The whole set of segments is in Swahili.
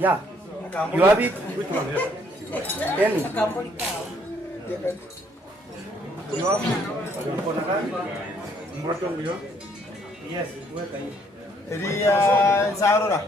Yeah. You have it? Tell me. You have it? Yes. Jadi sahur dah.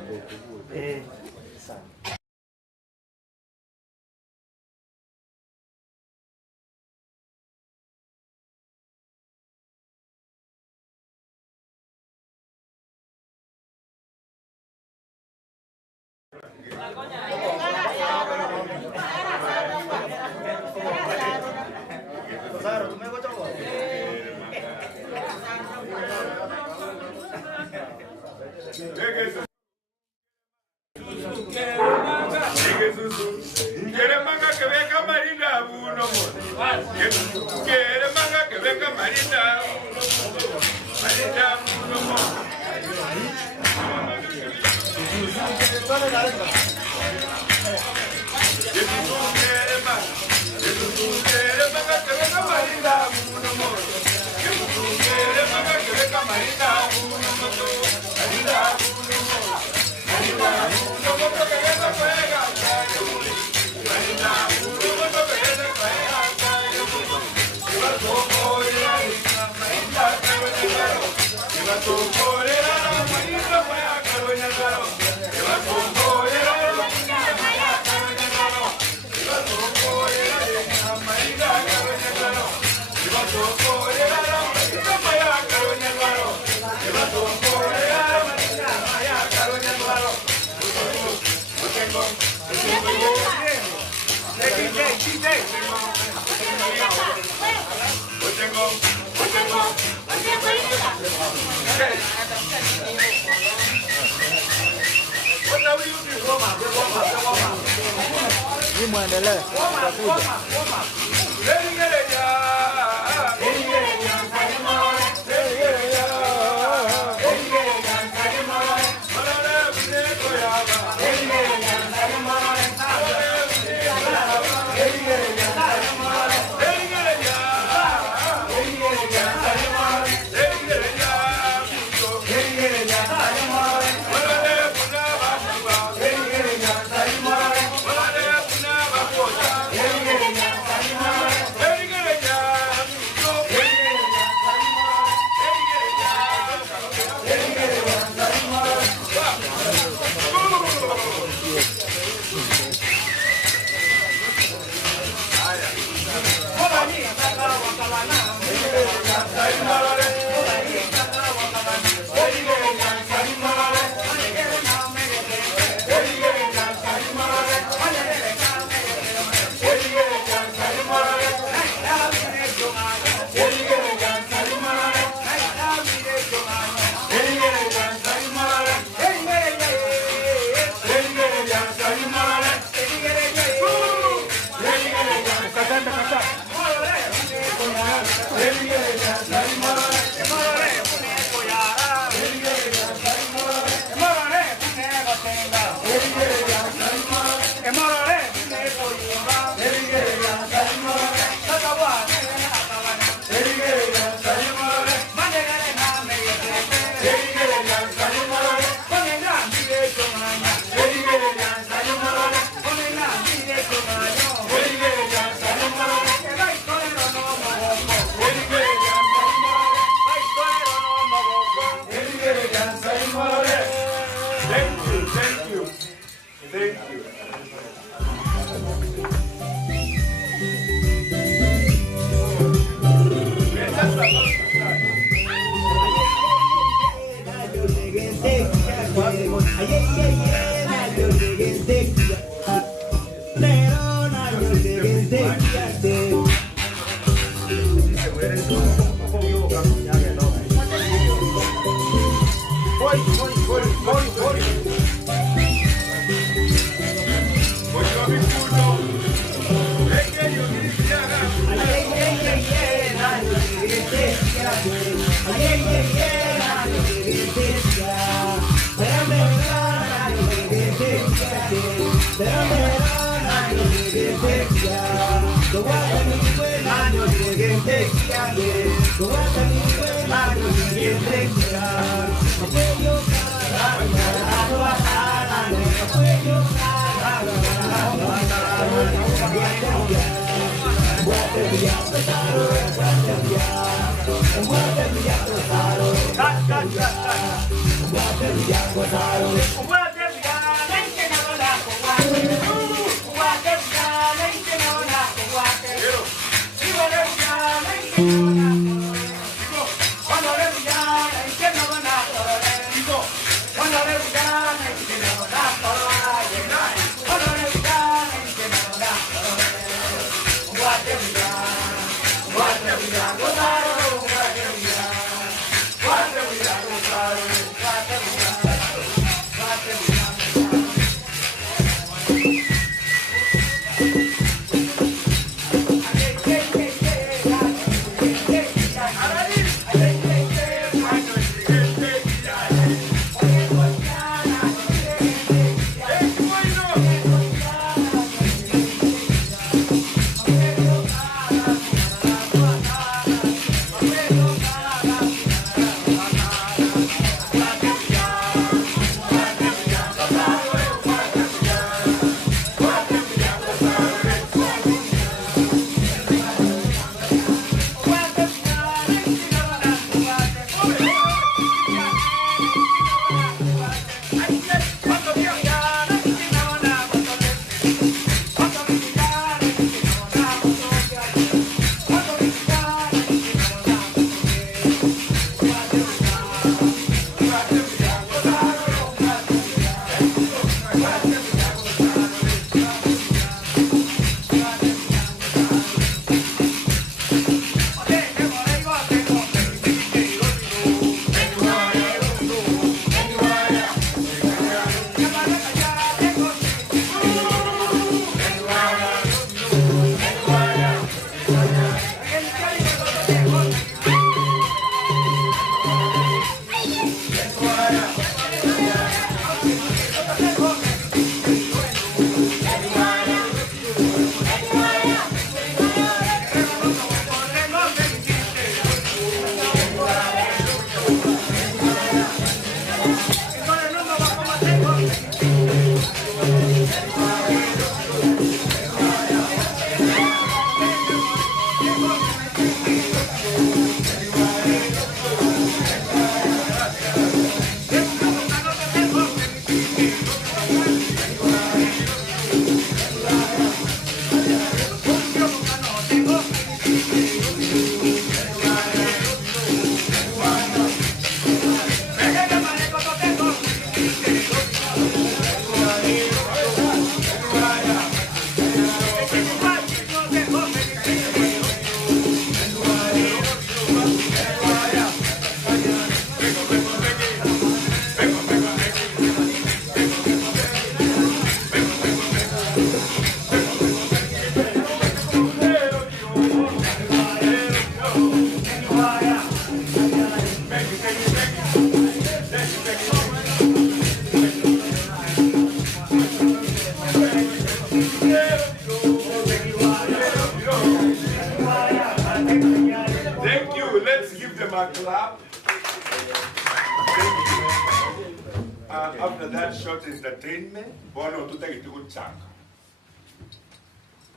after that short entertainment,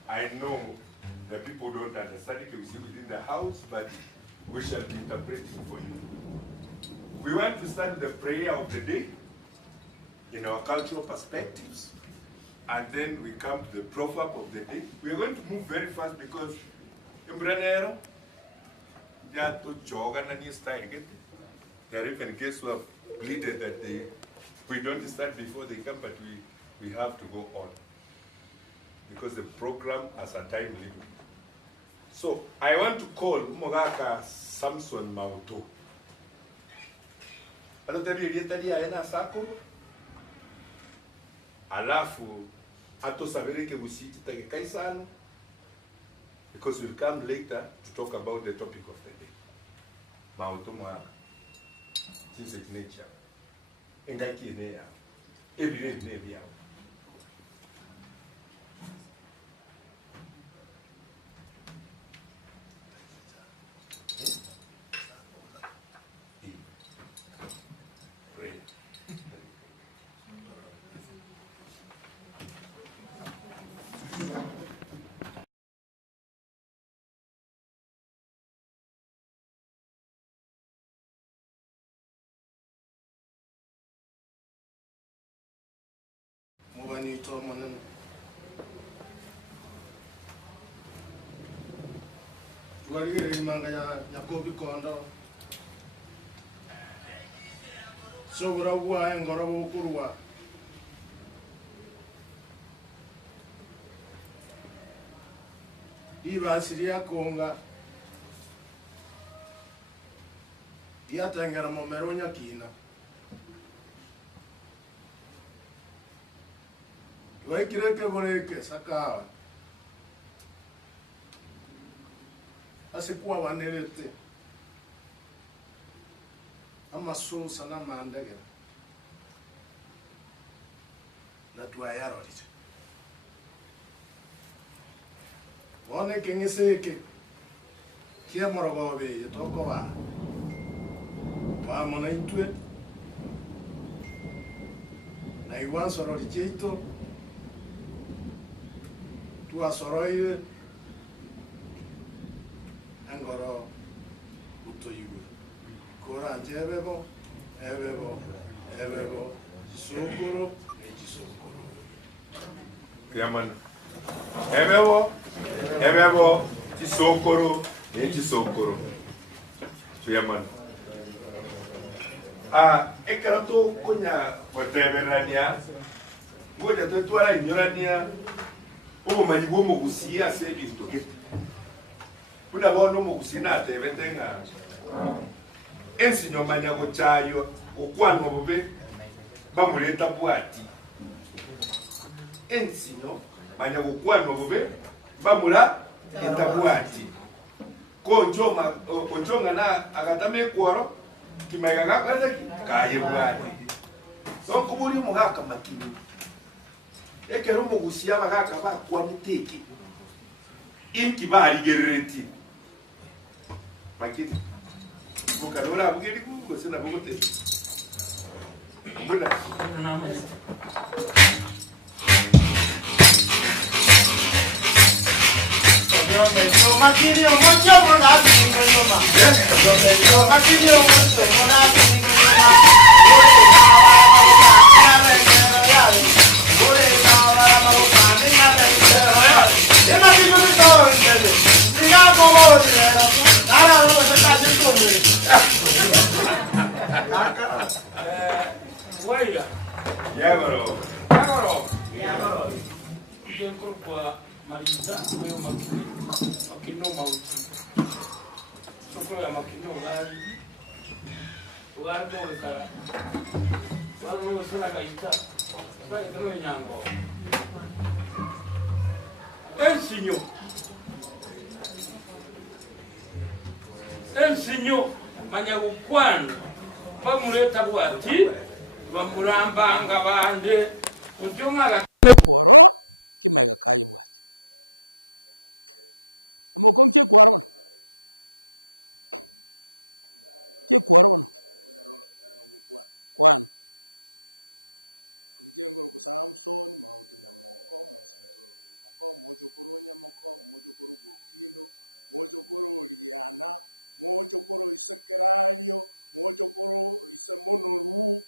I know that people don't understand it within the house, but we shall be interpreting for you. We want to start the prayer of the day in our cultural perspectives, and then we come to the proverb of the day. We are going to move very fast because in Branera, they are to jog and new style. There are even cases who have pleaded that we don't start before they come, but we have to go on because the program has a time limit. So I want to call Mogaka Samson Mauto. Alafu atosabirike busiti takekai sana, because we'll come later to talk about the topic of the day. Mauto Moaka, his signature. Engaki there, every day. Wariri manga ya kobi kondo sobra wa ngora wokurwa iba siria konga ya tangara momero nyakina waikireke boreke sakawa asikuwa wanerete amaso sana mandege natwayarorite wone kengeseke kia morogobe yetoko wa mona itwe na iwan sorori cheito tua soroire angoro utoyiwe kora njebebo ebebo sokoro ejisokoro Yaman ebebo chisokoro ejisokoro yaman ekarato konya wateberania ngoja tetwara inyorania o maligo mogusia se bistoke kuna bono mogusina atebetenga ensinyo manya gochayo okwano bobe bamuleta bwati ensinyo manya gokwano bobe bamula etabwati ko onchonga na agatame kworo kimaiga gakaza kaye bwati so kuburi mugaka makini ekero mogusia bagaka bakwa miteki inki bari gereti makini mukanora bugiri kuko sina bugote mbona makini omocho mona tinoma makini omocho mona tinoma Ensinyo manyagukwano bamuleta bwati bamulambanga bande ujonga kworo kimega kayi bwati amokonke kworo bano ke kworo bano kwano Njengoro ku Samson mauto nyamoko masinto moko mojo koro nyamoko mojo koro bukindo mojo koro liana mojo koro isekerario mojo koro isemonoru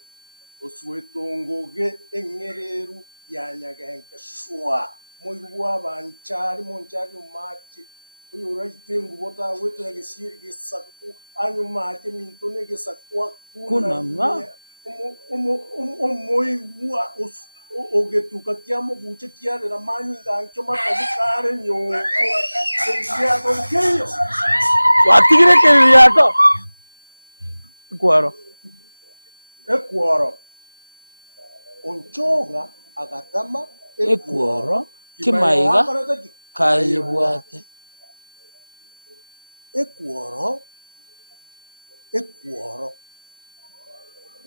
oswetongoge engereru yanyagenke shwa moirwa banchari monchari umache uyura itengu bota wetu na gisiri gisaku anyu mache mintone gisakwa Kuna ma. Moigwa ogetuka kiamo buche kiarera manyi gancho matabukare nyoko ya tonkeyo Watigire ke yato. Ekworo onchonga agatama Ekworo kimaiga kaibwate. Ekworo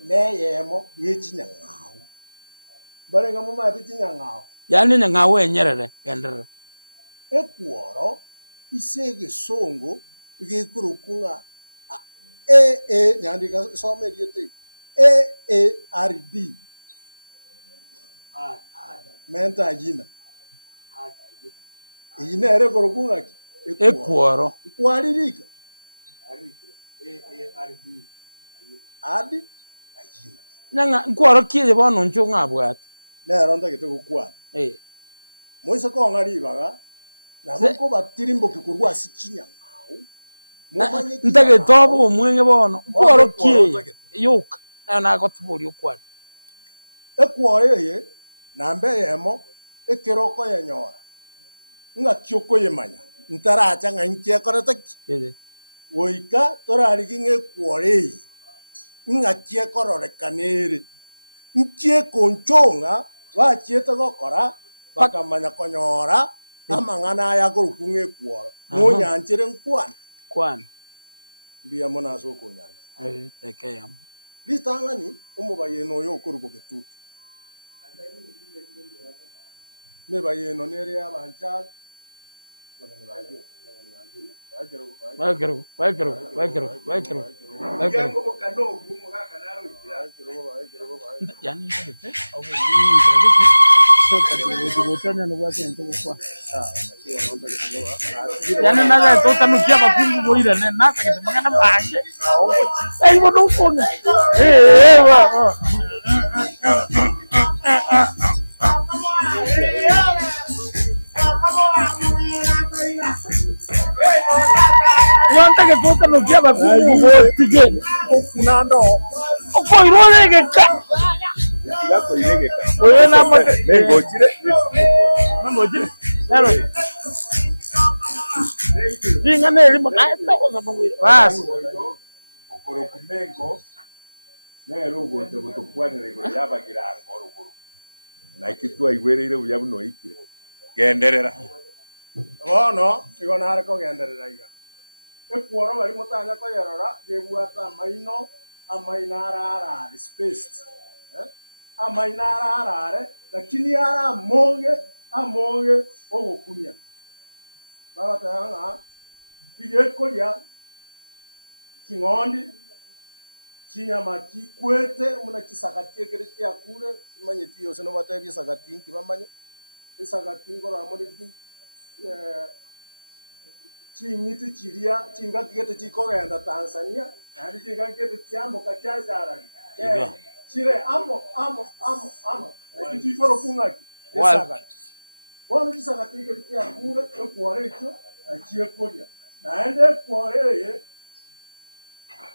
neyemo yechinyangao barenga mama atichinyangao Yani nyangao enyerere kendere. Ekworo isege songo gikurukunga nyandika some riete AARD menta jina ine ere kurukunga ki Ekworo kwaririka AARD adi ajina nyanga nkworo kiye bono nchunga abwate. nero ndagite gukwana moise ko ngaribaga nabo batirimbo kikurwa sichinyangao Ntage tobo omwenge bono nkworo kiye yuka na gotuburi ukwana. Ekworo ye nambe yemo ekiroko yenyora nga kyoko yemanya ntaracha nga nkie koreta oika torarigi ngekwore nga kie kororekanere nkie konchonga bachieta gokora bakamanya konyora amang'ana ya kurukunge kworo nonyanchire nkwana mbia mona so konyanya tekeyam litangani umubayeno yo kuruko getutu mebayeno nere abancha yani naga tota nukia bakungu boira ne nasa ke magana bange ai bono kona Wanta ke tota nukia bakungu botige ofunando okoi rolege ka oye na mate Nengochire. Pero dinga neri makaita ko sa pangwira bas Okoro kumengo nero ugonte gutokwanire ngo yabagira ngoruguru na ikitwa igwereire buya buno ikire genderera bono igonare ko genderera iga ekworo bari mutanya ko yerora gebwata amainara spaced amainara lakini ara amoge ogokumia babatanga igekoria kingondi chinyama chikwete muna chisakatie kere kia kure manyeti yose no batebye sakati nkibamanye isakati ngora muri chinyiti chiria chingakete chikogenda Tanzania kandi chingakete chiamoka chazara chire amo chiforo kungaki isakati bono chisakati kere kia kure ekwore icho achie koria naende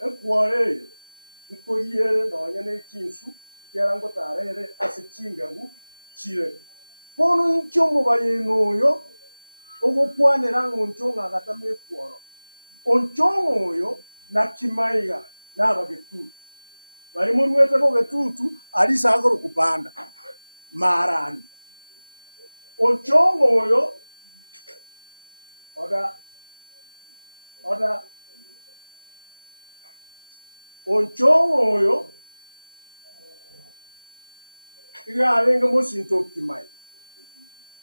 ekwore ikoriere nonya ne chinsu kiarango tarere ase chingagu chire bono nkyo mubayeno oyo ogokwanera ngonchonga agatama ekworo onchongo oyo na kimaiga nabagetutu bari mu rwete ko getutu ari sagoro kupanda marani onchongo oyo oda onchongo oyo igarenga mosinto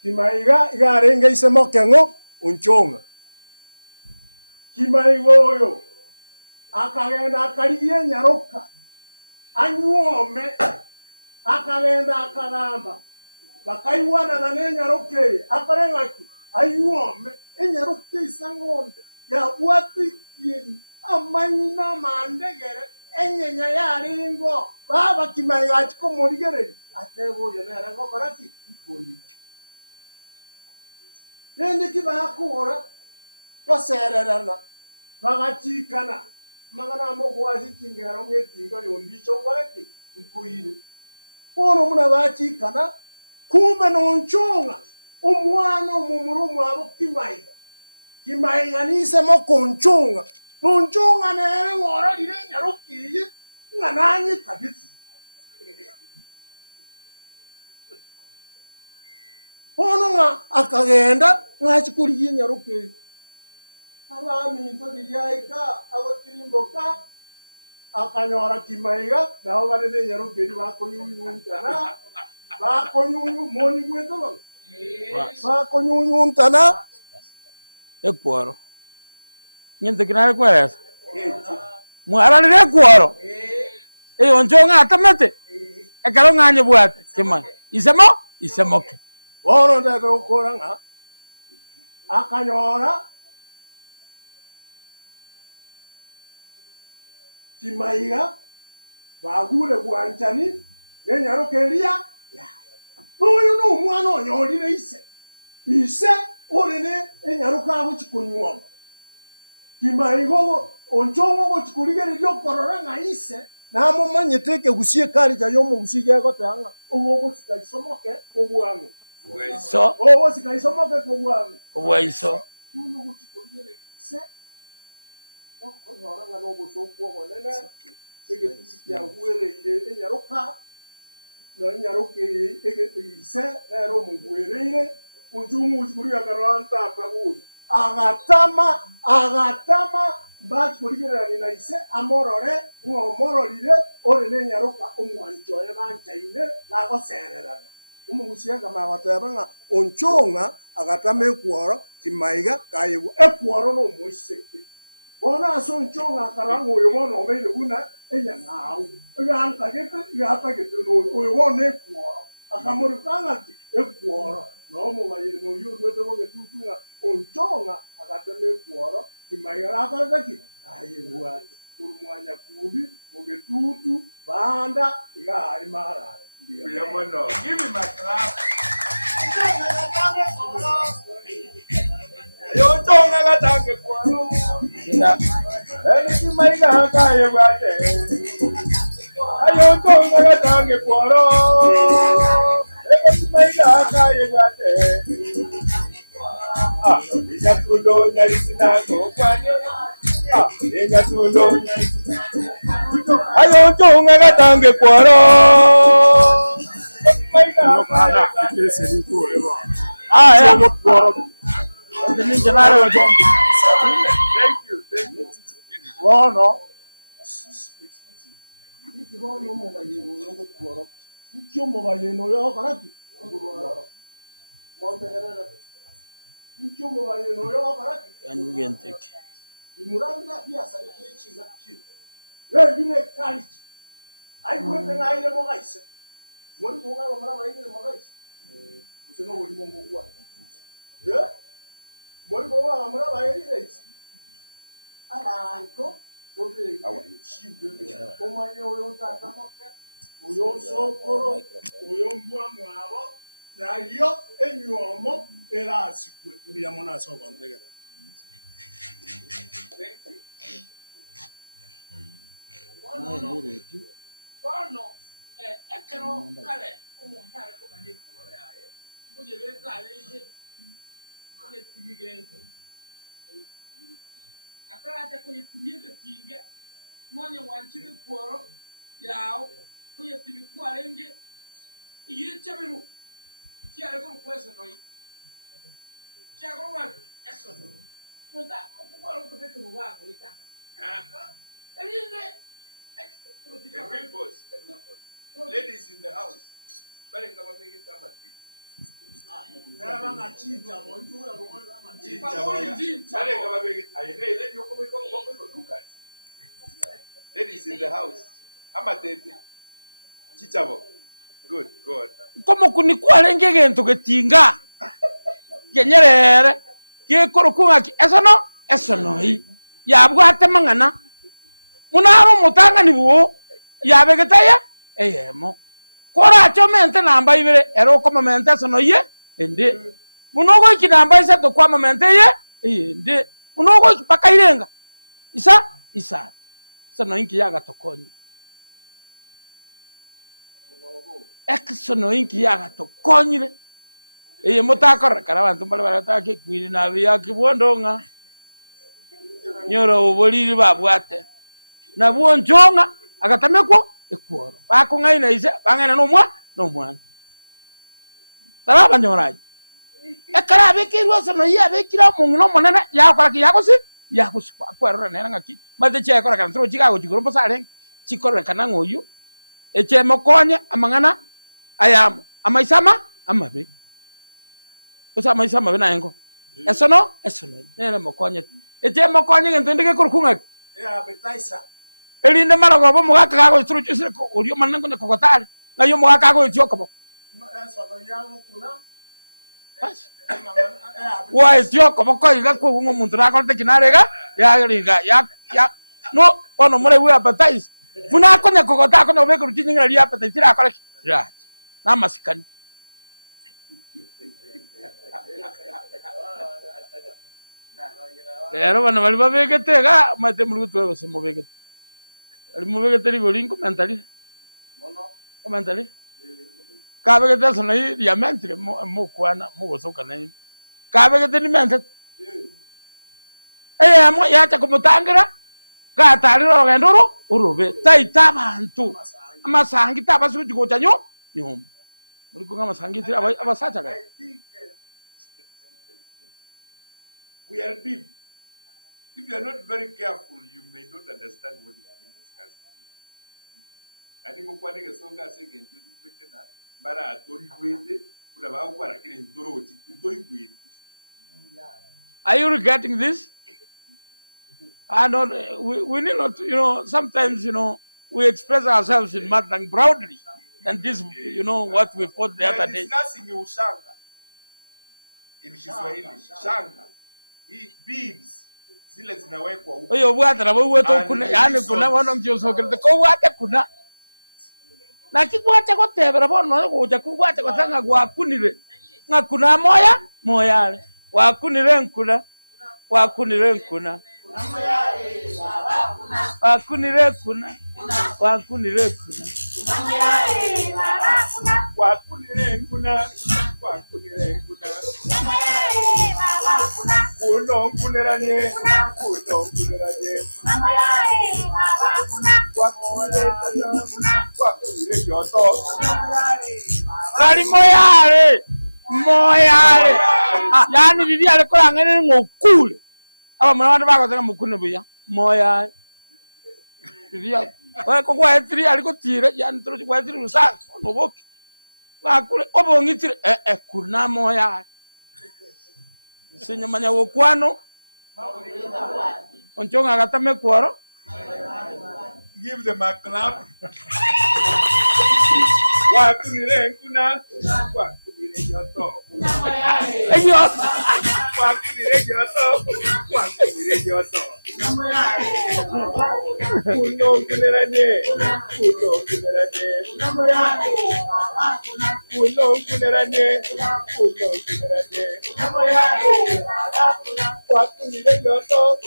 kimaiga igarenga isemo kengo onchonga kimaigo oyo akagenda akarigie nyaroka anyuome akagenda akaramba bakaiwana na nenyaruke akarengaki ayuome enyaruke isangonde yabwatikie amanyina mandegere enyenya yaringo baba kimayachi komurigereri atebo yo nera ngokoraki ikoni nende kibakora basererana bagachikana magana mogwazi kingero ngetinga yondicho koreki nkuire ono muna bachikana kumbe nonchonga umwana omumuru mwabo kimaiga nise mokonchonga nonchonga nere ngora lire nyarukiye ngananye tagisi ono nga akagenda ngachikuriye nyarukiye abami ntodiriaika agotirimboka akanyora kimaiga nao barene nyarukiye bakonyunyuntana moni mweto bakonyunyuntana Ekworo. Nyente kinare kweleza. Mwaralire ekworo. Eyo nchonga atamete. Ekalo nganye bwate. Kima. Isemoke. bono ndete ukora nga akanyora kimaiga bagure bwanchani nenyarukeria n'uyu ni umwana onyorire ise orene enyaruka abo chikunywa kimaigo onchongo go chikurigererio korora nga ise namo manyeteke gusie kari ja yomo gusige gotanga ugo sikaisomoke obwangu So. ogo sikaisomoke obwangu Obwaiso. uno go chikurigererio ise okorora nga no gusokwo bonene sege tikia gwereire enyaruka no nyaruke ise nero mugwereire unjumu uchikuria karanta akabuzi agatama mbachikurigerani na ise amorore ngomororire ore ne nyaruka omwanchoye banchaine nagosererana umugusiaga magoteba nga onchonga agatama ekworo kimaiga kayebu ekworo no moiseke bona aso nchonga akarango oyo bona obeire buna enyangao yatagete oyo bona ekworo akamurikanga ati ekworo no mubayire no yurwete bogetutunga onchonga agatama ekworo kimaiga akaragaki ayebu ati urumwanya kubi mugetutu banda igahari mara Give me my clap. Yo tonga gatange kwaro. Eni kimaiga hakaye bwate. Ayo tonga gatange kwaro. Eni kimaiga hakaye bwate. Inatundo nyarisinango kwani. Inatundo nyarisinango. Ayo tonga gatange kwaro. Thank you. Bueno, Mori ko ga mara mai ne magai. Useno wori mongo kwa. Ya? Mori ko ga mara mai ne. Aranko, tobe chibe. Komanye oyo takamo. Oyo sokoro, oyo mbwa mwabo. Na yo enyuomo era asikwe. Uriya mona so bandega. Thank you. Bueno, ekero kale omuhare ko bane ko yaye uje be kale je uje tibigento akara te ko yitibige tinge monye wanchire kworo yao ko yitibi kwarenge iye chabiru kiare ko kweso no kia ko ma eso monta ko ko be ko wa ko itaka elinde Ladies in the house. Ladies in the house. Amatete. Chichabo. Good, good. Como kunikwale ngegento getinga. Kenyerere. Ke korokunga ki esono hi. Ya bwate mangana. Munaro mutanga ni buo. Ya begetaya. Eyemo. Kora chomente namba ibere ero koma mente sono ye. Ende. Munogo iki namba isa to kwa mente ye. Ende. Munogo iki pakairenga. Isa. Sono inki yaga tokonyi. Sono inki yaga tokonyire. Eye mutakora karabantu mbale baratake kwiri na biya kibondonga. Nyoro oboliri babwate. Na buonjonga agatameko ekuoro. Bako ngaina ise bangana no mwana. Taraba nyoraji. Ekara bekirwa sono ya bekira mungino monene yakora ki yakosi kwaro nena ngaki. Mate che ekora kan tro chigago chigoro pasare. Chikoro kana ngoyu. Eche mokonya amangana ayamo. Amaisama amabe. Osa amaisama bena engo. Esono. Nena mokonya. Eche mokonya ngentende ke korkunga. Betaisa. Elinde mara go mo gaka gago tru chisire ko orio manango ne kokotari. Na yo mo gaka go itio kobo. Wa itio kobo ko iga ko ngo muntra ko te kinarega ya riga ya no ono more we appetize. Funa ko ne kokota ko no be ko tinyinga ri appetize tira ko ya. Na masikani. Pero bana bali ba begete ga mate mulgutu go se mo begete. Ali mo begete ri golingo mentali. Komentari. Kabe gete sono ya mentre mo kwana mo bosoka na. Kabe gete ni mente. Mo ya ta como tangira. Ga tari ro gendoro urobe. Tai tabantu. Amasangi tabasu go chanyo. Nyom. Muri ko ngamasangi tira abasacha ga. We are deep. If you are not very careful, you may not understand what is being discussed. I think what I say again, bara atori gwete, kuna ba kwa lakini ntoro ntori gwete. Are you regretting this? I don't. We need not. Sometimes we express ourselves in mother tongue proudly, and this, what we fought the other day. Discussing ushanga in Kiswahili, shanga, beads. Oyo bwata na bwo kuna yani kuna bono mjosokere ko bwata kuna na kibwata ko tebera bono ko ja kubwata ko tanga gwa kunire ngakuna moyale wa kunire nkuna wakunire kuna Uno kuneranye Kali moyale yani bibi alikola ngene ngokule aba mwana watu bako tanga mukune buya moyale bibi wa ko kwa etri aliko tire yani tro kwa etri rusa no boki ngakule obongitire kuna moyale Sinyamanya wokwano onchonga gatame kwaro. Give them a clap. Wakunire kuna wakunire yoto. Eyo Wakunire yoto. Kuno kuneranye. Wakunire yoto.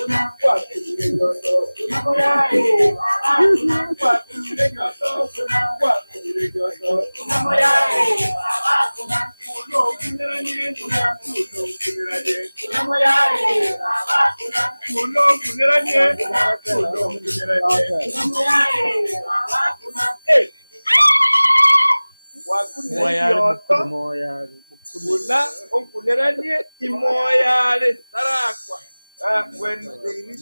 When they need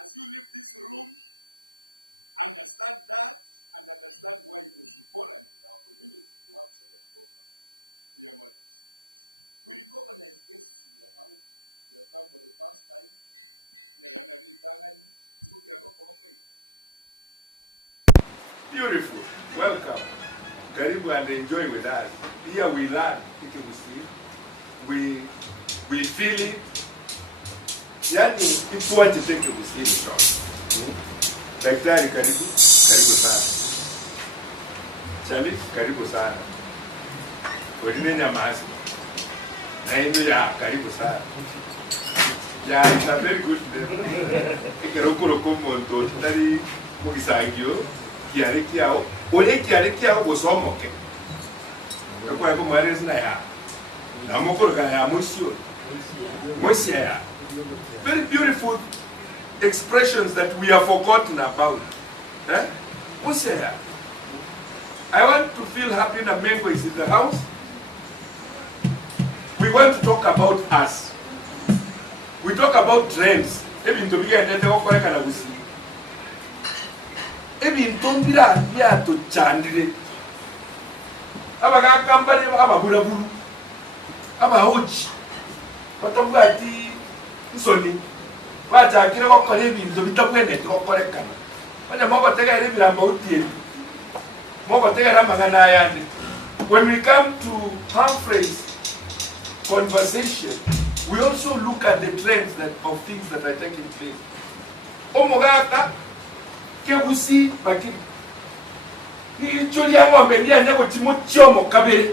as you leave this room, understand that and understand why it was important in our community to have such a program. We are honest. We recognize guests in the house. You have come for the first time. Beautiful. Welcome. Karibu and enjoy with us. Here we learn. We feel it. Yani, it's what to take to the sleep. Daktari karibu. Karibu sana. Chalif karibu sana. Wadimenya maasi. Na hindu ya karibu sana. Yeah, it's a very good day. Ikerokuro komonto tari mugisangio kiare kiao. Ole kiare kiao bosomoke. Kwa hivyo mwelezi na ya. Na mokoro ya musio. Musia ya. Very beautiful expressions that we have forgotten about. Eh? Musia ya. I want to feel happy that Mengo is in the house. We want to talk about us. We talk about trends. Ebi ntombira ndete okoreka na gusi. Ebi ntombira ya to chandire. Abaga kambale abagura buru. Aba hoji. Batambu ati nsoni. Bacha kire ko kore bi nzo bitabwe ndete okoreka. Banya moko tega ire biramba utie. Moko tega ramangana yande. When we come to HUMPHREYS conversation, we also look at the trends of things that are taking place. Omogaka, kebusi, baki. Ni chori ya ngombe ni ane ko chimo chomo kabere.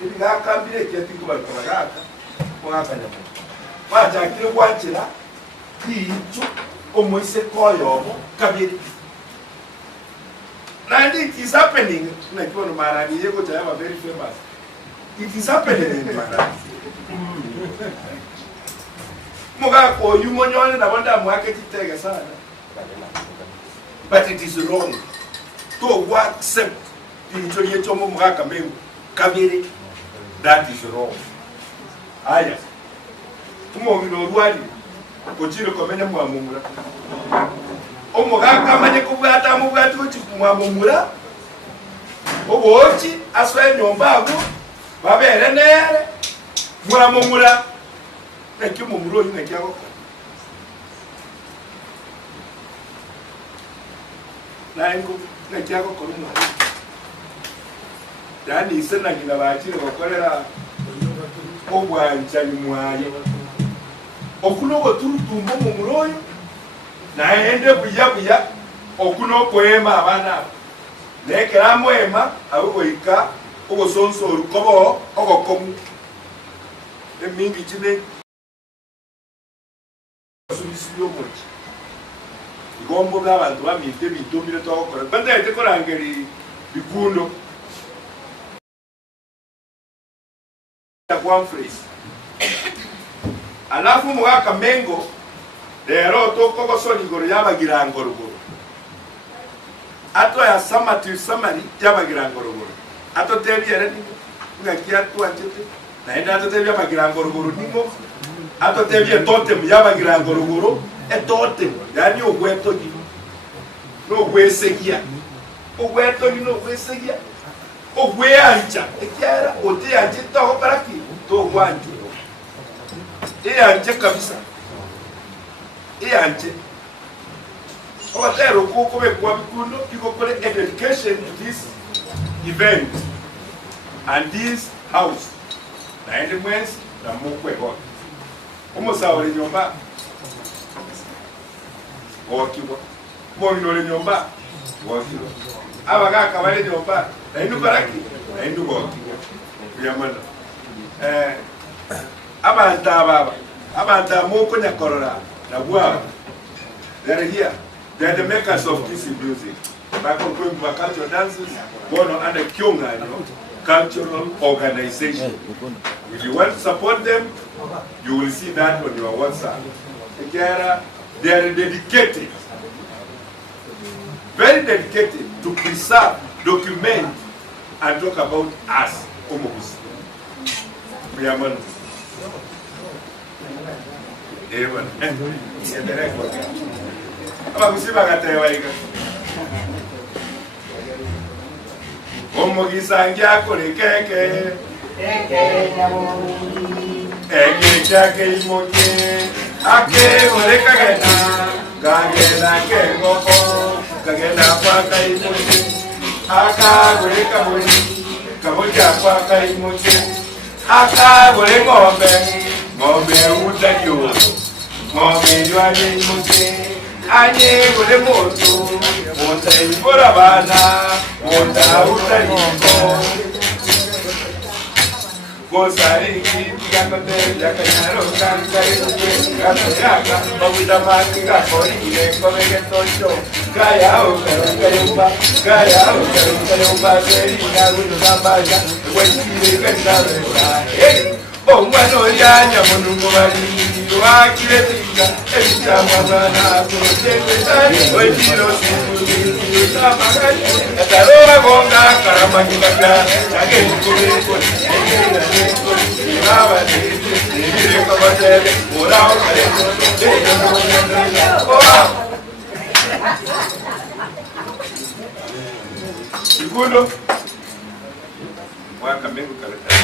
Ni ngaka bile kiasi kwa ngaka. Mwaka nyama. Wacha kile kwanchira. Hicho omoise koyo kabere. And it is happening. Like one Marani, you go to have a very famous. It is happening in Marani. Mogako, you money and I wonder market to take a sign. But it is wrong. To accept into the Tomo Mogaka Kabiri. That is wrong. Ah, yes. Tomorrow, no one. Ojiro Commander Mamura. Omogaka mane kubata mubati mwamumura obochi aswe nyomba ago babere nere mwamumura neki mumuro ni neki ago naengo neki ago korumu yani isena ni nabachire bakorera obwanjani mwayo okunogo turutumbo mumuroyo na ende buya okuno kwema abana nekera mwema abugoika obosonso orukobo ogokomu emingi chine sumisiyo mochi igombo b'abantu bamite bitumire twakora banda ite korangeri bikundo HUMPHREYS alafu mwaka mengo lero toko kosoli ngoro yabagirango ruguru ato ya samati samari yabagirango ruguru ato tebyere ngakia twachete na enda ato tebya bagirango ruguru ningo ato tebye totem yabagirango ruguru etotem yani ogweto ni no gwesegia ogweto ni no gwesegia ogweanja ekyara oti anje to karaki to gwanju anje kabisa ante okatero kukobe kwa mikundo ikokole education to this event and this house na ende mwezi na mukwe ho umusawo le nyomba okibo mono le nyomba okibo abagaka bale nyomba na indu baraki na indu okibo yamana abanta moko nyakorora. They're here. They're the makers of this music. Back on going to cultural dances, going under Kyonga, cultural organization. If you want to support them, you will see that on your WhatsApp. They are dedicated, very dedicated to preserve, document, and talk about us. abagusiba gatewaiga omugisangya kulikeke eke chake imoke ake olekagena gagena kengoko gagena kwaka imoke akagoleka buli kaboja kwaka imoke akagole ng'ombe ng'ombe utalio ng'ombe ywane imoke anye gole moto monta ibora bana monta utalio Gozari kiyakote yakanyaro kankari kapoyaka obutamaki gakorire komege tocho gaya ukarumba serina gutambaya wetire kandara omwana olyanya munungu bali wakiretika ebitama mwana kuroteketani wetiro singuli tamagani ataroga gonga karamagibaka nageikuliko ekinaneko nabadiri ebirekabatele murao kaleko igundo wakamegu kaleta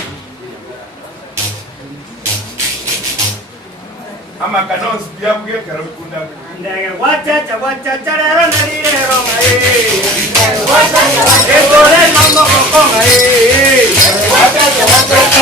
ama kanons biabwe karukunda ndege watata rero nalirero mae ekore mama kokoma watata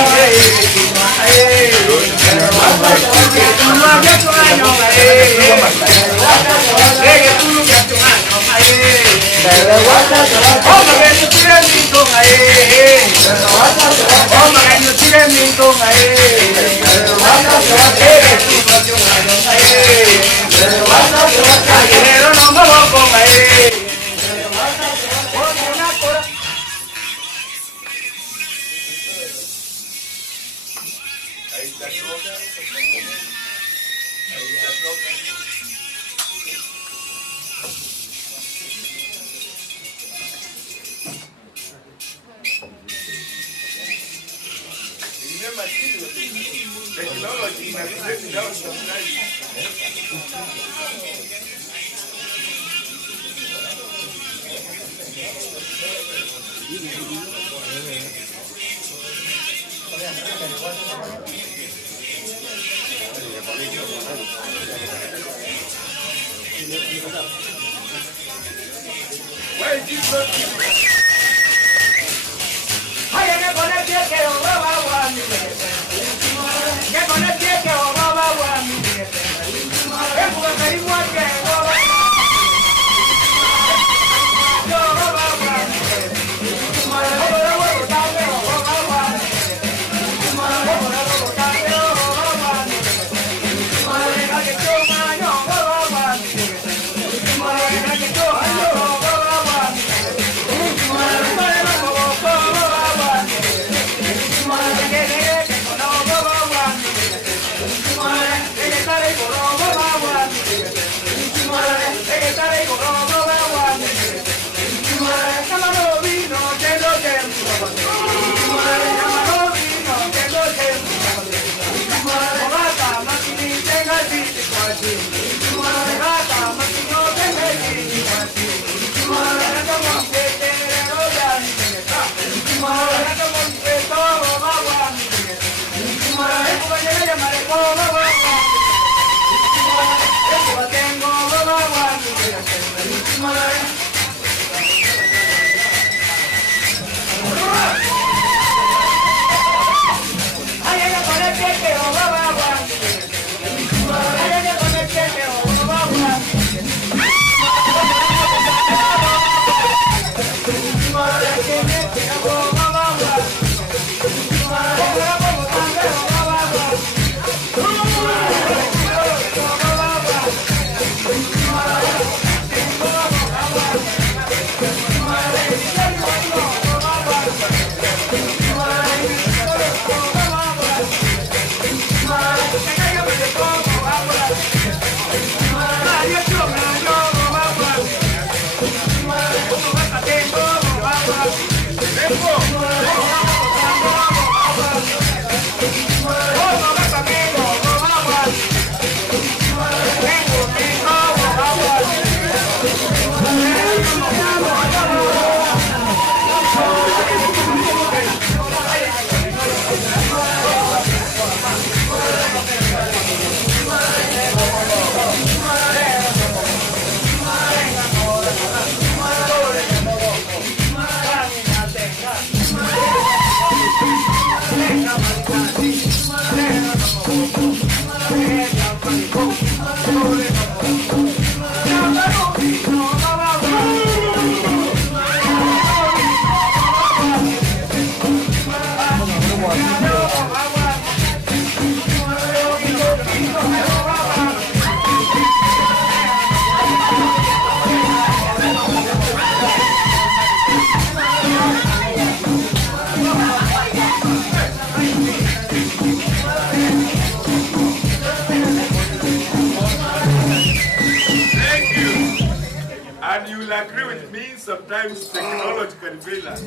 sometimes technology can fail us.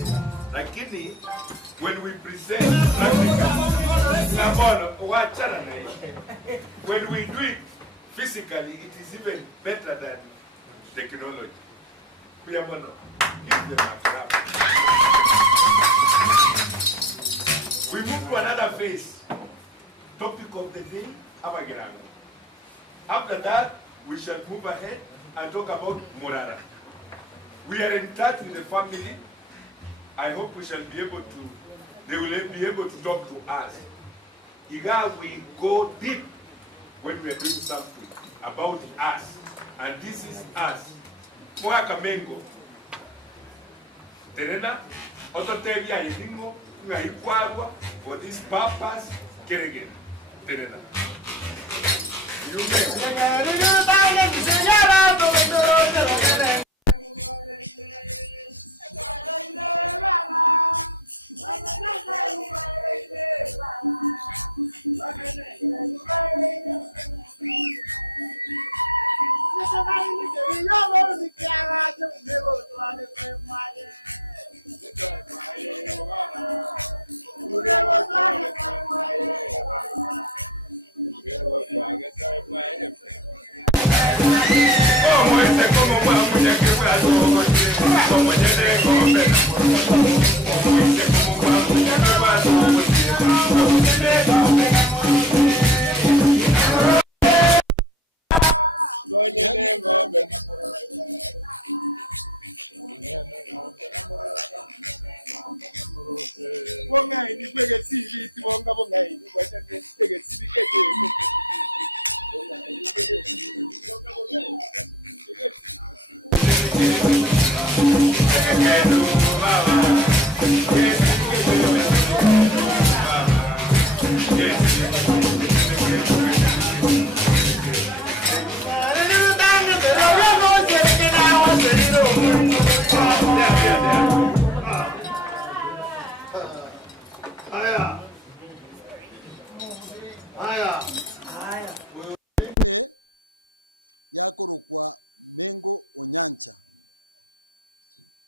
Lakini when we present when we do it physically, it is even better than technology. Give them a clap. We move to another phase. Topic of the day, Amagerano. After that, we shall move ahead and talk about Morara. We are in touch with the family. I hope we shall be able to, they will be able to talk to us. Iga, we go deep when we are doing something about us. And this is us. Mwaka mengo. Terena, ototeria yedingo, nga ikwarwa, for this purpose, keregena. Terena. You yakorokwa Mengo Onyancha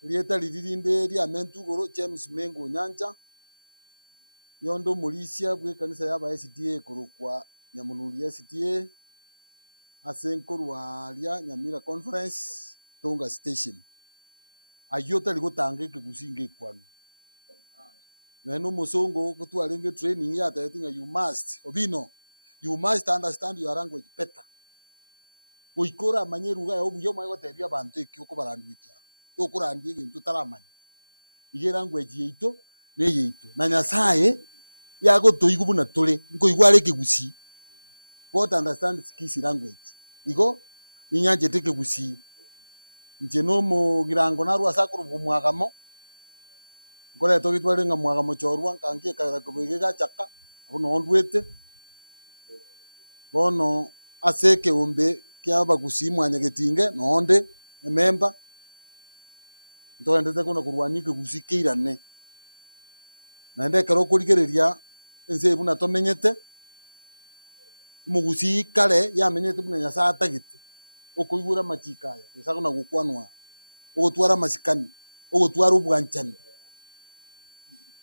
rieta lirinde ria mentugoro James Mengo Onyancha yondo mulisia bwe kanisa yaba SDA korokwa nyamunuri SDA asenkorwa ria Nyamira Conference Tonga Station ayota ligotanga kigusinge kwanu neno musongo kutwalenge training yata yatinga you must understand your language better. Oikora manyeruga ya obuyo mayo teria abantu ekyo barandwikia to kurandie gintu taramanya ige language yeito ne yeito na nyasaye yago toigubuna tole nko igware kigusi what understand skis language igo ninyanje teke gusi nje no mo girango na ruasa kuru bumwagamo ngore to gitware nga mwagamo chorwa kangie kara kubige gachaka abuno ndwete bono aseke umbe kyaba gusimwanya getinge nonde member ndondete kuna kurwanike gusikirane nande karo kurigereria ense buna tomenyete mugusi kale yamenyete buna nyasa atagite okuigura machikaya esa kuna gukwanwa ogotwara masikani ogotwara ubwanchani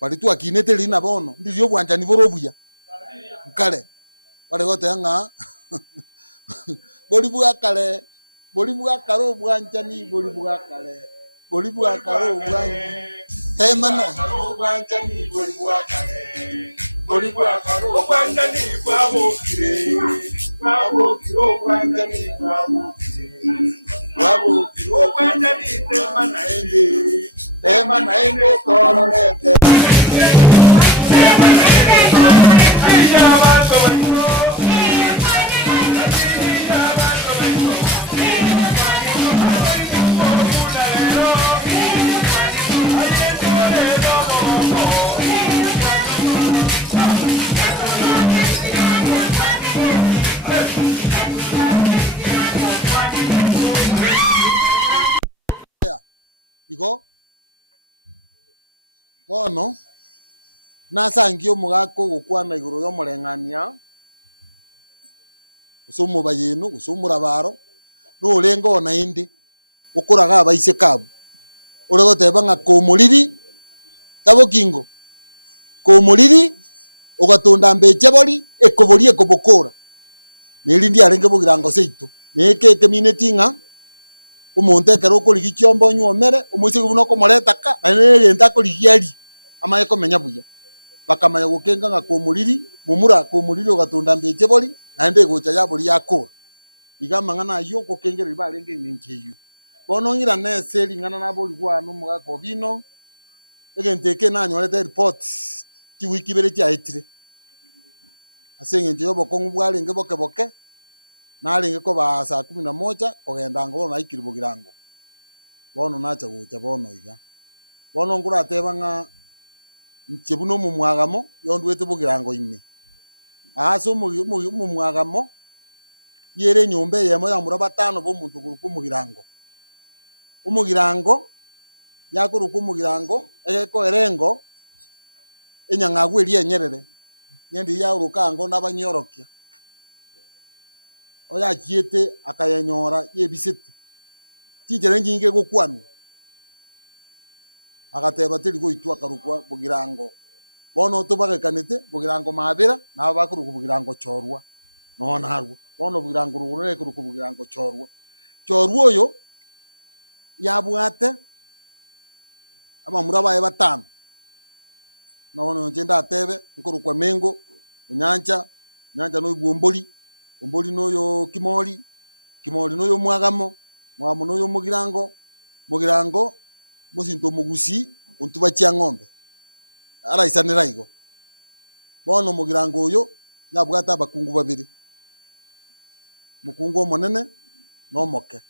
bali tu akinete lina bono ndivyo bwanchani borobuya kale bale gote nga bolibuga kale bwanchani bolibuga kale bwanchani temana bwanchani bolibuga kale bwanchani babukire bwanchani babukire bwanchani temana ende kororete Igo bono nasangio mugako gukwana iguru yo murengania usumu bayinu usumura baro no urenga ona indi ukuraga abaise kabu ore goteba ng'a komoriri tabo kingo komoriri ugatunda mbeche bori ekobori ekobokora neri ndiarenge bogirango seito neke community ng'a omonto ekero okorigi chiombo onywomere omoiseke buna okomoreta ka na egento akorigiari amaye komenya buya bakamanya gokenga ng'a komoriri momura komoriri ugatunda mbeche bori naende egocha yabori yakora iga amang'ana aywo gokengereri barenge eng'encho eywo bono ng'ira nese ering'ana nabori bwana omogaka obino egento eke nanyorete report chiwiki ibere chiaetire ase eng'encho ya obokong'u bwarenge boke boke narenge koba saa 11 kogenda ngo bono naikiri bogirango bono nacha gocha bono iga bono ngorateba ng'a inche buna omomwagamo yondwete bogirango ime ase omomwagamo yere enyomba eyemo yamura batano bomonto korokwa omogirango yakorokwa omogirango egekoerengo enyang'agu eria enyerere yendi yaoroka ango nabanyorokia oyachiete akayenyora yebisete chinchera nyinge gokwanwa agateba teri goitwa akarukwa bogirango bono tobagekanete bogirango mabera nabo bakorokwa bogirango chorwa nona arwo bono bogirango rugurere korokwa bogirango chorwa oyo yabwate abamura baye batano nono ngenda atebe nkorokwa mengo onyancha noigwa ombori noyo kimori noyo mwagamo noyo mogirango mosinto mogusi ontuba chia ng'ombe araisanera igo bono mogirango oyo yabwate abakungu babiri mokungu omonene nomoke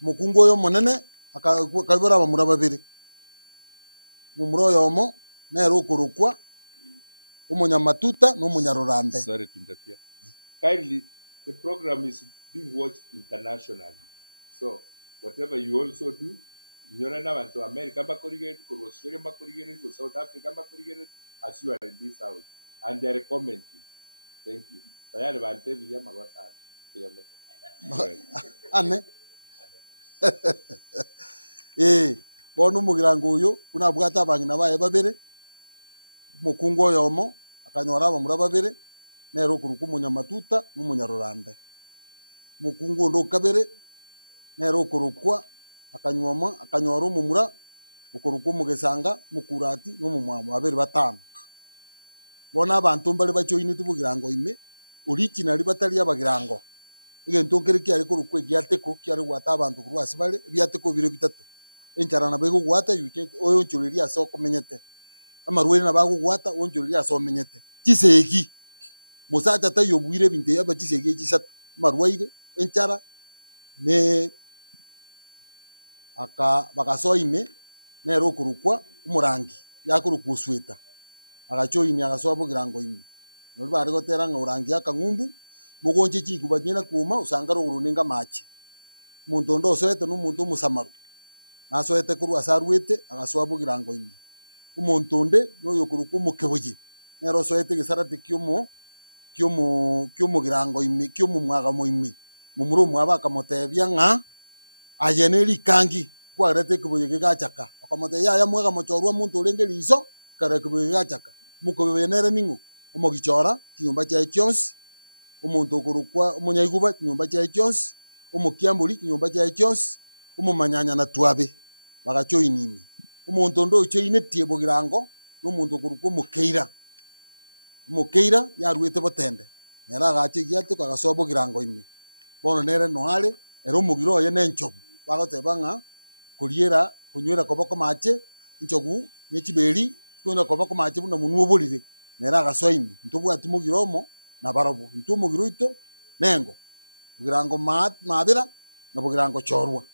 mokungu oyo omonene akabora abamura babiri omomura oyomo nero okorokwa omonyamatuta n'omonyarurande. Sorry to interfere. Kindly, the program is being watched internationally. So, whatever you also do, you're not to America, to Australia, to South Africa, as you are in this house. And they're commenting. Thank you. Ane. Bono omogirango oyo buna abwate abang'ina baye babere mokungu oyomo akanyora abamura babere nero okorokwa omonyamatuta n'omonyarurande mokungu onde okabere nero okorokwa akanyora omomura okorokwa omogesanga mokurati n'omomwamo babere batano bono abanto mbare bachoinete bogirango ime originally batari abagirango egento nkere kiare korokwa egiateko kiare gwata abanto korwa ase bare ebiateko bire bitatu enchara na bego gwata yuchete oyo nchoreri ase okomenyete amarwere na bago gwata onchoreri ase omenyete chisegi musacha tayo bwire binte yaba chisegi chisatu marwaire enchara ne aka bagasoime nero kurukwa umurangi yakurukwa sweta agachoini agasoa bogirango ime no bari gotera ng'urangi akang'umbu mugonche chikuba nyina kuma usanga ruruninga mache muntu ndo soete n'umuntu musamaru nasoete kurwa sarwete agasoa bogirango ime umuntu onde noyo kurukwa mukeboje nero soete gisarate kyomugirango ime kyomumwagamo ime mumuro mwaba akamotebia ng'a ayeneri kangi kwarete keboje gigachaka akamote ya mwaga mochorwa muntu urenge riso kare keboje gigachaka mukobenere ningu omogichora kinyumba cha chionsi omuntu okurukwa omonyaiguba kinyumba cha chionsi omokiamburi kinyumba cha chionsi omomanyanya na twabe bagachoinime omuntu ndo choine tiebogirango n'omuntu okurukwa omokeira yarwete botende nera agache giatu kagasoa bogirango ime bono nere noare ero omogiro oye nenchobu bagoteba ng'a kuriera kunywera koboko mache inchogu n'echiberi kwenda koboko mache buna munwa oborire nera agasoa ime ntobwati mogiro omo na barobo ntu omogiro ito nengo bogirango mabera na bogirango chorwa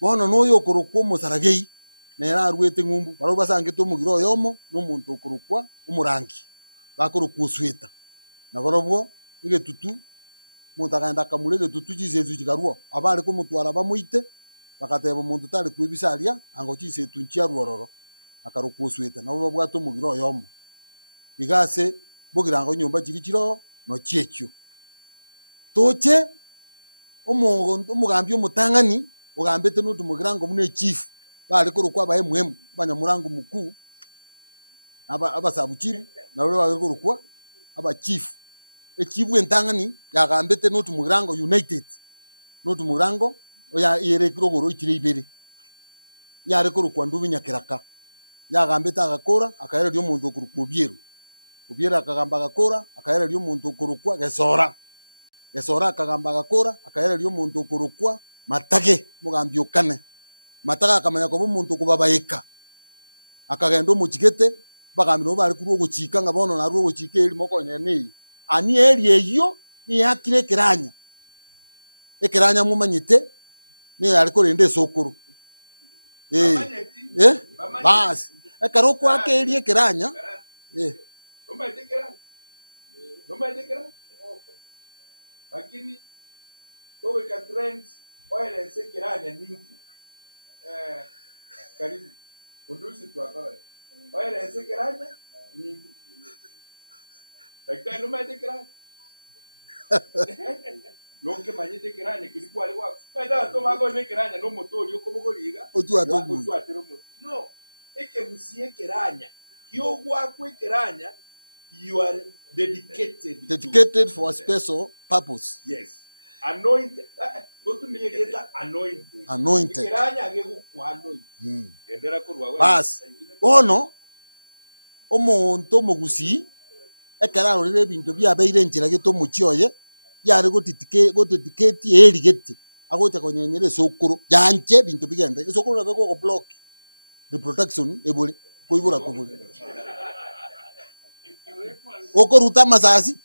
bono noyo okorokwa omosaragei nera arwete ng'umbu baro basangete omogiro oyomo n'omuntu okorokwa umurangi bakorokwa osweta na barobwo egetutu muntu agenda akamura egetutu chisetu chikarwo abare komotwara bamoite bakateba omuntu tari kwebisaria ango chisetu nchiarwororo akarokwa osweta nabo babwate omogiro oyomo igase bogirango nyumba chiri chiro no chiechio toche omugambi omotang'ani ugambite nutu mugirango mune chief bali kurukwa bae muhemu abanyamurango mukuu aba sabu chief na wewe bali kurukwa aba chief echibu entangani yagambite nutu mugirango united nutu mugirango oya yere kirogoro ikire ibere yare kurukwa ndubi nyakiraka yagambite agakora akaera ryo muntu kurukwa obiero akagamba agakora akaera ryo muntu kurukwa gesora akagamba agakora akaera ryo muntu kurukwa matage mugambi ukane mataga akamanya ko umuntu kubabayeka akagenda mu kigete bagambira bari kuri oguchika ngabono na rugo chike eri moko nyene ani eri eyo ni hakire ekiranya mumanyite ni ari ko rende sokuru bas ekaroko akeri ekiranya no maidekera lakini wewe ka trends oile sekiranya ningi karibu undusi tu akala oile sekiranya ningi lakini no maidekera lonke manyite kiranya kilikuwa alikuwa baada to mago ne kiranya no motori okobogoliga otu atobu no eke busie kiranya kyo gwakwe kiranya you are dedicated for a special purpose. Yes. Anointed. Anointed. Bas. Ono omuntu mugusi ekararo rire bintu bya beire njira gito muchioye yari dedicate eri gete agocha konyenyere sokuru yanje bintu bigenda sokuru nabeko ko block reproduction ebole koibura kubule okoruta masasi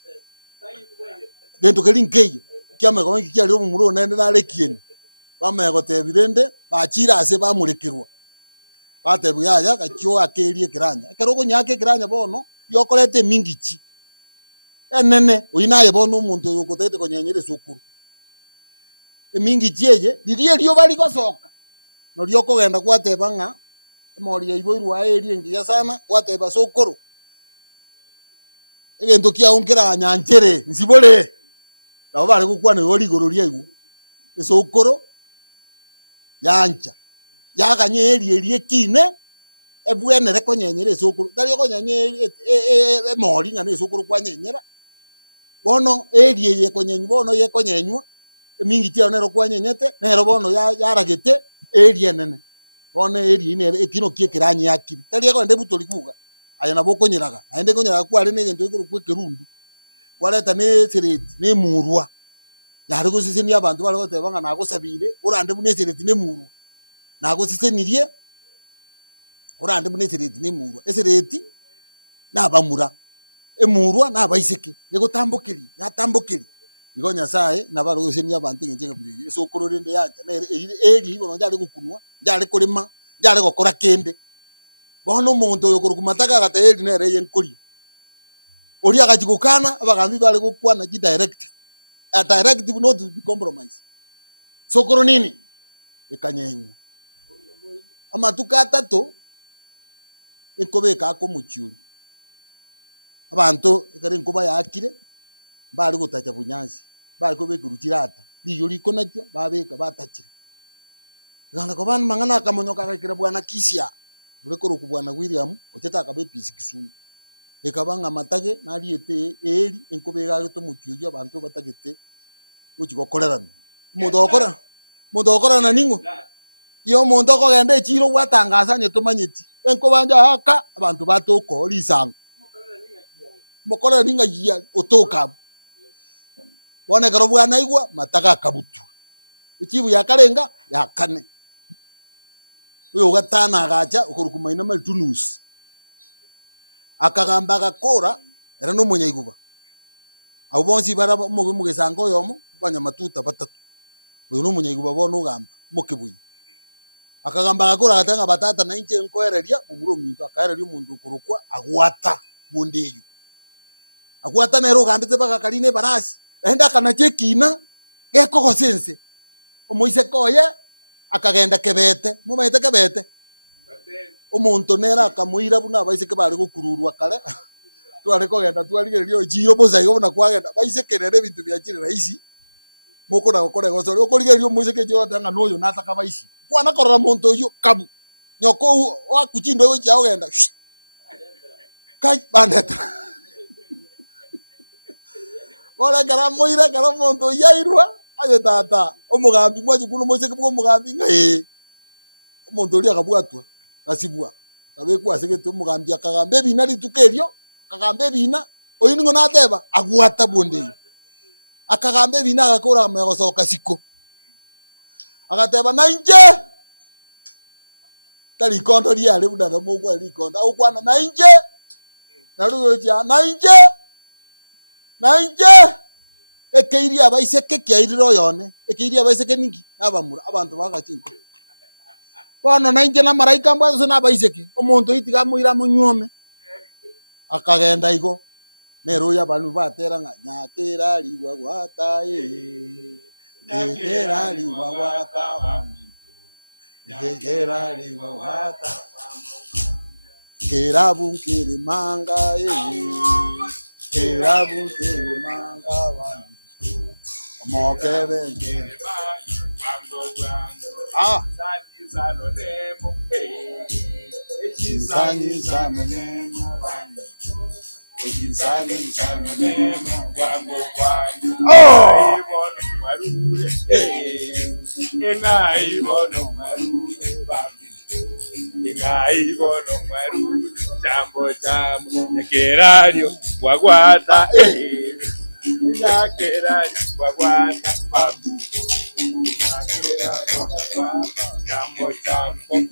gento kelinkeyo kiame ko ngi kyali omuro nende narekieni bamego tebirende bachira ase bamurekirwa batebu yaya kachyo akerie kiranya keroko nyake kiranya bono yokorete mingichi enene uinaye bono umuntu yokotete konyenyere sukuru emingichi eye dirie rio bali gosoka no rio kogenda kwateba nga emori iboirwa erie ngiya sana kwateba sukuru egento kia onkera nyanjere nsibole nabo bari gukwana yori igoro ryaigwo esokoro yancha yakanyeri erie kine ebwenere konyenyere esokoro tari konyenyere emori ngane esokoro kwanyenyera bono erie ye konyenyu bono ye konyenywa emingi tia nero kwanyenyete nero bono yaragete erie nene bono erie ine ekino kiekiranye yakiri tari ko ndebu tolikuga aya nabo konyeraga aende konyeraga kwari ne gento iguru kwekerundu kwareta ne sereti ne murwa yari gusiseni abantu bari gotebanga nago sabire urande bune sereti ne murwa nago sisenirie urande bune sereti ne murwa esereti nabamura emurwa nabaiseke yegotambokeri yatambokeri igonya sae nabaro gusiseni abantu ngenje biri eso kororende yanja ne eri ibo njari gukunwa njari kurima njari gokora kende bono muntu yo kurukumataga gateri nere yenkuri ori agajigukana abagambi bali gukwana ji directive a directive not to be compromise sokoro nini ekanyenyu amatuka atatu ekobeka ko mucyuri abantu ekare nkoba yakire bali gutacha bunyansi bali kobeka rukirata liyuri konajwa babeka batachire ngana ko ban mangana kamonyoka kakira bwana kisia burekoro kubwana William oteta akabe pisi Kisumu ekabanga matage nariete eri enkobega geto mucyuri abantu batagete uchigokorerana mundo okora na ningo iyo mundo okogenda echiro gwatangaza nyetumanyeti enkobanja haka abantu batoko lisanga mokora ninga yia otoka bone karo bwana igwa mataga kabutu echibu yakarenga yakane uyo gatana agacha okurukumaina maltunus akagamba gakora era no munyaiguba abo bonsi bara mugesango yomo banya matuta batatu uyu no munyaiguba bono gamba Okweboyia akagamba gakora gatanga batata na inche nkoereria umuro mintu akaereria umuntu kurukwa agwata bondeyo agwata nero gambite baka karine barasi enda kana chekina geko gosense omoise koye akagenda kebete mumaite kebete umuntu nera akamuira buna baise ke bari gukururwa kare twari kogenda twarigererio jiro boza igona kwagenda baise kerere bintu byakire raisi moko na gukore gocori ukurigerio mucike joro tanga noyo nataka baici kwana korora muntu uyu kabu nyoko wa kuchindo yo chao genda kai bandeta ora gara moira gara muntu yairwa aje tata umugambi mwaje kuno mucike bwo mugambi ngai muntu uri akabwatwa gasibwa kabeku asige umugambi akagambe bina ritukerio akagambe bina oyu ningo nateba agwata bonde akagambe bina agakora amegosoka siko agateba na inje tari kondo ria ari budana mugwa ri kondo ukwana na inje naruja na inje ekeiria abaise kekiairiro yone ekeiria abaise keniki abamura abantu bagachinko bano na inje na maraika mbazo na abaise ke omuntu itiga muira munyome akagenda igo neruya bantu bateranga nyakera liwa gwata nyakera liwa gwata nyakera liwa gwata kerabu kirimanga kerabu kirimanga mokebe Sanyi zanonemo Kerario wagwata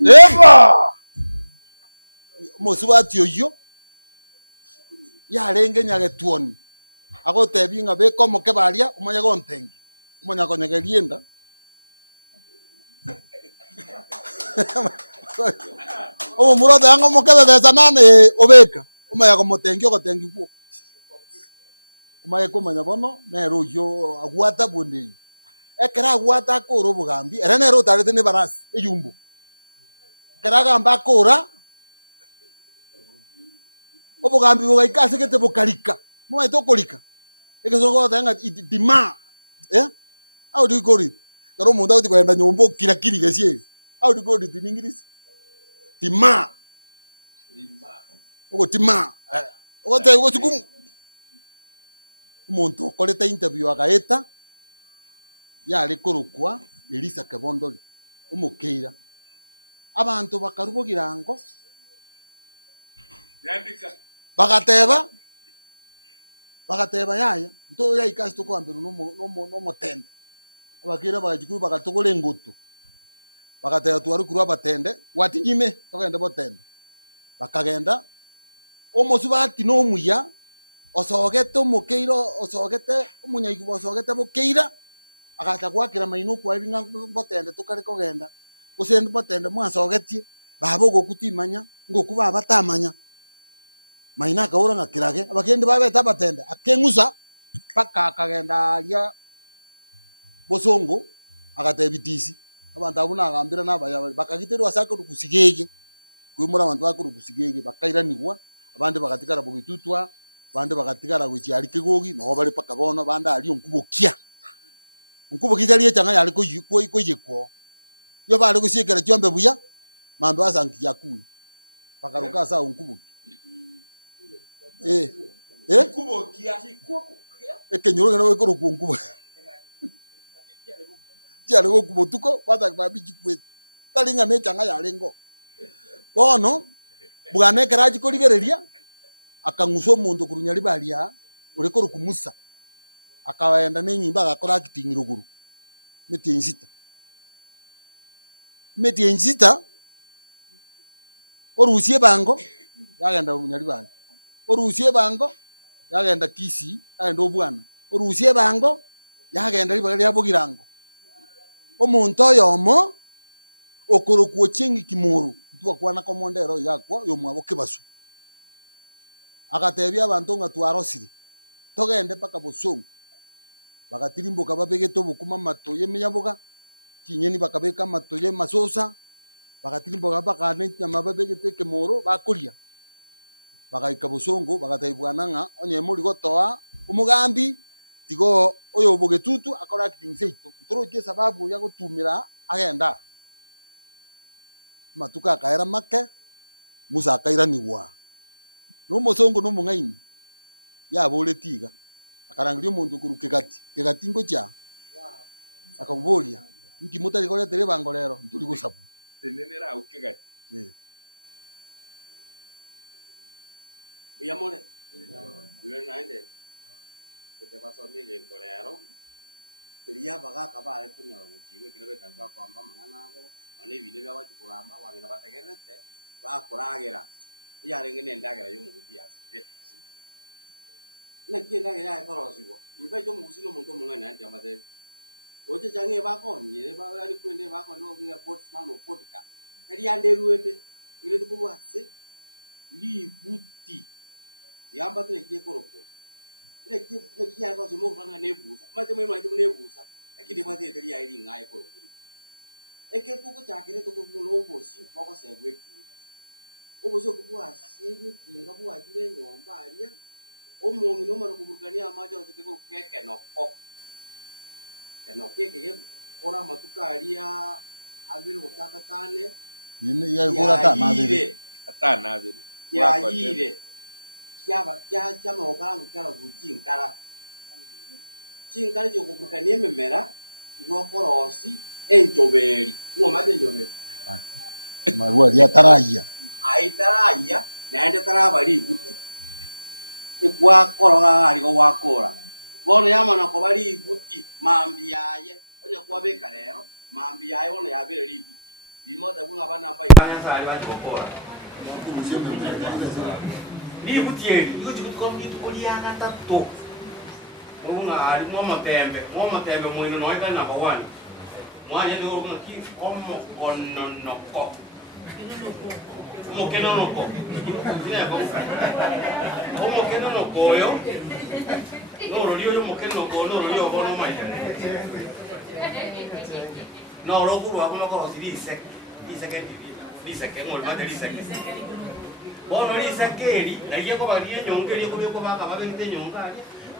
eva musubati oyo yarenge nyagetuoni agotebinga beko mokebaria umanya gontengi umanya konyegerienda omo murode yango mokebe beza nane obeka umanya komotengi ogotengi gwo umanya komanya bono nero yo agwata bonde ekera agwata koro bugambi era nero tarete ne barasi eyumbo kera gamba kora obugambi bugaikase kete bukarika mwa tokolika ekesongo tanga dima how do you call it karo munda uti kwenda nyombo kila gesie how do you call it in English dima ogo dima ogo te ogo sukum umuntu koleta interview agaeta yari korokwa Elisa Kebondoli umukeira abantu bakarubogirango bagateba yaya nto yaikasi tokwambira no motende abakira bagajikuru bagatogole ngutu bagateba twarukuru abatende watinyime togende botende bakagenda omosubati no muya osogete mukeiro osogete omunyayiku osogete bukeira agacha gwakira maino kwa ibinga botende tukare kogenda usende botende mwasogetie babo gokutimanya ngokuba batamanya maina kaura ngakirage abakende babeta batende akengusa paka akagenda alia bosongo agatebitisi abantu abuna agambira nabaya bakagiterwa sako rukusigege kwimura abantu bakurukusigege bakairanigwa abandi bagatikara bugitutwa abandi bagatikara gucyari kigogi no bari paka bono banda ali onkubokia kitaliye changa yali ko yekwo yo bali gusigera cyombe buya mambe basangiya kuni bakaruka sa onkuboki kubokia ekenyoro ngeno wekoro kunkubo cyari go kubotuko bata babiji kwetu talinga ne changa yalengo bono bugane karaji ko ligereria akanguso muntu kurunyali balia urekoro kumusa akawaenda nenyimba agakora acting ruguru meti enzita orusie bango yagenda munyali bali orusie bango yagenda kisi agenda obwana orusie bango yagenda libali yabogirango omuntu oyomo okorokuo chengi kimuru twakwana komondero yakwa yomwabo kibasu agatebia abantu ngatwarosiri togende paka bosongo bagatirimbuka babegete obukuma matoye menyaboga kinyeni bakabeka matoye masosa bagatirimbuka bakane nyama babegete kemoro bakuria bagaika bosongo bagataibwananga onye muri gotoa umugambi tigo oyo bogetutu akora acting seito torotie sababu ya gutumira agenda matuka akaera make musa akairanigwa n'umuzungu n'umung'aini yabure tiga akarangiria omonto kuru kegati ngocha akamuburia nkimutari kore tere bango rero nturi gusabu tenenera ukegati Yamone. Wewe naende. Kete basomye gento rero. Teria baga kabare kunya gusiwe kilo betanga kwamba mangana abo. Ane bine bya bati kuramba bangina bategerete bakoragira. Yarenge nendagera yo muguti yasibe. Na kiendagera ya korosibo. Ibe yo mugusi no muntu mungana ndi amade. Oje jange bakoni ba ari kwende bakoni no ngia sportsman of vodka. Teria nderuende. Ile tukuwase. Libuti. Yamba tene kie koroko. Ne kia ko simo kana nebusa. Mate mo mai nebusa. Akidi mate teri ai ringa ai koroko. Eke tu ko chakere to ko no bosi ko se gweki. O boso ko bua se tinga bua dire nyomba aria. O mongi no maro kuburukania amaja o se ko keke no ko. Keno keke kora matuka aria abiro kusaka tane. Ine ya gora ta mabere. Atana abere. Kia yire. Kia maokara mukara guchinkara. Chinkara jo kuburukania memera. Igo korosi enjoberi. No mate enjoberi. Marua ria taraya. Ai taraya naende tarabari guti. Ikwa koroga ari go wakora. Bono yama na ko bari guti mambi yaye. Onye kwa beka rero mambi yaye bono yabere ri guti. Bimoda bunga bana mbai banya sa ari ba kokora. Ni butieri, iko chikutuko mkitu kulia kata to. Munga ali mwa matembe mo ino noika number 1. Mwa yende ko ki omo ononoko. Mo kenonoko. Ine ko. Omo kenonoko yo. No rolio yo mo kenonoko, no rolio ko no mai. No lo kuru ako ko dice que ngol mate dice que bono dice que eri la yeko barie nyonge ri ko baka ba bente nyonga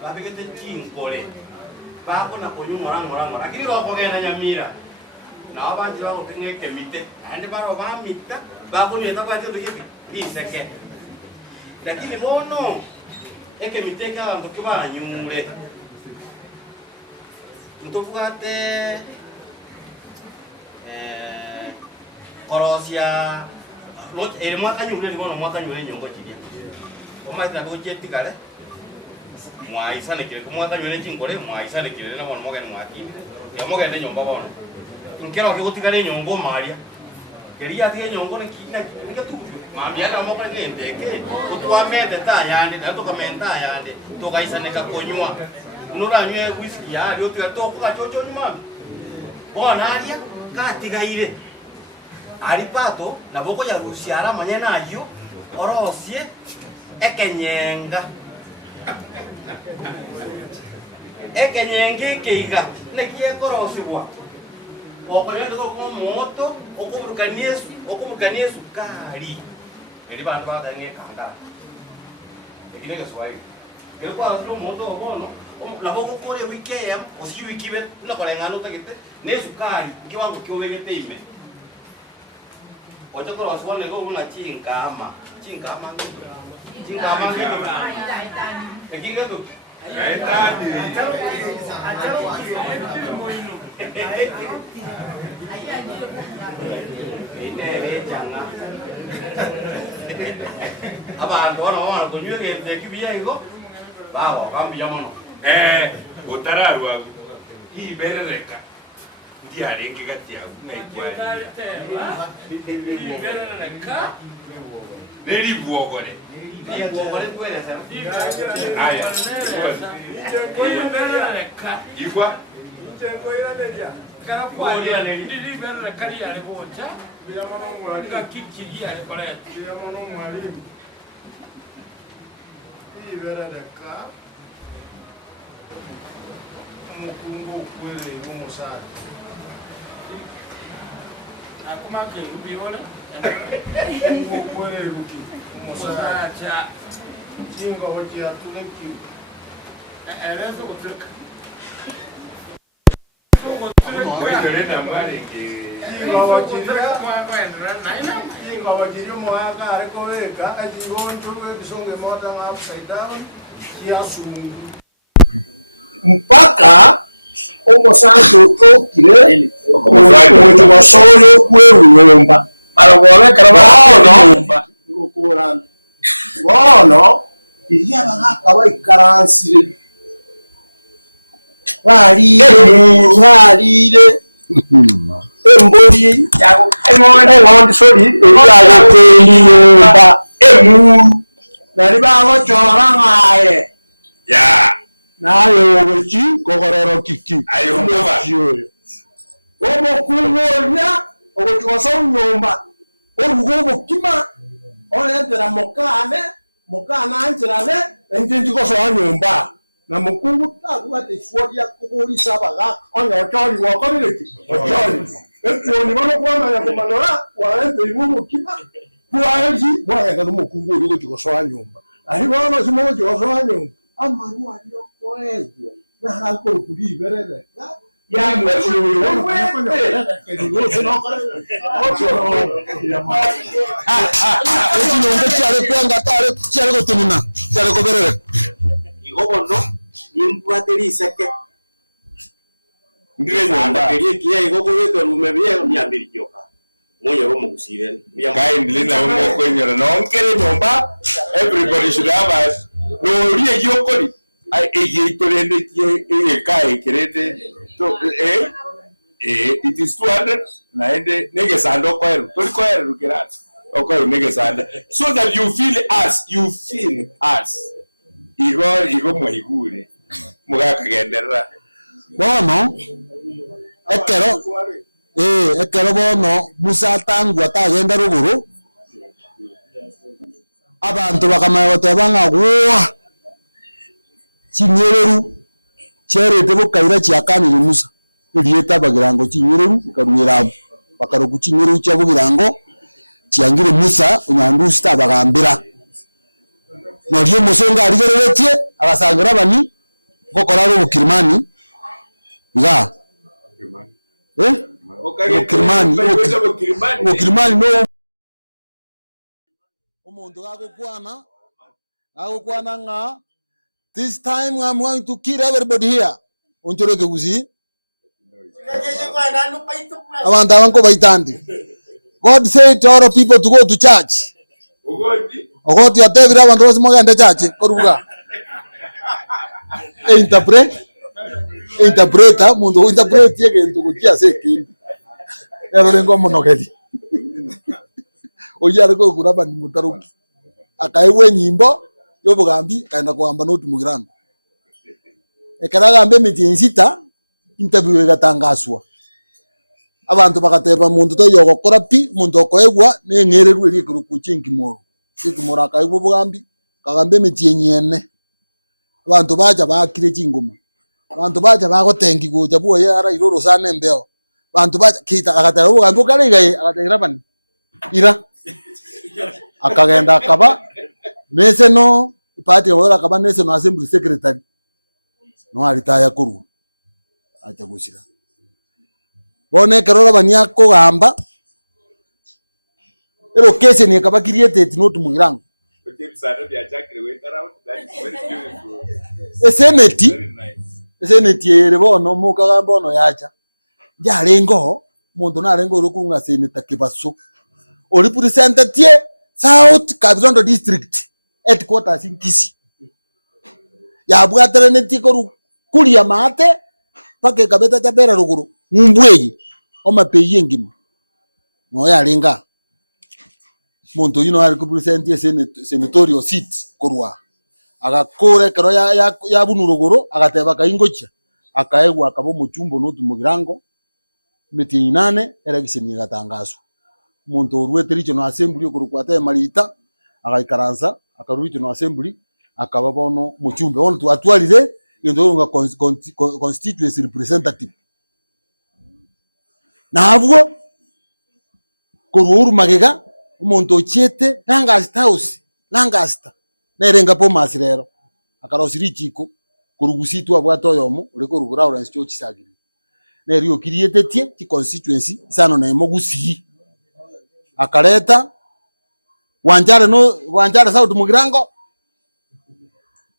ba bete chinkole ba ko na konyu ngora lakini lo ko gena nyamira na abantu ba ko tenge kemite ande baro ba mita ba ko leta ba tendo ke dice que lakini bono ekemite ka bantu ke ba nyumure mutofugate korosia el mwaka nyule libono mwaka nyule nyongo chiki omaita ko jeti kale mwaisa ne kile mwaka nyule chingole mwaisa ne kile na bono mogen mwaki ya mogen de nyomba bono nkero ke gutikale nyongo maria keria tie nyongo ne kina kinga tu mambia na moka ne ndeke utwa mede ta yande na to kamenta yande to kaisa ne kakonywa unora nywe whisky ya rio tu to ko chocho nyuma bona aria katigaire aripato na boko ya rusiara manyana ayo orosie ekenyenga keiga ne kie korosibwa okonyo ko ko moto okumukanie sukari eri bantu bakanye kanga eri ne swahili kero kwa sio moto obono na boko kore weekend osi wikibe na kolengano takite ne sukari kiwango kiobegete ime ojo ko wasone go una chinkama ekiga tu Etani. Ine changa abantu wana kunywe ke kibia iko bawo kambi yamono Utararwa iberereka ndiare kigatia na ikwari Iberereka neri buogore aya iberereka igwa kana kwa iberereka yale bocha Bila mono mwalimu. ngakiki yale koleta Bila mono mwalimu. Iberereka mukungu kwele umusadi. akoma ke ubiyole Mukungu kwele luki umusadi. musacha Chingobo chia tuleki. elezo kutrika Ingawajiri mwaka ariko weka ajigonjo kisonge moda upside down kiasungu mpaka omusanzu tokire omuntu wasolo kwerumba barabona karabona ngokora bono iriya bagaka bayikaransire barire embori yago ngondi sori yago teyumba emu nari bago chora ngaye ya nayo uchi kogororo kiki ayo mba obo kuwonya obo twaso nyumba orugo kima onentera mokana anjirane enjinji ko so nyumba na mukungu takwate fuadia kubuli sabaga onyo chori wakorire chori etuoni bano kwana ya kumanora waende ibugo kima kuaji bwana no mukungu uri gutikosoa nyumba ari bano simo gutikosoa nyumba amaru ariyo koego na hako kuri berere ya mwesho yo Impuateriseke. Nyumba. Kia igogo yetu rumebie nyambirikioka. Moyo romo kusire. Kai ndilina umo kwenyera no nkere nyumba everybody should have no rie yokori. Ai ejitorende kie kai kerete to it is 200 naende nege sando kwero. Tori kwero rukirat. Okwero nege sando. So that you feel us. Igo mwigure. Mugakagenderera. Bono ekero bono Musa tangu atagenda ruguru abantu bakamaya bangagwa kinyereru cyerete bukaira cyakani Musa irieta bagirango kinyereru karwira bakarugu kinyereru cyabugirango cyangire Musa unyandu stabagambira no ryo musonga arigeretie abasangira bani gokora rubukirmani ya Mukirmani no umuntu agokwana nga this time I'm going to kill everybody here onjoreke guzi abantu abanko baitandi God said to all people to go to church ogoti atebira abantu bose mogenda church koruga interpreta mundu interprete yegento kukia sekindi ero lengo monogeli oyari ko kuraba ni mutaruki akaiwe nyimbo yobugambi kaenda kuamba no tumugirano ekaraga ambe mitiensita interview igatangaswa abantu bakateba mundu to yogokora pi mundu okoegwa nengereru eri kurukuchingi moro sikimora akaiwe bugambi kagambe mitienyene abantu baja bakire chingoma abantu baja bagotengi goja buo yara iroro sana mbeo abantu baja kita akatara bugambi karigaye akategira bani ira akagenda akaba nese no party ora akaba nese no assembly secretary no aritaya kuru acha gushira bone karora bania ko gamba ero kese ni akaba created no tumugirango Seneti ere bono mukaga bono yacha jarengo muntu narengo rukunga seneta kibaso ori representative South Kabizondo district headquarters in Kisii ya bwatere netiko kulia mate pake kabeta tabera ruguru mumbweyi omapeyi ngima no yarenga muntu yuno ari representative senatorial seat kurwa agakore kero ya bunuruguru agateba kaingocha akaegwa akabo muchumbo no tumugirango miti 8 election igatangazwa muntu urwete richo no assembly okurukwata marita agaikaranza akaruito no assembly akaba bono muchumbe ono twatwalire endo nga constituency representative nabwo kururu magega umuntu chete Lancaster house Lancaster nerenga po masirero akarosiri chiko kurugusitu abwato yomo uriko rugura Lawrence Church sagiri nerio kirietetie ki constituency sano na mogusi akareta wanjare sauti mugirango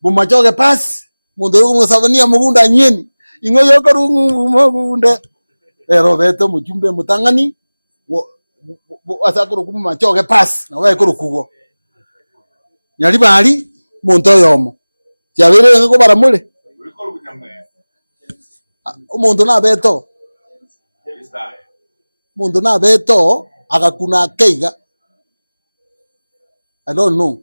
bumachoge pass mundu musabania mugunda nyeni ingoyo karungu mugunda robeto mujumbe mutangani asakuru kumachoge pass na wewe kurukugo nyari bari muntu yomo cyabere ngo baramule umuntu nabeto muntu nabeto agakuna keiga I don't know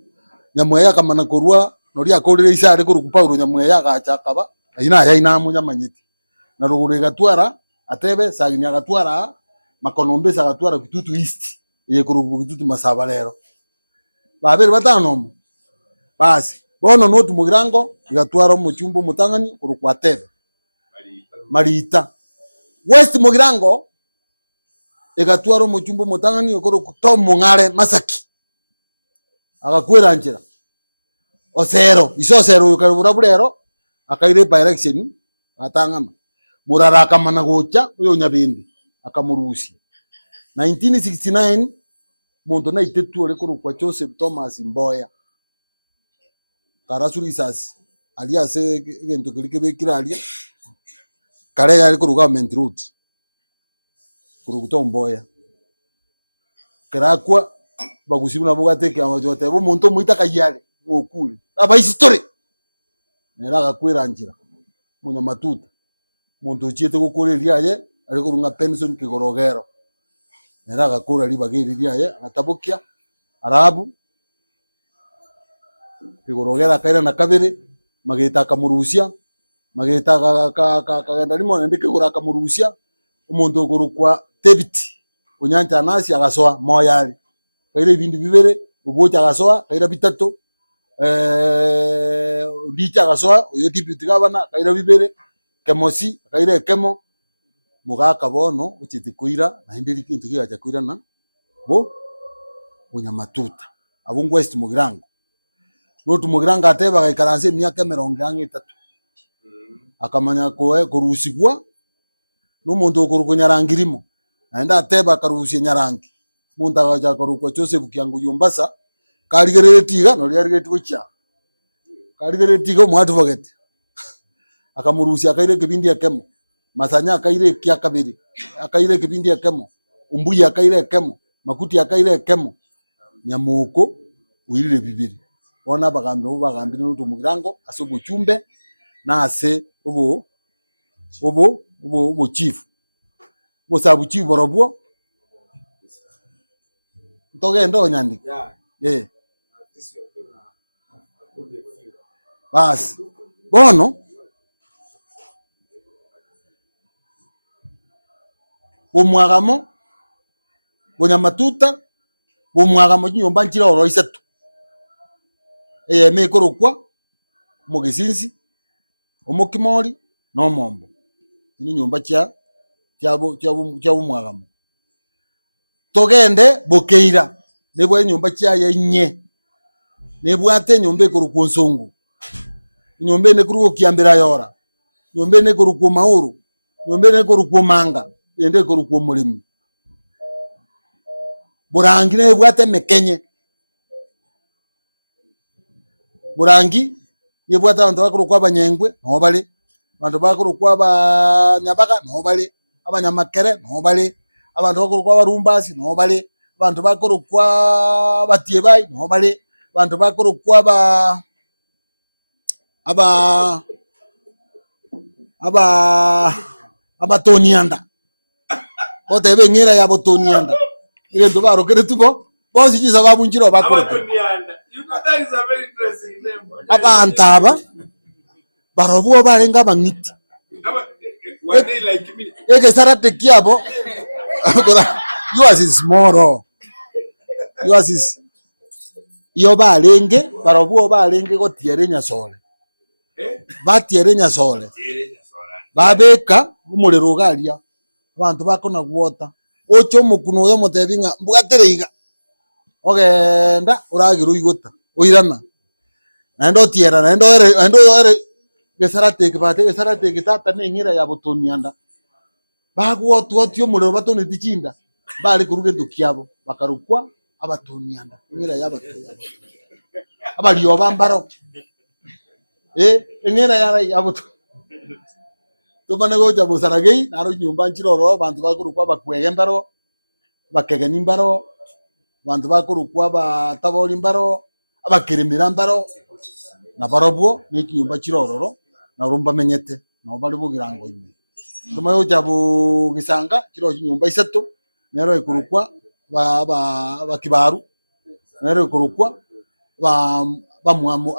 nyamweya kamana kurwa nori akorire isare kuruku Paulo nyamweya agachakaba ina yaina munyamanyiti na ruguru gatwara atebe saginya gatwara makonombe sagatwara kitutu east ye kuruku kitutu masaba lero babere batano basi bono no tumugirango gatwara mu cyumba mutangani kuruku atebe marita west mugirango egatwara mu cyumba mutangani kuruku tomu ngare masaki agakwera njira osero isosero yukarubura burero akaire by election atangana murara akamana gocha uyo nyabindi akamurusi 1969 muntu na itetu ore kurukwa Joseph Thomas Mboya karasuri sasi aliase gento kilike bekiralia kare yari kuruka government route kurukuto Mboya karakwa bagusibuna bugateke amajote bo muntu muita kayale okule aba history nera gakwira njira munya matuta muntu chiete gukureria ye ari kurunga pension kigorogero nera gakura libagiriria ye atabukia arabu kigorogera kaira na kabere mageta kamurusia mageta kagenda limo ndike gura kamurusia umuntu gurukwa debit unyanja nasi agasoa moyali kaire ibindi bibere ubocha agasoa kaira bitatu ndicha agasoa uyo deputy governor kaira bibere kemosi kaira kemo mugaka bono uchiti kuira na hindiri kintu kiacha kuira na bo unyamatuta abungu west mugirango no mugirango ateba gaikaranse myaka 30 akamanya koe kurusigwa no muntu kurukunyarangirimo naenda ateba karusie nyarangi muntu agaja kurukwa Joseph Kiangu Yumbasa karigeretiga no ryarigeti kucha karigeretiga mu advocate akamurusia akaire kibindi akemo masanya akaire kia kabiri akaire kibindi akemo umbuyi akaire akemo makuti akaire akemo nyamuko uirire bibiri ona bagambire no tumugirango asubu chumbe na ase ubu chief bosabu chief borobwo togendo nyandi bas bono bomwagamo bonyamatuta bomwagamo nyomba nchira oro isatu mekorokwa mugisinsi omukimori no mombo ni nyomba cha bomwagamo togende bokeira nebwe nyomba cha yenye nebwate nyombe korokwa nsongo nyombe ne kuruko kiambira yora nyombe ne korokwa mauru nyombe ne korokwa manga ende korokwa mulimi burangi ne bwate mekenye burangi yebwata abantu bakorokwa abanyengwe no bale abantu bakorokwa abanyabaga no bale abanyamakere no bale abantu bakorokwa abarumbasi no bale abantu bakorokwa batiebai no bale abantu bakorokwa abatonianda bote bengira ya botonianda ile ndo barokere tubo bosi chiza babunjiro bakorokwa Abatonianda. You know that is a very interesting name. abantaba barobuo barenga bangiti Were they like me? ege sarate kiabo yours is small yours is iyo barenge barobuo barenge gotiere nyasole batiere nyasole babeka umuriro garia abantu bakona gwota ocho mukuno yo mutebinga mbugatereiga ogenda uragiru igota oirana naendo tiera naendo ere gesarate kibate gesarate kitata nengira ya botonianda bagwotwotio muriro batoneti chinda bari kuruga ndukiabo bakarukwa abatunianda ngira yaba abalioba mbaro ngira yara yabo tumane goja busaragei naro nyumba nchiroro bantu bakurukwa bakwege mbaro bakege nimbaro bantu bakurukwa batabori mbaro abakirimira mbaro na barobwo n'ikinyumba kirororo na rumba menyete no bari bugirango ime tumayo jabu gisanga kiro nyumba isatu nero ikurukwa bakibaru nero ikurukwa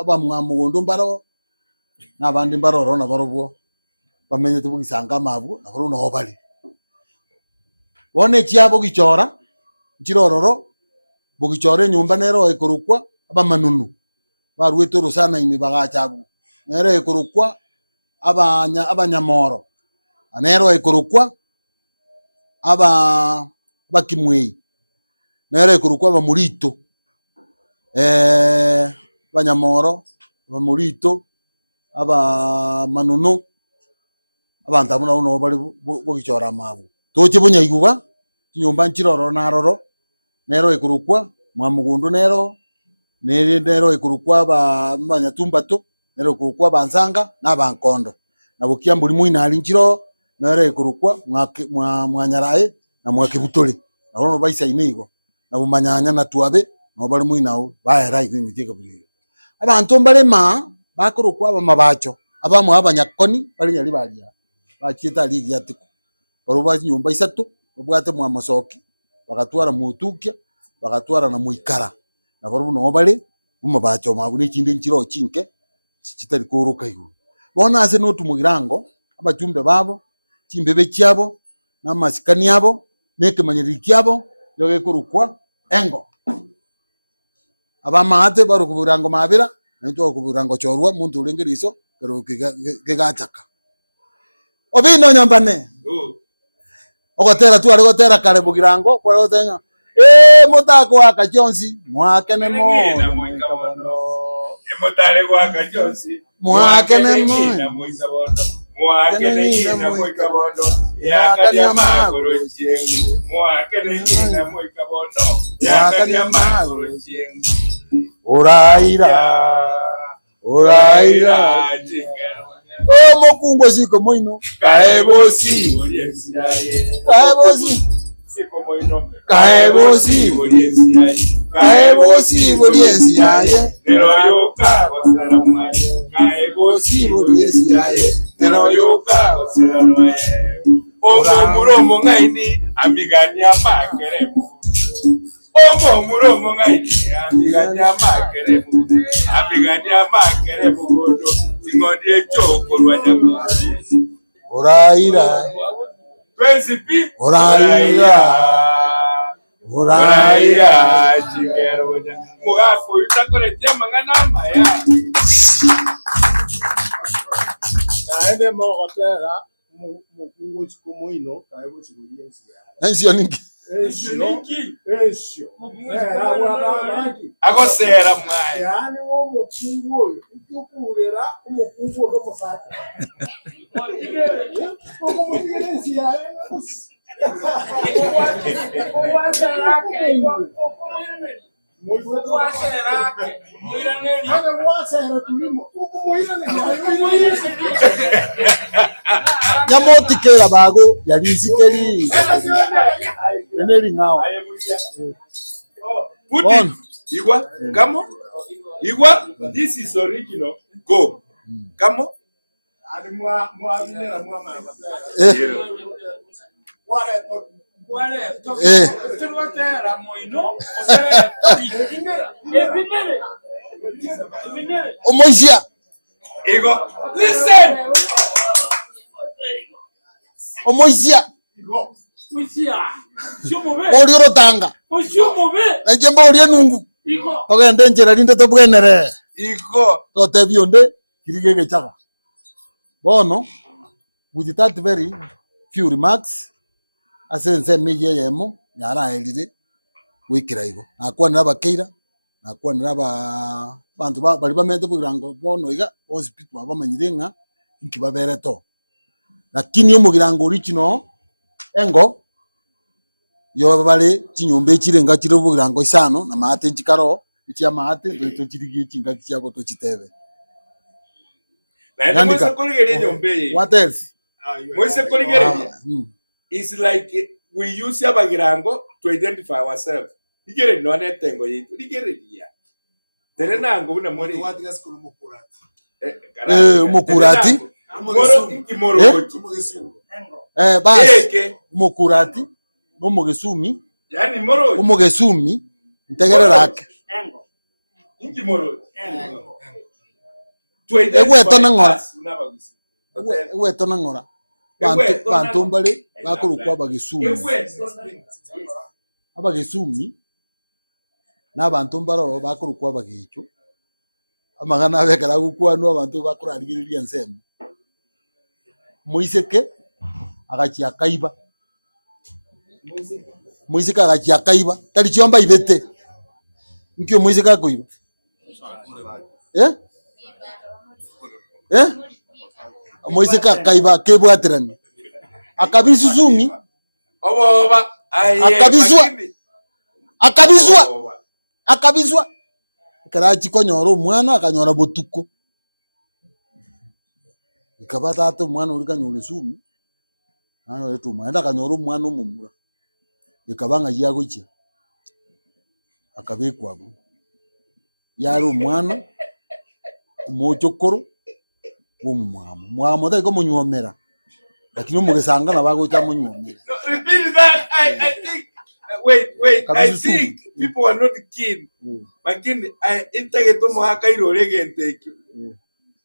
bamwamugondo mbaro n'abandi mbaroro na barobwo bamenyete bugisanga mabu na baro no bari bone cyabo gichora kirororo bugichore nyumba nero ikurukwa abamanunu barwito rusana imi bagachabu nero ikurukwa abanyamoro nero ikurukwa bakimwei nero ikurukwa bamurito banyamoro bamurito manunu abantu abuna uno bari bugichora mabu toche bunya iguba nyumba nchiroro naroro nero ikurukwa mwamugundu nero ikurukwa banyatumbato nero ikurukwa bansanga n'abankondo nabukia mburi muina alinchiro nero ikurukwa mwanyarae na mwakibutole narono baisa inigo nabumanyanya na tuabe no bari muina baera imiteka buri abantu mbalema bakurukwa bamabacho abamwe abanyakoni bari yali balia bachita ligi yatiko baruba nyumba isatu ubwate mwamosoki bakatwara mutukia bakatwara na muikara na barubu no bale mumabacho mabuni chinde nchiro chinke chitari kuruka igu bona ase no tumugirango abajumbe babo chimbebe cyabo namasikani yabo nekemanyiri cyabo yoge kurukwa engo abamate barukuburango mabira nito kuburango chorwa muntu urengeriso pero kegachaka obino nyambane ogotera tu arigotera kare bugirango kwa gotenya mutako wa kajonsi mwakene mo mutare wa kajonsi mwakene mo mwakene nyina mwikabondo yakanya magoro chengu mwakene nyina mwikabondo yakanya magoro chengu oraira mokungo siko moino kaebosi siko moino kaebosi boliensi yaye neroyoka wasalamuaye kaebosi boliensi yaye neroyoka wasalamuaye omo muromo ngaini amigania makeremu omo muromo ngaini amigania makeremu godo ingodie choko rwanyama oraira Principi oraira chingero mugafo utakoretia mangana maya naende mogotera mukungo chikomoino kaibo chikuyensi ensio ningi esio agosera mwaya yani wo mukungo oyo ikukurera umukungo oyo musaka omutigere yaye nyamotikera bago yalisikeri eneli ngao Puti igwa kamo igwa this is original go kamo ali mwa vinera mwa mama omoisia ego listen omoisia orioro tanga ejemba orie nungu togende njera rinde tobwenere ego totebionde kirige gechaga bono with that very few remarks asense meje yemo nyara elire wikira igo nakwanira bakeira nakwanira bantu bali bamete bugirango bono iga hospital bamanyirenga nkibabereto lakini umugirango original engo yo bale chinyombe chirenga chirobugira ngo isano na mate nchikaro ichia mate ndo chirigie chinga chiabo to chitebe. Na mwese kuligeria nyombe. What else? Mwese kuligeria. It's like we use abagirango to identify ourselves. Igere no netengo yitu. Ligeria. Terena ngo buna muri. Umukurati. Basi umukurati n'umugesumi. Yani moro. Umugesumi ntegererake. Ingi moro. Ewe tonangora. Bantu mbale bakurukwa bagesumi. Abagesumi n'abantu mbaro bakurukwa bagecho. Amagana bekara gukwanwa abantu bakurarigiriria nsemo. Moiseke agachia kaiba. Moiseke agachia kaiba. Tali chiomba ibete. Nkyo Moiseke akoiba. Moiseke akaiba kebwaterani. Akabisusumi. Oba akabizwa karachi konyoro mwana akanyora botuko ikabata ato mwana uri kanyora sumi nayo eto mwana kanyora mwana umumura ikabanga yago iki akabekwa abo yari umwana umojokoro mwamo ndiko munyomera lakini umugesanga nabago cya munyomera. Repeat that. I think I think people are not keen. Lakini integeto muhaka irore genteke.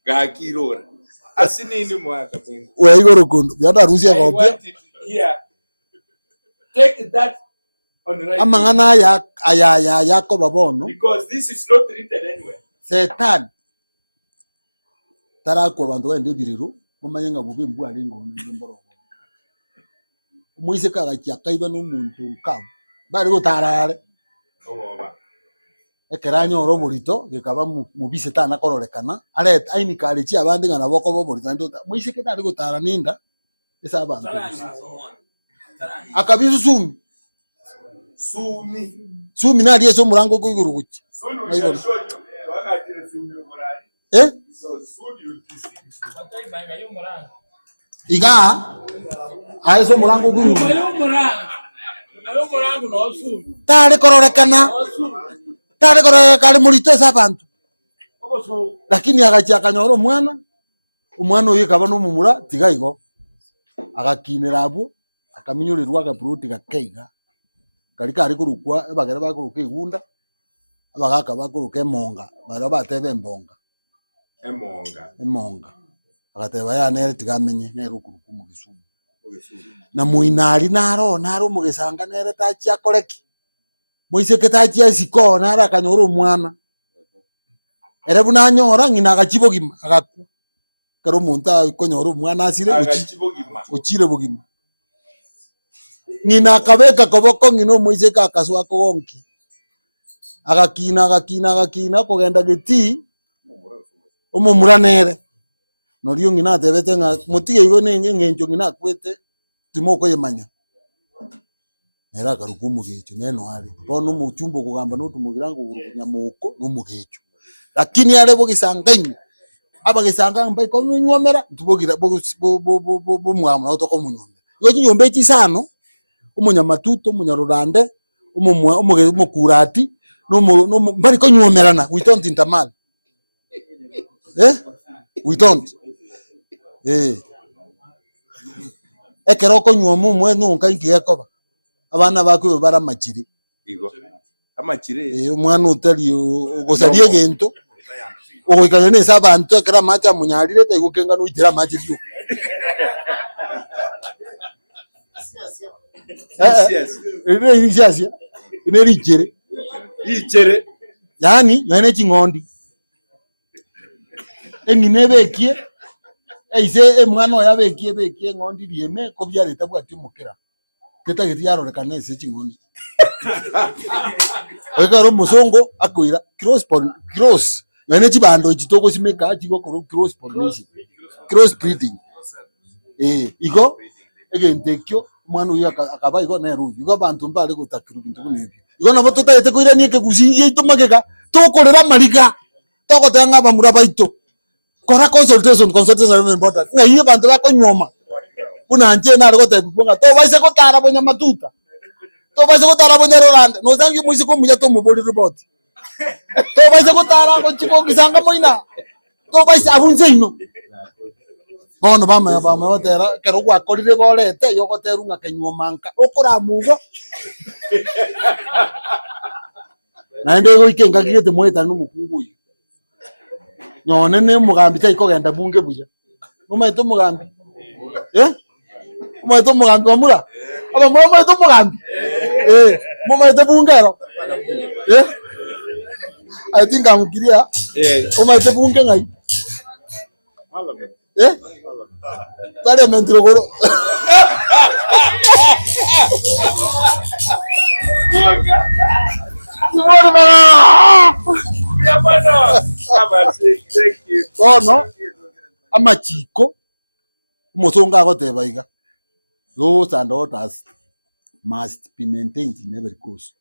Gakirora. Asinini muhaka bengi. Wewe igoro kondo. Yada Rusia kopia. Yeah. Take that on the right. Amangana ya ko babono. Because this is not written anywhere. Satan. Tara ko bantu bende biriru. Mumanyenga bubi mbu alingo nemboro. Moise kagachia kaiba n'umuntu nkabo. Bari gutarare. Oba. Ekeranyo oro burito gekaba mubise tana kororekana. Aret aini kali chi abandi ngana boko bo burito ndo. Moise ketari gutara ninda. Esa abantu. Akabizu sumi nari eso murango kwiguru guchi. Sumi sumi umurari. So soon you Iga aiso murango kwiguru. Tare kororekana. Tare murito esa abantu. Lakini agachia kanyoro umwana uyu kaba no mumura tigaigo. Agakinira abo akaminyurirwa agapruti gakeiga. Karika ari kurukwa bagera bakuruka igunda. Abagaka bakuruka emonga. Bara batebe embonga. Emonga. Agateba ya nere tigamenye nere ukuruka mu Gisumu. Na muinari naro mugesanga nere tachia koreki. Moise ketachia siko nara kanyoro mwana. Erebu na nyora ngina agachibogima agaku. Karo munta konyoro mwana asire uchire bogima. Ngina kabeka koboko ngino Moise kakaswa ko wonki. Agakina kogenda geti. Umumura nere. Noriyo ngina tebete nga mutige igo ngenjo ngina kwete timoko yemanya. Nera karuku mugecho neno ali. Bono muchumbo kugamba no tumugirango nyamoko no mugecho. Lakini ale bogisangaini. Abagisanga mbai ko nyomera tubogira bo mwamu na toko munyomera. Yo nyombe chisano umunyamatuto umunyarurande umukurati no mbari ko nyomerana we don't intermal. We don't. Ekero ko nyomo mwe nunka ikiyakoba. Abana bakwe bara machiri. Igo. Amachiri. Umwana utali ugosalie gento. Oikanye nesa abantu ekera macha munyarire te gukenga no itira machiri. Ine richere. Yani yane chingondi. Engine bekie. Eise mwana yabekie ngondi rieme ko byareta bwati mukira. Keta giti yaro rekana ese chingondi. Ekaro musongo akoira cross. Yane chibando chitoko simeka chiko cross pollination. Cross breeding. Igo egentekyo mwana uyu akaba iko na ru yuko bantu mbale gutakiru bintu nebi iko nabo tutayete kuira ni kegucingie itumageka tukorera mariga togotanga bamura baito kora consultation is important ngai bantu bakonyoma kuna nje na rogota bikunga to baise gotara bonya matuta to baise gotara bonya Rolanda no zangi muisi ko muya to muboli report to baise gotara ko chiko kisanga moina to baise abunze ino bono bama otera kero gwa korire borete yo goteru nga kenyumanka okora mugo na ndo go ikenga kigete mweta no mukungu uyu nyone ne mugambi tai ko genda bunge buya mumaito mugambi mumaito mugambi bamura aba mumaito mugambi mumaito bungero I think I'm clear mumaito bunge ngai Vale, me entregó. Oh, no. Ama chico. Mosonga gote baiga. Those and others must be maintained in every course.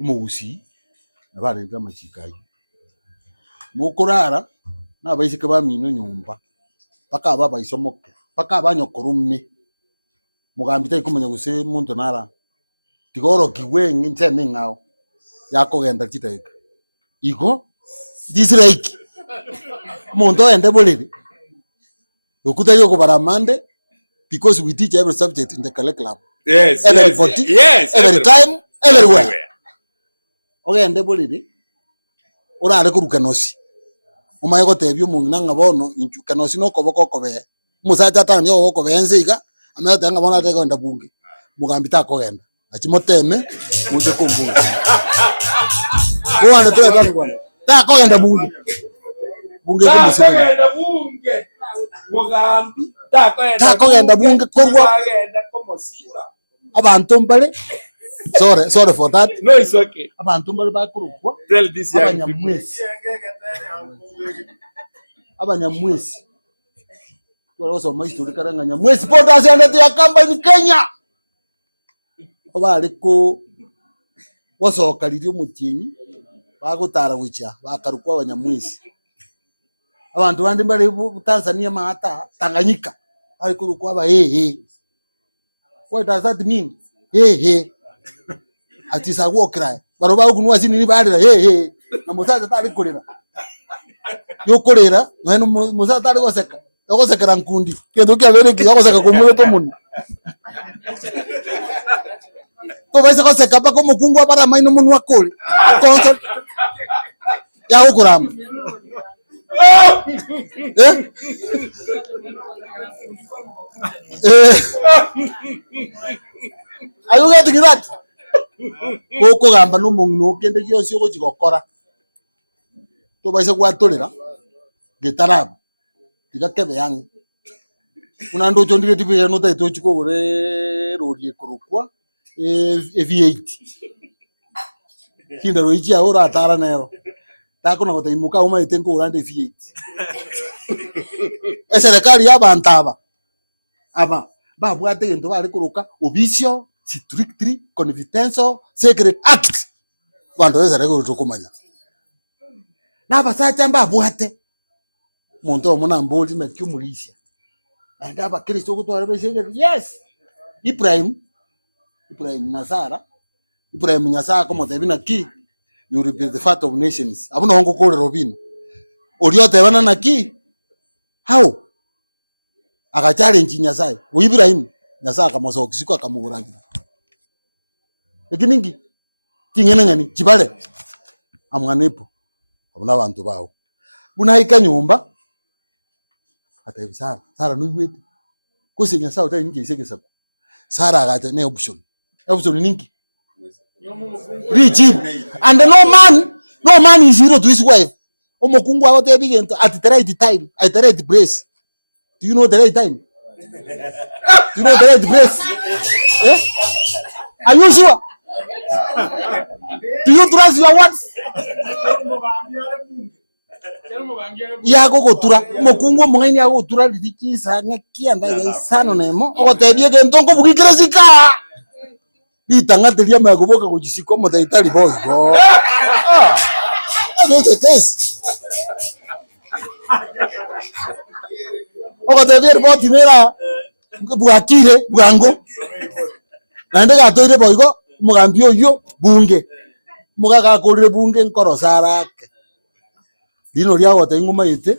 Musi. Abale kama chikai. Mukurara. Na baisi kaba mino nyumba paka baba isomoke paka banyokorume mugambi tai kumenya guse muntu nara tigoro kiwe nginte mingao yako genda chitaika iko this like muntu ende boliri ukuta yoko baramande because we teach every subject in the curriculum. Yes, everybody, yes, every time, everywhere. Okay, ende boliri ora ale kuruka nosi umaye gotebyo mungu nanga bono inchuka no sino koboko kobe musacha tani yo kobenze iga amete nga bona teko enda bunge mugambi ta kogenda achimoteme muje kumbunge bwana tole tani bwana ta kogenda bunge bunge kumusema enda bunge mugambi ta kogenda bunge korwa agenda komosira abantu mbale sorry for that. No, it's okay. Abantu mbale bakurukwa Tell this young abanyamwezi abanyamwezi waloso maistori karanga nyamwezi poda zende ya kamba ni Kenya obaliko wasoka liryo mutinyi bagutara wicha bakarukwa abanyamwezi abantu bandi mbale Tanzania mahata Tanganyika alikurukwa aba what does that mean atisa wokra baroba kunwa sini ni badira na musaza tali kolera yokolera mwenu musaza tali goseka yokosekera nkundi kendo kyabere ki yokoseka kumwe to muni to baise koseka pa komo kungwa para maino munu wakole konso ya ukurama are you getting that? Koko gamba no mungu kende kyose yoko chigokora to baise kwatolera gitaraba tigakebe yangu una ndo chondike tipe no taito chiko gore rorie kurukwa V8 kinda roichi ahora atara nero tako na kotaimuka uma itengo urande V8 serikali yabantaba aba babwate gento bari kuruka obisio strictly confidential secret act bantu weza rego rutokomanya naba sacha mbabwate muntu omuna mboli na kyumulisha anda ba Kristo gutwara besenge yes Ibrahim Nazara Ibrahim Nyasa komo tebina ki you will be the father of nations abuno hongo kole robino oriote bana na ki how aga challenge Nyasa Ibrahim Nyasa kamaso kisiko akamugurangira ekiningi kingene ngani kibale amwanepo abuna abantu bawo bunahika nyumba ata Sara nuwete kusenya sawa ta ningi iseke Sara agata ne option ningi rich and no man is hero to his wife omokungu awote bigento at the right time at the right place. Do you know the right time? Do you know the right place? Are you sure? Do you trust your words? yago gotura mukungu mung'aini yago gotura ririkisa ng'akianda sano nemo ogotebia gento nkobugikira sika litang'atiria magoboka gochisiko mothaitari boy bo that's the case ogotebia riboti nera bwakire bwango naende gatoire boigo mugambi oyo bunge mugagakurire bunge nkoro sarake dino ria gote nguma yete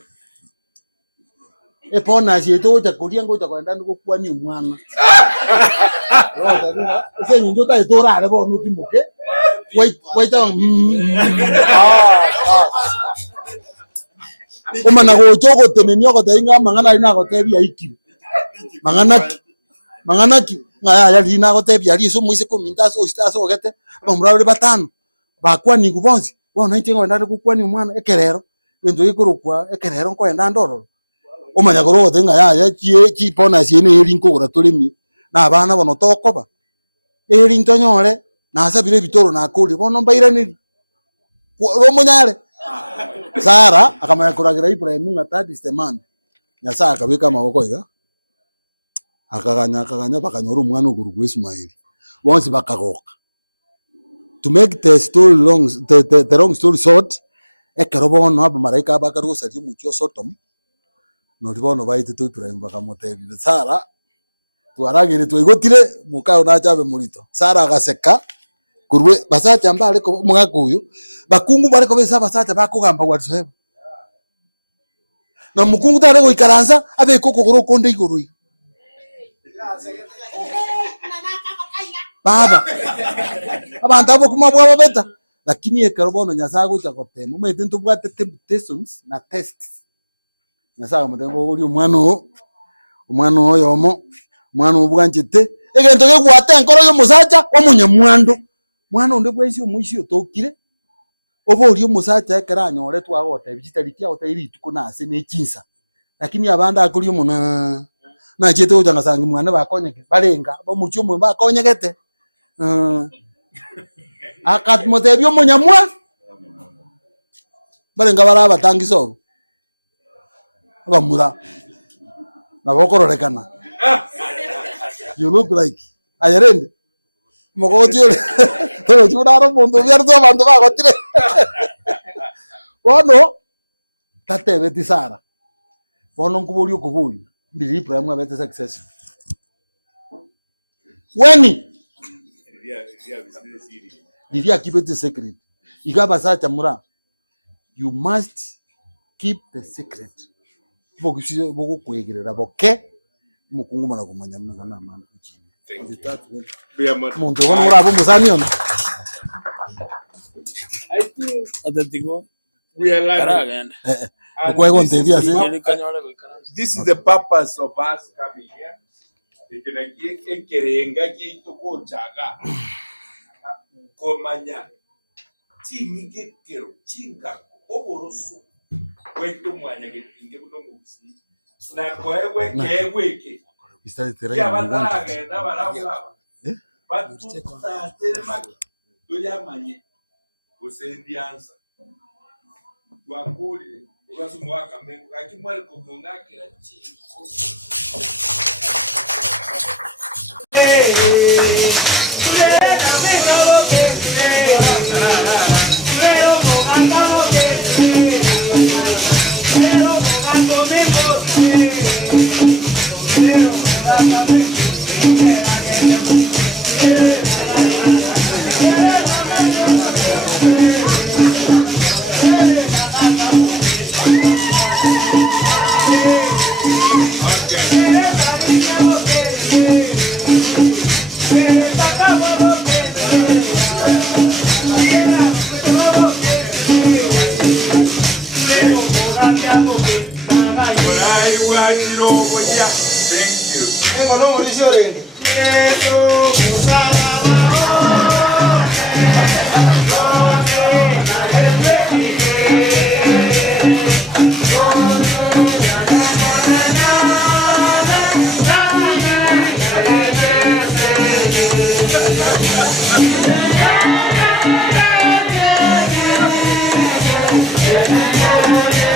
epona sieto gocha kuria ngocha kwenda ngokwani mwana ese nyinjo ta itora ale bo nutimuke wait omana gocho gotenenio gotenga mangana ina gotebia ikiri manganaki ngaya rina gotebia riso muise kominta so staso gete bamura batano bakwani kubonzi bona itengo ndari kukwani mwana ekerero endo ikorokwa ekerero nkoenda ndoro omanya goro gotenga ya chi pona siene eri nkogora turimi na abana bono tokoba eri ntonyore na asabire bitoro na akuri bono mbairaniri romunyare Sara akamaya kuragira Ibrahim ngata man nyasa akabika maboko iga akaganya bakanyora umwana ugurugu Ismaili bonse bakagoka. To make the story long, the long story short, ekarobo no abamaraika bakarugo sari mucho Sodom no ribono baite tu Ibrahim bakamotebi Sara twaragire twigotire mukao na chabe murito Sara agaseka kurwe basacha mbale ko mugakuyu bakungu bare ko besa basacha bakugamba watsoeba na mukungu tare go ikaranza abe kokogoro konde igoro baba abantu abo kumabwa beta lakini ekarobono nyasago chakotemo mete ntubwate temptations na tests nyasago mutembo uri umwana oyomo mwana ubwanjete egento gegwate nkoro yo musacha omunyamwando mwana onde bwensi omuisi otokire obori omusacha ekera nyore twagote bijitari tia otairi tuko nase nechinsa lakini abanda akuri omuna na chete ujanga sangi mwana bakonyeke barenga bomuchi omwe bakonyegete akat motebio munyamwa barenga bara batangiso bamura na bokororekana. You look like ayerende mogotio pero churaro mundo bierto abantu bagotire bono tatebe tisara bono nkuburi okuburi ndiri Ibrahim abete success weni Divya keep it the secret. Igaba sacha mura. You must keep the secret. Bokusi boku kwegerera boke mukungu mana kumanya mwana amana kuchini. Muntu wono urabo musani ono. I think atatiko we are learning. This is the purpose of us coming here. Ekerenga kitoko jaga komanya timike kero chinga oboroso wetu mwanya getinge buno musi na kwewe keweke ya bataraga na barabula batuta telema tuyamanye usendianza wakuli wasu mwaka mengo akimwali kongakira chiko Thank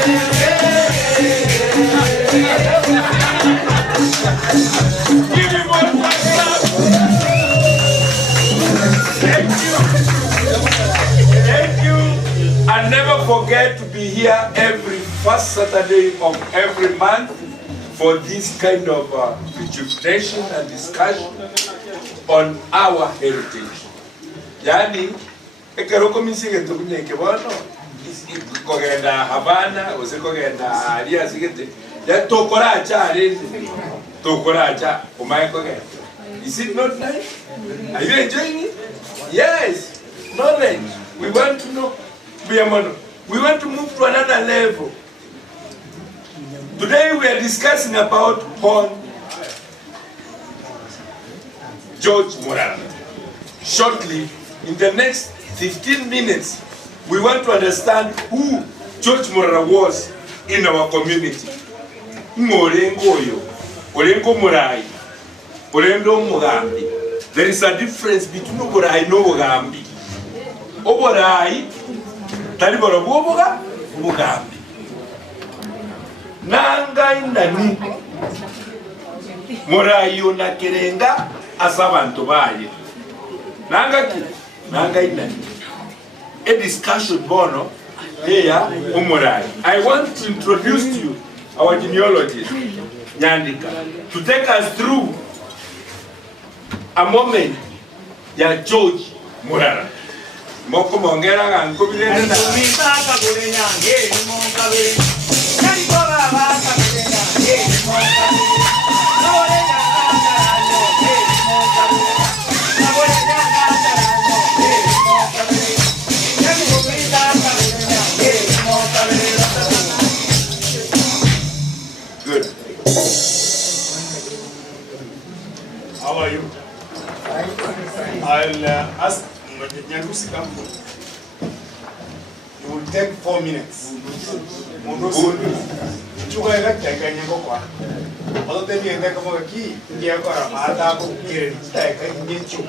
you. Thank you. And never forget to be here every first Saturday of every month for this kind of rejuvenation and discussion on our heritage. Yani, ekeroko misige tukuneke bono, kogenda Havana, ose kogenda Alia sigete. Ya tokoracha arende, tokoracha, umaye kogenda. Is it not nice? Are you enjoying it? Yes. Knowledge. We want to know. We want to move to another level. Today we are discussing about Hon George Morara. Shortly, in the next 15 minutes, we want to understand who George Morara was in our community. There is a difference between Oborai and Ogambi. Oborai, Talibara Boboga, Mugambi. Nanga inani. Morayo na kerenga asabantu baye. Nanga ki? Nanga inani. A discussion bono here Omorai. I want to introduce to you our genealogist, Nyandika, to take us through a moment ya George Morara. Moko mongera gango bilena. Mintaka kulenya ngeni monka we. Nani kwa baba kulenya ngeni monka we. Nabolenya ngata rano ngeni monka we. Nabolenya ngata rano ngeni monka we. Nani kwa mintaka kulenya ngeni monka we. Good. How are you? I'll ask Nyagusi come. It will take 4 minutes. Monosundi. Chuka ega teka nyango kwa. Although they be ega kama ki kia kwa mata ko kire teka nyencho.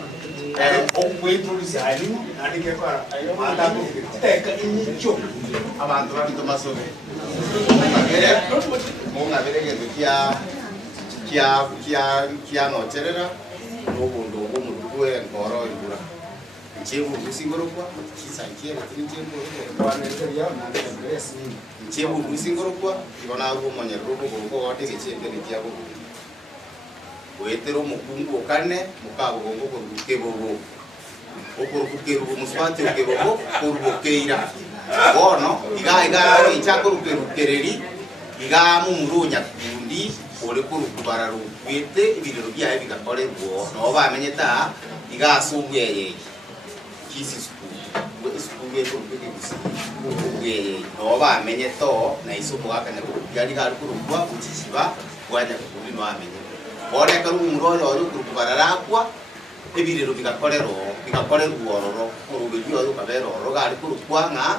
Okwe produce ali andi kia kwa mata ko teka nyencho. Abantu bari tomasobe. Munga berege kia no cherera. Obundo omuduwe ngoro indura. Nchebu musingorokwa kisankie natini nchebu kwaneria mandelesi. Nchebu musingorokwa ibona abo monyeruko ko wate kechembele kyabo. Wetero mukungu okane mukabo gongo ko rukebobo. Okurukeru muswate okebobo kurukeira. Bono iga ichako rukereri iga mumurunya kundi ole kurukubara rubete ibiriro byaye bigakore bwo no bamenyeta igasubweye kisi school yeto bigisi ubweye no bamenyeto na isuko akanya byari gari kurukwa kucishiba kwanya kuri no amenye ore karu umuroro yo kurukubara rakwa ibiriro bigakore bwororo urubyo yo kabero gari kurukwa nka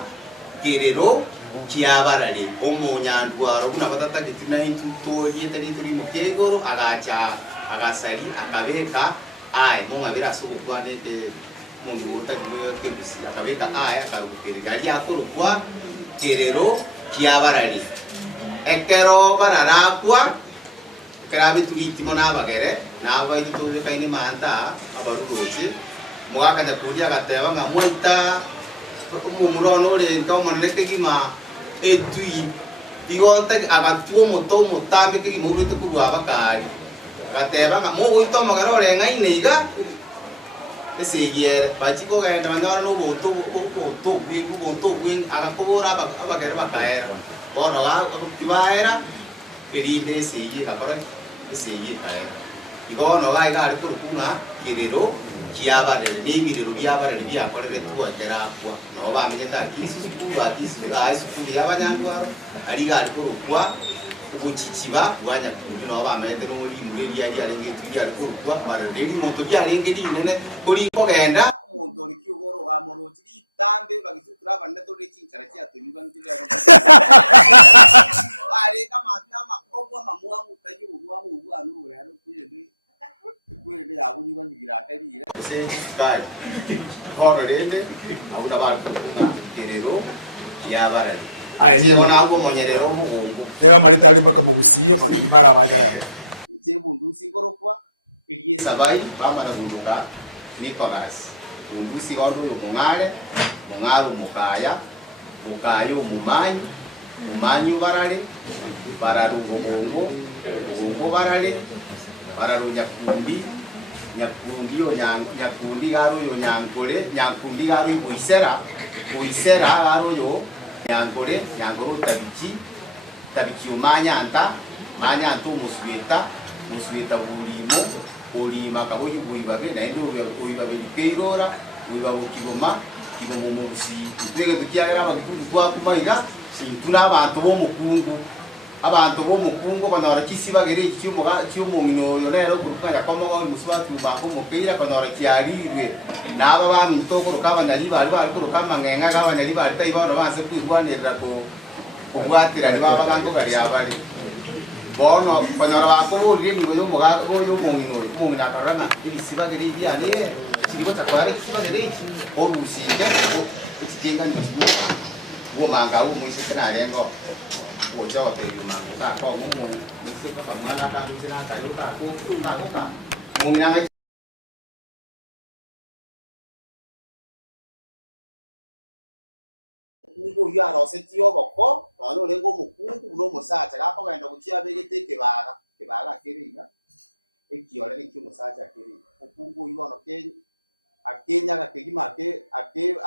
kirero kiabarare omonyandwaro buna batata gitina intuto yetari turi mukegoro agacha agasari akabeka ai monga birasubukwa nete mundu utariwe kebusi akabeka ai akarukere gari akorukwa kerero kiabarare ekero bararakwa kerabi tuitimo nabagere nabo yituwe kaini manta abaruroche mugakanya kurya gateba ngamwita umurono ore ntomoneke gima etui igonta agatuo moto mutambe ke gimo rute kurwa bakari agateba nga mo goito magarore ngaine iga esegiere bachiko gaenda mangara no boto bwin agakobora abagere bakaera bono ga kibaera perinde esegi gakora esegi kaera igono ga ari kurukunga kirero kiabarere n'ibiriro byabarere byakorere tuwaterakwa no bamenyeta kisi kuba kisi ga isukuri y'abanyangwaro ari gari kurukwa ubukikiba bwanya kubi no bamenyete no muri muri yari arenge tujya kurukwa barere moto byarenge dinene kuri kogenda umuntu uri cyugoro wa monoti itambe bagitutura bande to rekincara cyatunyuga n'ibyo ari kamatama kogwa mamuwa mutayi ubuwa mu bwana urero kuyebe kwere yabunyuga ngiratari se kai hono rende abuna bantu kerero yabarari Ni nabo monyerero mugungu tega maritari baka mubusiye bagani bara bajara je bundu singorokwa iriye sabai bamara bunduka Nicholas umbusi gondo umungare umukaya mukayo umumanyi umanyi barare bararungo bongo barare bararunyakundi nyakundi yo nyakundi garo yo nyakundi garo iboisera garo yo nyangoro tabiki umanyanta musweta bulima kabo yubuibabe na ndo uibabe keirora uibabe kiboma mubusi twege tukiagera abantu kwa kumaira sintuna abantu bo mukungu banora kisibagere cy'umungino yo rero kurukanya komo muswatu bako mukeira banora kiarirwe naba bami tokoro kabanyali bari kurukama ngenga kabanyali bari taibano banse kwirwanirira ko kubwatira ni baba gango bari abari bono banora bako buri ni boyo mungino akaranga ibisibagere byane kirigo takwari kisibagere orusike ukitinga ni wo manga wo mwise kana rengo wo jote mango ka ko mo mwise ka mwana ka ndusina ka yo ka mungina ngo ya ro se tio boko no lengo mukungu no musacha ka ko endo kuchia begete kebaga keringa ekiore ni kumusacha keringa mukungu yono akenya gakigima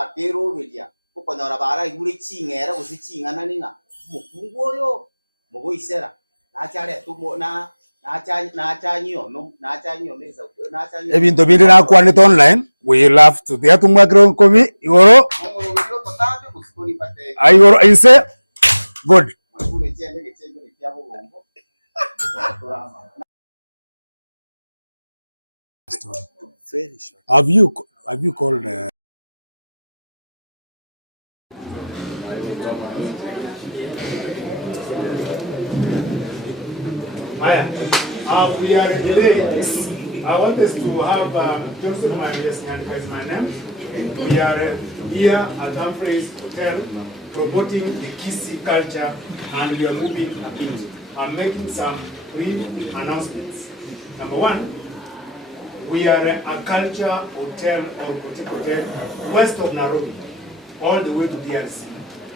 akero beria ukonyora bara igure chingera gusichingana ninga mukungu oyo mugoisera nachare tumo na nachanyo mesa ebintu biri nakwanite online we love to be atumwakiro nkobi igoro igoro inse good. Very short. Have you called we are delayed. I want us to have Joseph as my name. We are here at HUMPHREYS Hotel promoting the Kisi culture, and we are moving a bit. I'm making some brief announcements. Number one, we are a culture hotel or boutique hotel west of Nairobi, all the way to DRC.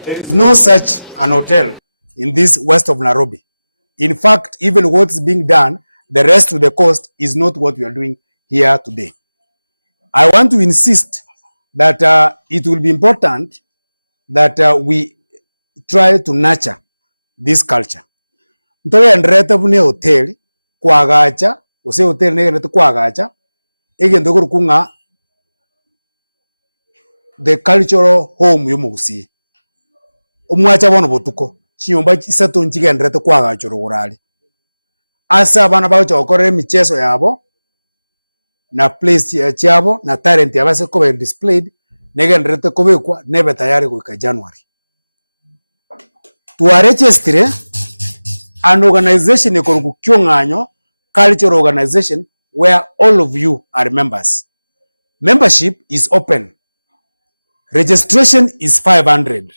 there is no such an hotel in this west of Nairobi. In fact, even what's being done, the rest of the coast is not what we are doing here today. I want to insist that it will be important that we try to nurture this culture. Ntoya ndreta bune hotel kwagacha, use hotel nege neto kwagacha, ege ndogoro kunga the cultural home yomugusi. Omwacha bono botuko, chiyomba isato nchige ndreta kwagacha rogorali. Asa abana bacho okorera emichezo yabo na place chabo na talent yabase kobe displayed nege ndreta kobekwa nebe tayari kuika January. To register an organization ekoruku kyonganyo cultural organization where all of you are members. Membership is open. Registration is 500.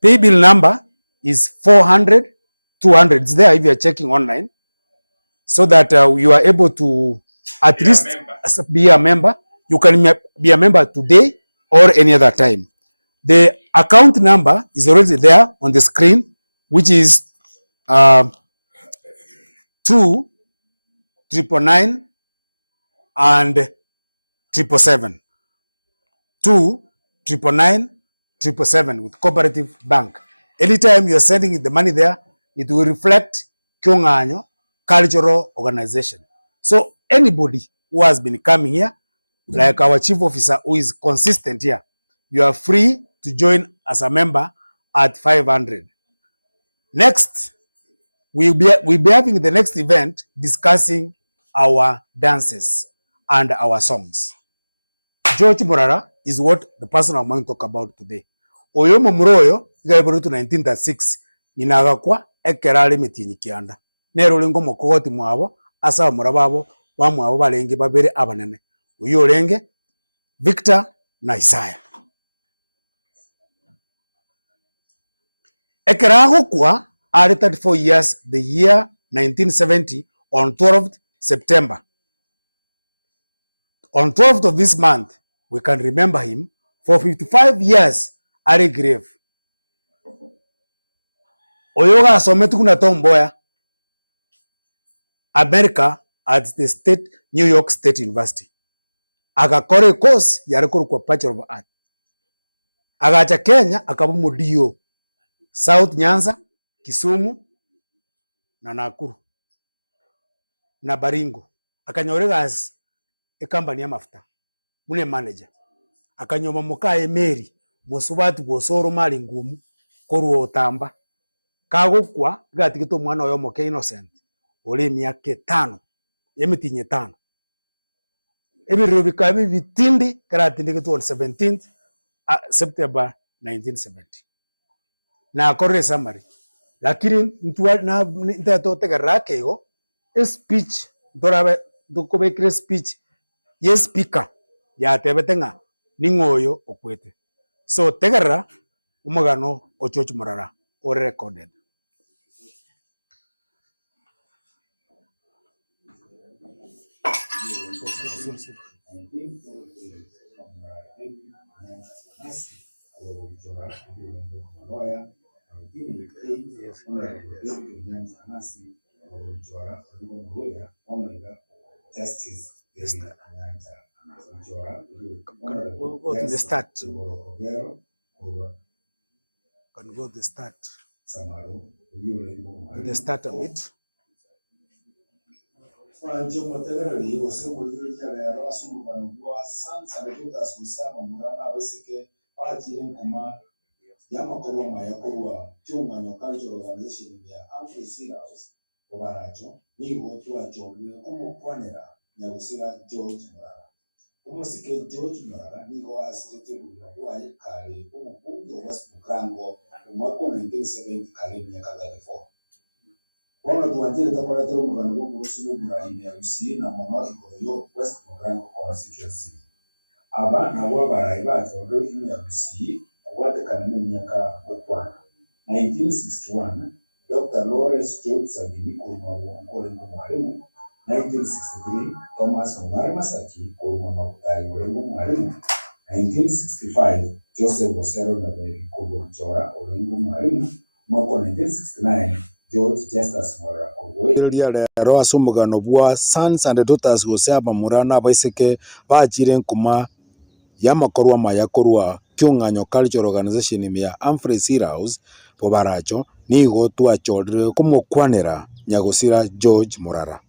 Pay bill number is 400, 200. It's there if you are checking online, so that you are able to at least be a member. You can be a member today or any other time. The account number is already there on the screen, which is 2,999 and 777. 2,999,777 with Cooperative Bank. Anytime you are sending the money there, it will reflect Kyonganyo Cultural Organization. So anybody who has been coming here, like our chief officer who is consistent here, you are free to join as a member at 500. Next, we'll be having the next event discussing our dances and our songs. George Murara is what the person I'm going to talk about today. Oyo Momuroyo, Gaibrutu 1936, Ninagakwa, Ekerale Metinikianda. Nero Lingo Mokoti Mwabo, Asa Murababo, Wamwa Balenge Babere Abanene. Uyo Lenge, Victor na Isaya. Ekerago kwa are 34 years the year 1970 on 12th September. On 12th of this month, we can remember him for 55 years ari grave. Oyoga asomete kuna Tom Mboya America at the New York State University. Agakore course yarikuru kwa Bachelor of Art. Agacha Kenya akabu mudio South Nyanza, Kisumu na Nakuru na Baringo. Akanyorega as a company ya mafuta. Mune manager. Akanyoma muka Emeri musubatu bosoro mali ngumu koruo otamba. Kagukwa gatigito mwana oyo moke innocent. Ole myaka 5. Emitinye 5. Ebiriro bikabi bitindi karatindi kitu on 17th September 1970. Na akore summary. Lakini ntuwa na ntato tegarake yo speech dorabe dokobekre speech yes speaker ya tebetenga ningoyo okwete. So tegara umagano ochoch morara or recorded. We'll go to the start. Can go to the start. The start of it. Yamakoroma yakorwa cyunganya cultural organization ya HUMPHREYS obaracho niho twachongera kumukwanira nyagusira George Murara umusike George Murara niho asitete kubaye kale umukungu West Mugrango umwaka 1970 kale myaka 34 wana tuanjire takoratera umugano wo gusubira imyagusi na mama ikoroyo West Mugrango constituency aba nabo barayi bacongera imyagusi watekana n'imyaka okwana 1961 Dr. Lawrence George Sagini kuruma kolengo mwalimu 1963 Thomas Mungari Masaki kuruma makutayi olengo mwalimu 1965 Joseph Osero Naberi kuruma chora olengo mwalimu mwaka 1969 George Justus Mora kurwe lero asumugano bwa sons and daughters gosaba murana baiseke bachire nkuma yamakorwa mayakorwa kyung'anyo cultural organization ya HUMPHREYS pobaracho nigo twachorire kumukwanira nyagusira George Murara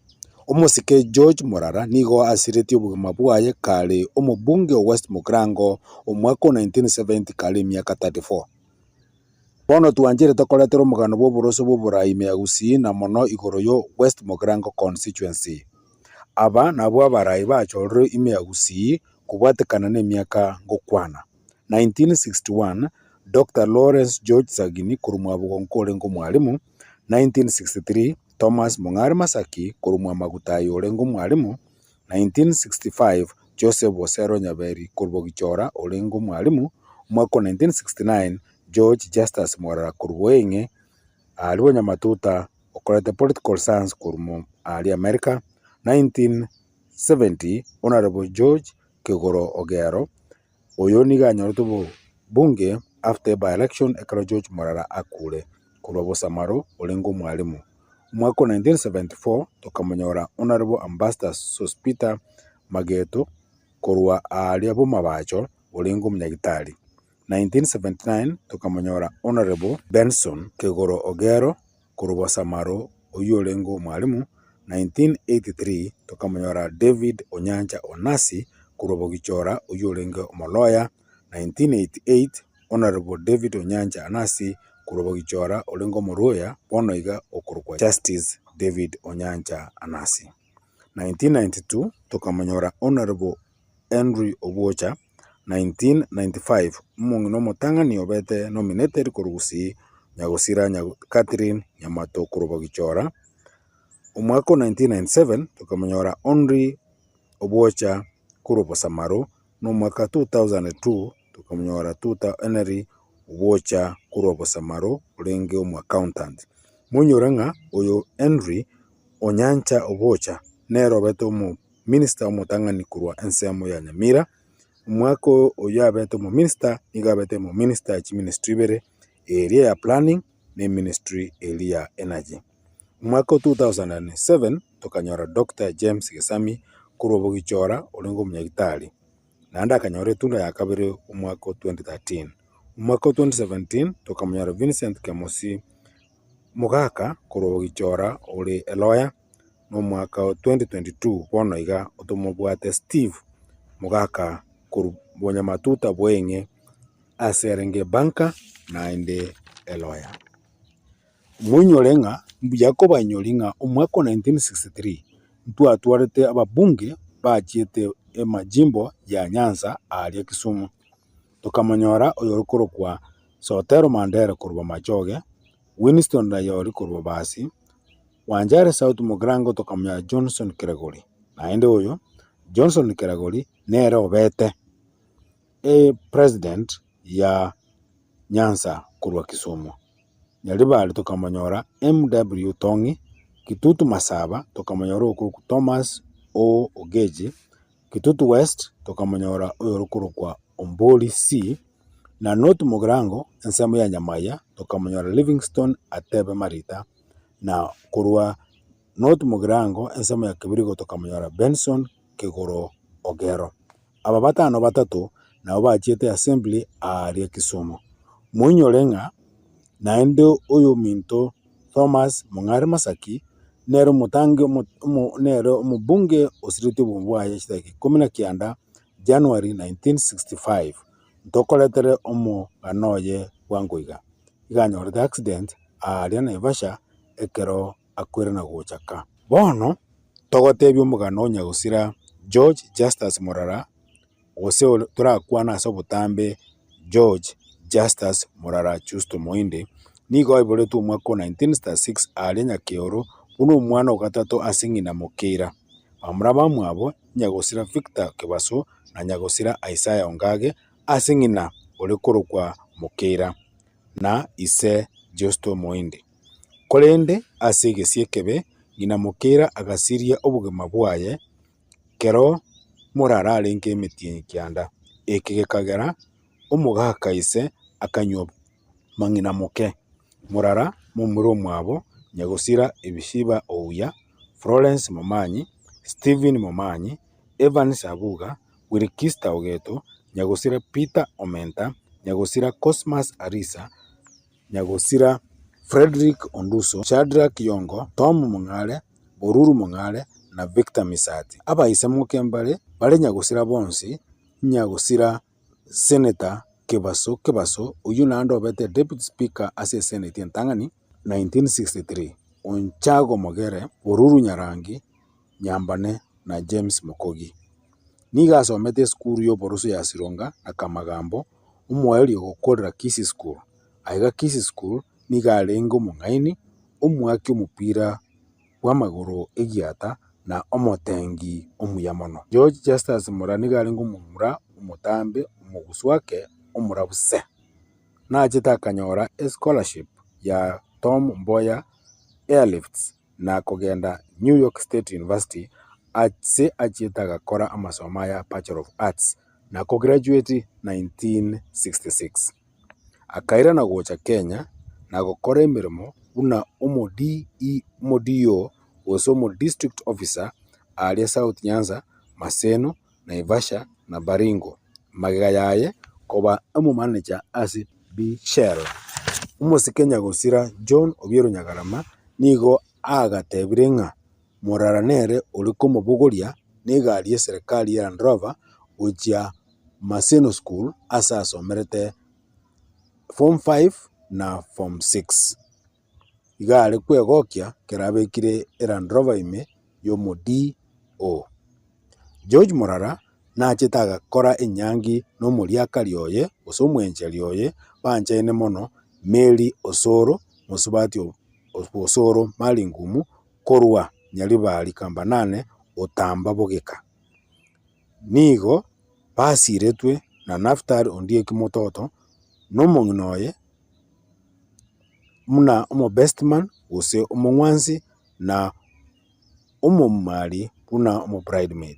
umusike George Murara nigo asireti obugima bwaye kale omubunge West Mugrango omwaka 1970 kale myaka 34 bono twanjire tokoletera omugano bw'oburoso bw'oburayi myagusi na mono igoroyo West Mugrango constituency aba nabo abarayi bachorire imyagusi kubwatekana n'emyaka ngokwana 1961 Dr. Lawrence George Sagini kurumwa bugonkole ngo mwalimu 1963 Thomas Mungari Masaki kurumwa magutayi olengo mwalimu 1965 Joseph Osero Nyaberi kurbogichora olengo mwalimu mwaka 1969 George Justus Mora kurwenge aliwo nyamatuta okorete political science kurumo ali America 1970 Honorable George Kegoro Ogero oyo niganyarutubo bunge after by election ekaro George Murara akule kurwa Samaro olengo mwalimu mwaka 1974 tokamonyora Honorable Ambassador Sospita Mageto kurwa aliabo mabacho olengo mnyagitali 1979 tokamonyora Honorable Benson Kegoro Ogero kurwa Samaro oyo olengo mwalimu 1983 tokamonyora David Onyanja Onasi kurobogichora uyolenga omoloya 1988 Honorable David Onyanja Anasi kurobogichora olengo moroya bonoiga okurukwa Justice David Onyanja Anasi 1992 tokamanyora Honorable Henry Obocha 1995 mungino motangani obete nominated kurugusi nyagosira Catherine Nyamato kurobogichora omwaka 1997 tokamanyora Henry Obocha kurobo Samaro no mwaka 2002 tukamnyora Henry Obocha kurobo Samaro ulenge omu accountant munyoranga oyo Henry Onyancha Obocha nero beto mu minister omutangani kurwa ensemo ya Nyamira Mwaka oyo abete mu minister niga abete mu minister chi ministry bere area ya planning ne ministry area ya energy. Mwaka 2007 tukanyora Dr. James Gesami kurobo gichora olengo munyagitari. Nanda akanyora tunda ya kabiri umwaka 2013. Umwaka 2017 tukamnyora Vincent Kemosi Mugaka kurobo gichora ole eloya. No mwaka 2022 bono iga otomobwate Steve Mugaka kurubonya matuta bwenge aserenge banka na ende eloya. Munyolenga Yakoba nyolinga umwaka 1963 mtu atwarete ababunge bachiete majimbo ya Nyanza ali Kisumu. Tukamanyora oyorukuru kwa Sotero Mandera kuruba Machoge, Winston Dayori kuruba Basi, Wanjare South Mugrango tukamanya Johnson Kiragoli. Na ende oyo Johnson Kiragoli nere obete president ya Nyanza kuruba Kisumu. Nyalibali tukamanyora MW Tongi, Kitutu Masaba tukamanyora okuru Thomas O Ogeji, Kitutu West tukamanyora oyorukuru kwa Omboli C, na North Mugrango ensemo ya Nyamaya tukamanyora Livingstone Atebe Marita, na kurwa North Mugrango ensemo ya Kibirigo tukamanyora Benson Kigoro Ogero. Aba batano batatu na bachiete assembly ali Kisumu. Munyolenga naende oyo minto Thomas Mung'are Masaki nero mutange nero mubunge osiriti bumbuaye chitaki 19 January 1965 ntokoletere omo ganoye wangoiga iganyorete accident aria Naivasha ekero akwire na gochaka bono togotebia omugano nyagusira George Justus Morara ose turakwana ase obotambe George Justus Morara Justo Moinde nigo iboletu umwaka 1966 ali Nyakeoro uno omwana ogatatu ase ng'ina Mokeira. Bamura bamwabo nyagusira Victor Kibaso na nyagusira Isaiah Ongage ase ng'ina ole korokwa Mokeira na ise Justo Moinde. Kolende ase egesie kebe ng'ina Mokeira agasiria obogema bwaye kero Morara arenge emetie kianda eke gekagera omugaka ise akanywa mang'ina moke. Morara mumuro mwabo nyagusira Ebishiba Ouya, Florence Momanyi, Stephen Momanyi, Evans Abuga, Wirikista Ogeto, nyagusira Peter Omenta, nyagusira Cosmas Arisa, nyagusira Frederick Onduso, Shadrack Yongo, Tom Mung'are, Boruru Mung'are na Victor Misati. Aba isemo kembale bale nyagusira bonsi nyagusira Senator Kebaso uyu nando obete Deputy Speaker ase Senate entang'ani 1963 Onchago Mogere, Boruru Nyarangi, Nyambane na James Mokogi. Niga asomete skuru yo Boruso ya Sironga na Kamagambo umwaeli ogokorera Kisi School. Aiga Kisi School niga alengo mung'aini omwaki omupira bw'amaguru egiata na omotengi omuyamono. George Justus Morara niga alengo mumura omotambe omogusu wake omurabuse. Nachete akanyora scholarship ya Tom Mboya Airlifts na kogenda New York State University ase achete agakora amasomo ya Bachelor of Arts na graduate 1966. Akaira na gocha Kenya na gukora emirimo buna omo-DO ose omo-district officer aria South Nyanza, Maseno, Naivasha na Baringo. Magega yaye koba omo-manager ase Shell. Omosike nyagusira John Obiero Nyagarama nigo agatebire ng'a Morara nere ori komobogoria negari serikali ya Land Rover gochia Maseno School ase asomerete Form 5 na Form 6. Iga ari kwegokia kero abekire Land Rover ime yomo-DO. George Morara nachete agakora enyangi n'omoriaka rioye ase omwenche rioye banchaine mono Mary Osoro Musubati Osoro mali ngumu korwa Nyaribari Kambanane otamba bogeka. Nigo basiretwe na Naftali Ondieki Mototo n'omong'inoye muna omo bestman ose omong'wansi na omomari buna omo bridemaid.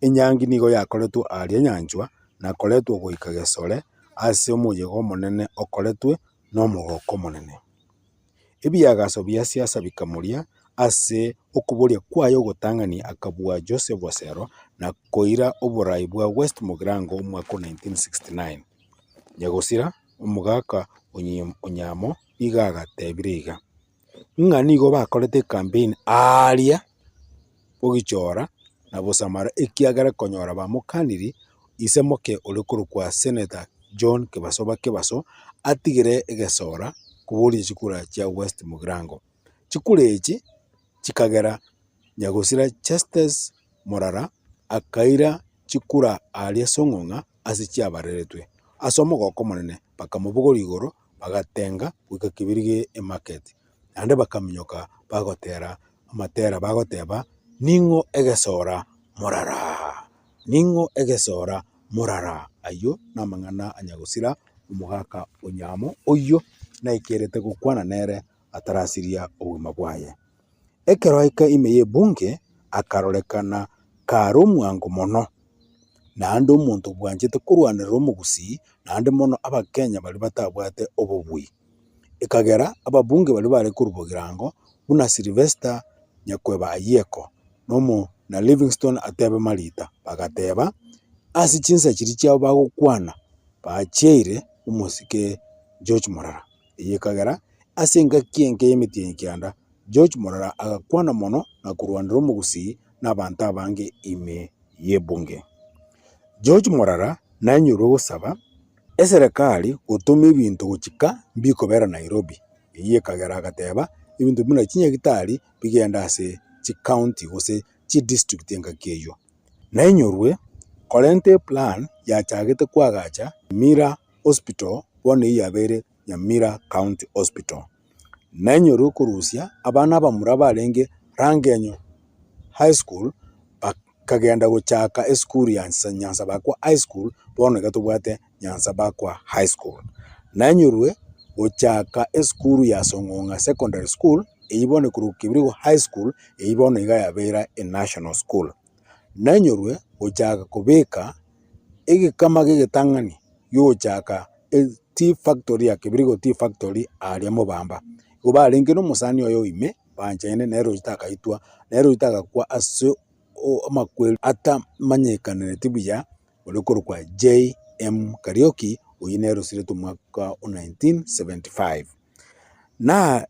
Enyangi nigo yakoretwo aria nyanchwa na koretwo goika gesore ase omoyego omonene okoretwe nomogoko monene. Ebiagaso bia siasa bikamoria ase okuboria kwayo ogotang'ania akabua Joseph Wasero na koira oborai bwa West Mugirango omwaka 1969. Nyagosira omogaka Onyamo iga agatebire iga ng'ani igo bakorete campaign aria bogichora na bosamara ekiagera konyora bamokaniri ise moke ore korokwa Senator John Kebaso atigire egesora kuboria chikura chia West Mugirango. Chikura echi chikagera Nyagosira Chestes Morara akaira chikura aria Song'ong'a ase chiabareretwe ase omogoko monene bakamobogora igoro bagatenga goika kibirige emarket naende bakaminyoka bagotera amatera bagoteba ning'o egesora morara aywo namang'ana anyagosira omogaka Onyamo oyo naikerete gokwana nere atarasiria obogima bwaye. Ekero aika ime ya ebunge akarorekana kare omwango mono naende omonto bwanchete korwanera omogusii naende mono abakenya bari batabwate obobui. Ekagera ababunge bari bare korubogirango buna Sylvester Nyakweba Ayeko nomo na Livingstone atebe Marita bagateba ase chinsa chiri chiao bagokwana bacheire omosike George Morara. Ekagera ase engaki enke y'emetienyi kianda George Morara agakwana mono na korwanera omogusii na abantu abange ime y'ebunge. George Morara nanyorwa gosaba eserekari gotoma ebinto gochika mbikobera Nairobi. Ekagera agateba ebinto buna chinyagitari bigenda ase chikaunti gose chidistrict engaki eyo. Nanyorwe korente plan yachagete kwagacha Nyamira Hospital bono eyabere Nyamira County Hospital. Nanyorwe korusia abana abamura barenge Rangenyo High School bakagenda gochaka eskuru ya Nyansabakwa High School bono gatobwate Nyansabakwa High School. Nanyorwe gochaka eskuru ya Song'ong'a Secondary School eibone kurukibirigo High School eibone iga yabera National School. Nanyorwe gochaka kobeka egekama gegetang'ani yochaka tea factory ya Kibirigo Tea Factory aria Mobamba. Obarenge nomosani oyo ime banchaine nero itakaitwa nero itakakwa ase amakweli ata manyekanete buya olokorokwa JM Karaoke oyinero sireto mwaka 1975 na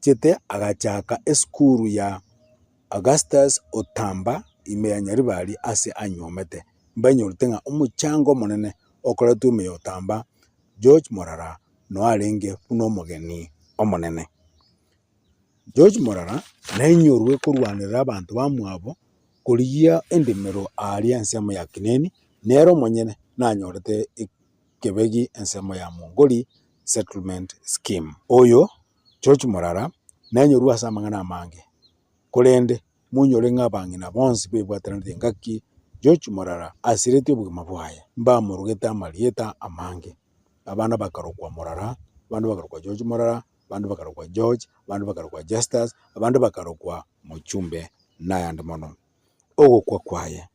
chete agachaka eskuru ya Augustus Otamba ime ya Nyaribari ase anyomete mbanyorutenga omochango monene okoretwe ime Otamba George Morara no arenge puno omogeni omonene. George Morara nanyorwe korwanera abantu bamwabo korigia endemero aria ensemo ya Kineni nero monyene nanyorete ekebegi ensemo ya Mongoli Settlement Scheme. Oyo George Morara nanyorwe ase amang'ana amange korende munyore ng'abang'ina bonsi bebwateranete engaki George Morara asirete obogima bwaye mbamorogete amarieta amange abana bakarokwa Morara abandu bakarokwa George Morara abandu bakarokwa George abandu bakarokwa Justus abandu bakarokwa Mochumbe nayandi mono ogokwa kwaye.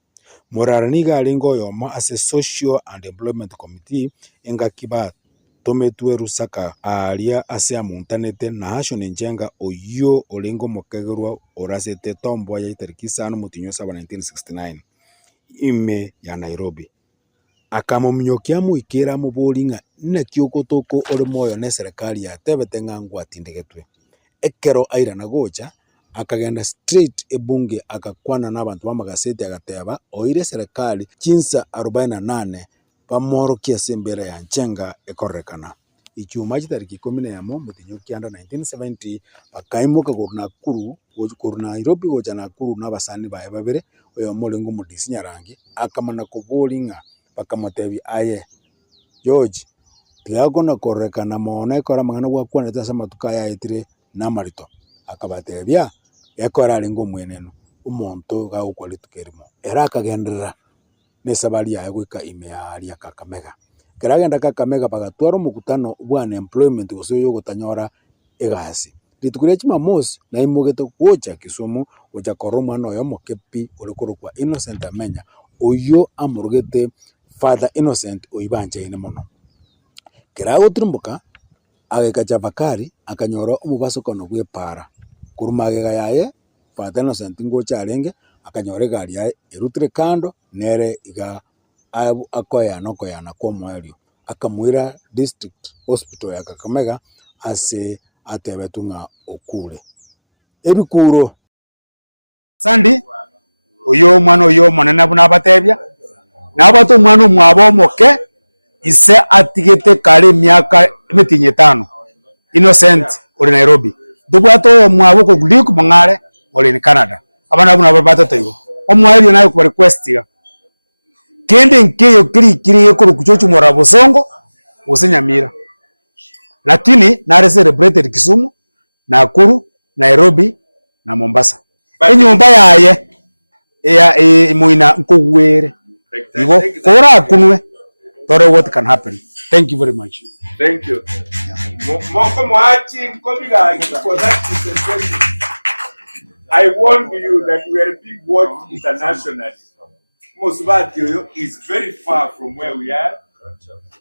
Morara niga aringo oyomo ase Social and Employment Committee engaki batometwe rusaka aria ase amuntanete na Ashon Njenga oyo orengo mokegerwa orasete tombo ya itariki 5 Mutinyo 1969 ime ya Nairobi. Akamominyokia muikera muboringa na kiokotoko ore moyo ne serikali ya tebete ng'angu atindegetwe. Ekero aira na gocha akagenda straight ebunge akakwana n'abantu b'amagaseti agateba oire serikali chinsa 48 bamorokia sembera ya Njenga ekorekana. Ichuma chitariki 11 Mutinyo kianda 1970 bakaimuka koruna Nairobi gocha Nakuru n'abasani baye babere oyo molengo Mudisi Nyarangi akamana kuboringa bakamotebi aye George tiagona korekana mona ekora mang'ana gwakwana tasa matuka yaitire namarito akabatebia ekora aringo mweneno omonto gaukwalitukerimo era akagenderera nesabari yaye goika ime yaria Kakamega. Keragenda Kakamega bagatwara omukutano bwa unemployment gose yo gotanyora egasi ritukuria Jumamosi na imugete gocha Kisumu gocha korwa mwana oyo mokepi ore korokwa Innocent Amenya oyo amurugete Father Innocent oibanje ine mono kirago turumbuka agekacha bakari akanyora umubasokono gwe para kurumagega yaye Father Innocent ngocha arenge akanyora gari yaye erutire kando nere iga akoyana kwa mwario akamwira district hospital ya Kakamega ase atebetunga okure ebikuro sandi uyo mwana uyo monene buna batebya nabato mwana mwabo moke ise atigete kare myaka 5 Innocent uri Nairobi dubwato mwabo ko guliko mangare uri ni Canada abana buna batata yo omwario nayo ku request ya kende nkeyo kiri ko kuchochu mora bosongo usenyamira lakini na celebrated Kisumu, Nakuru, Nairobi na Mombasa enyumba yaye ya muina nkugwere igo kora kunwe tore what can happen. Thank you very much. Thank you. Moko mwachi nkobiga for that presentation. I warned you that we are being watched internationally. Mosbatio is very far from where we are,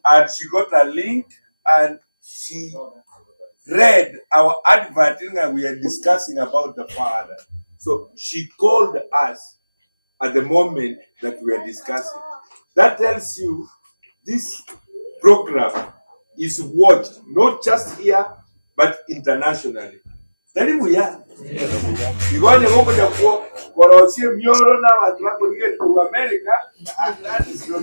and she got a link and she read our advert and we are discussing about the father. So she called us at the moment that we are discussing. That tells you this program is watched not just here but internationally. Then we are. You go to Okweboyia for us here, Mioro now and get to America, and that is not.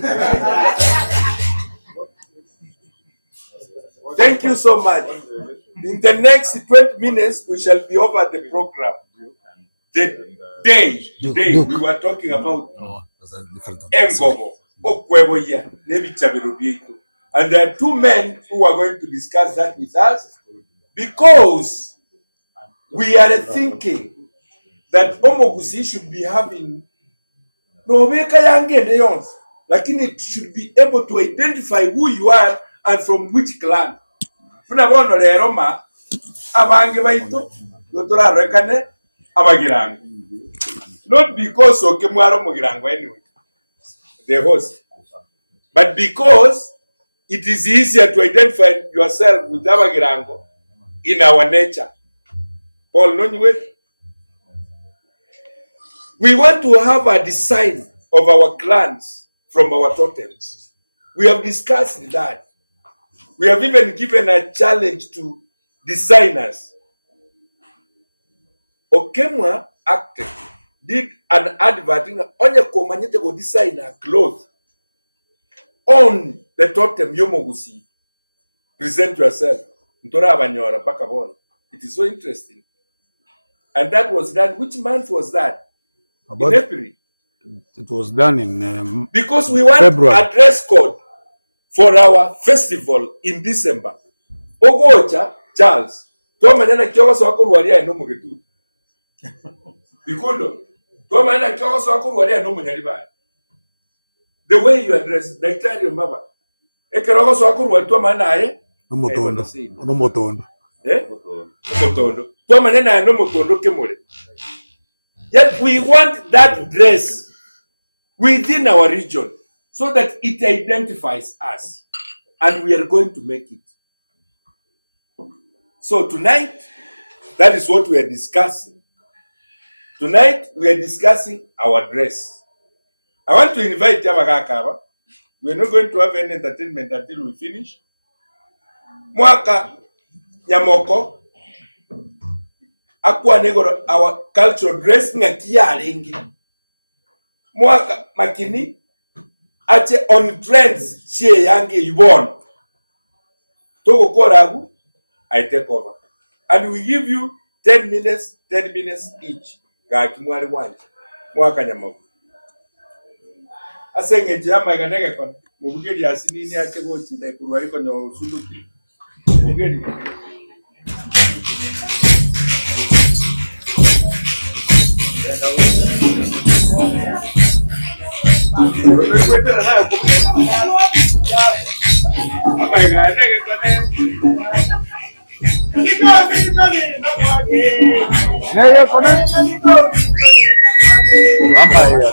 Thank you so much. In the next 20 minutes, we shall be over the program. The day we were talking about Chingobo, Okweboyia, and there are 2 men who are going to discuss that with us because we are thinking that Omogusi should be having no like it should be able to identify who you are and from which clan. Not because anyway, the host, but because it is easier to identify yourself with Abagirango in our nature. Paul, we want to have a design of our clans from our totems. We have discussed that. We have even given a challenge to designers. Okemwa acted, did an advert on your community to design a cloth on the totem Yomogusi. Present yourself. It is so interesting. And that was done. Which month was that? In April. It was done in because we want February. A dress code for our festival in December. Ogocha Charles. Tuamanyana kiogo soko ruaria eno mugetu. Bikundo. Tuamanyana kiogo soko ruaria eno munyaliba. The way you address, the entire mama. Ekerogo soko ruaria tuamanyana aye. Nomotondo. Nomotondo. Nomotondo. Tuamanyana eno mutondo kemole. Yet we want that dress within our region so that it identifies us, and we are going to make it. So tonight, that is what we are discussing. Tonight, we are discussing our dress. I want to invite Yabagakaba. We are not going to have any entertainment until we finish. Mwaka Nyamoko. Akwa negoro our cultural dress ngakia rengi. Mwaka makini ache on trends shie yange yubon. Toko koragu, I take over. And we give you 10 minutes each. Kakimwari one. Mwaka Nyamoko. Asenge jama ikanege kon. Mugedi asinini ache gochi na kuruari konyo suluki. Mugedi.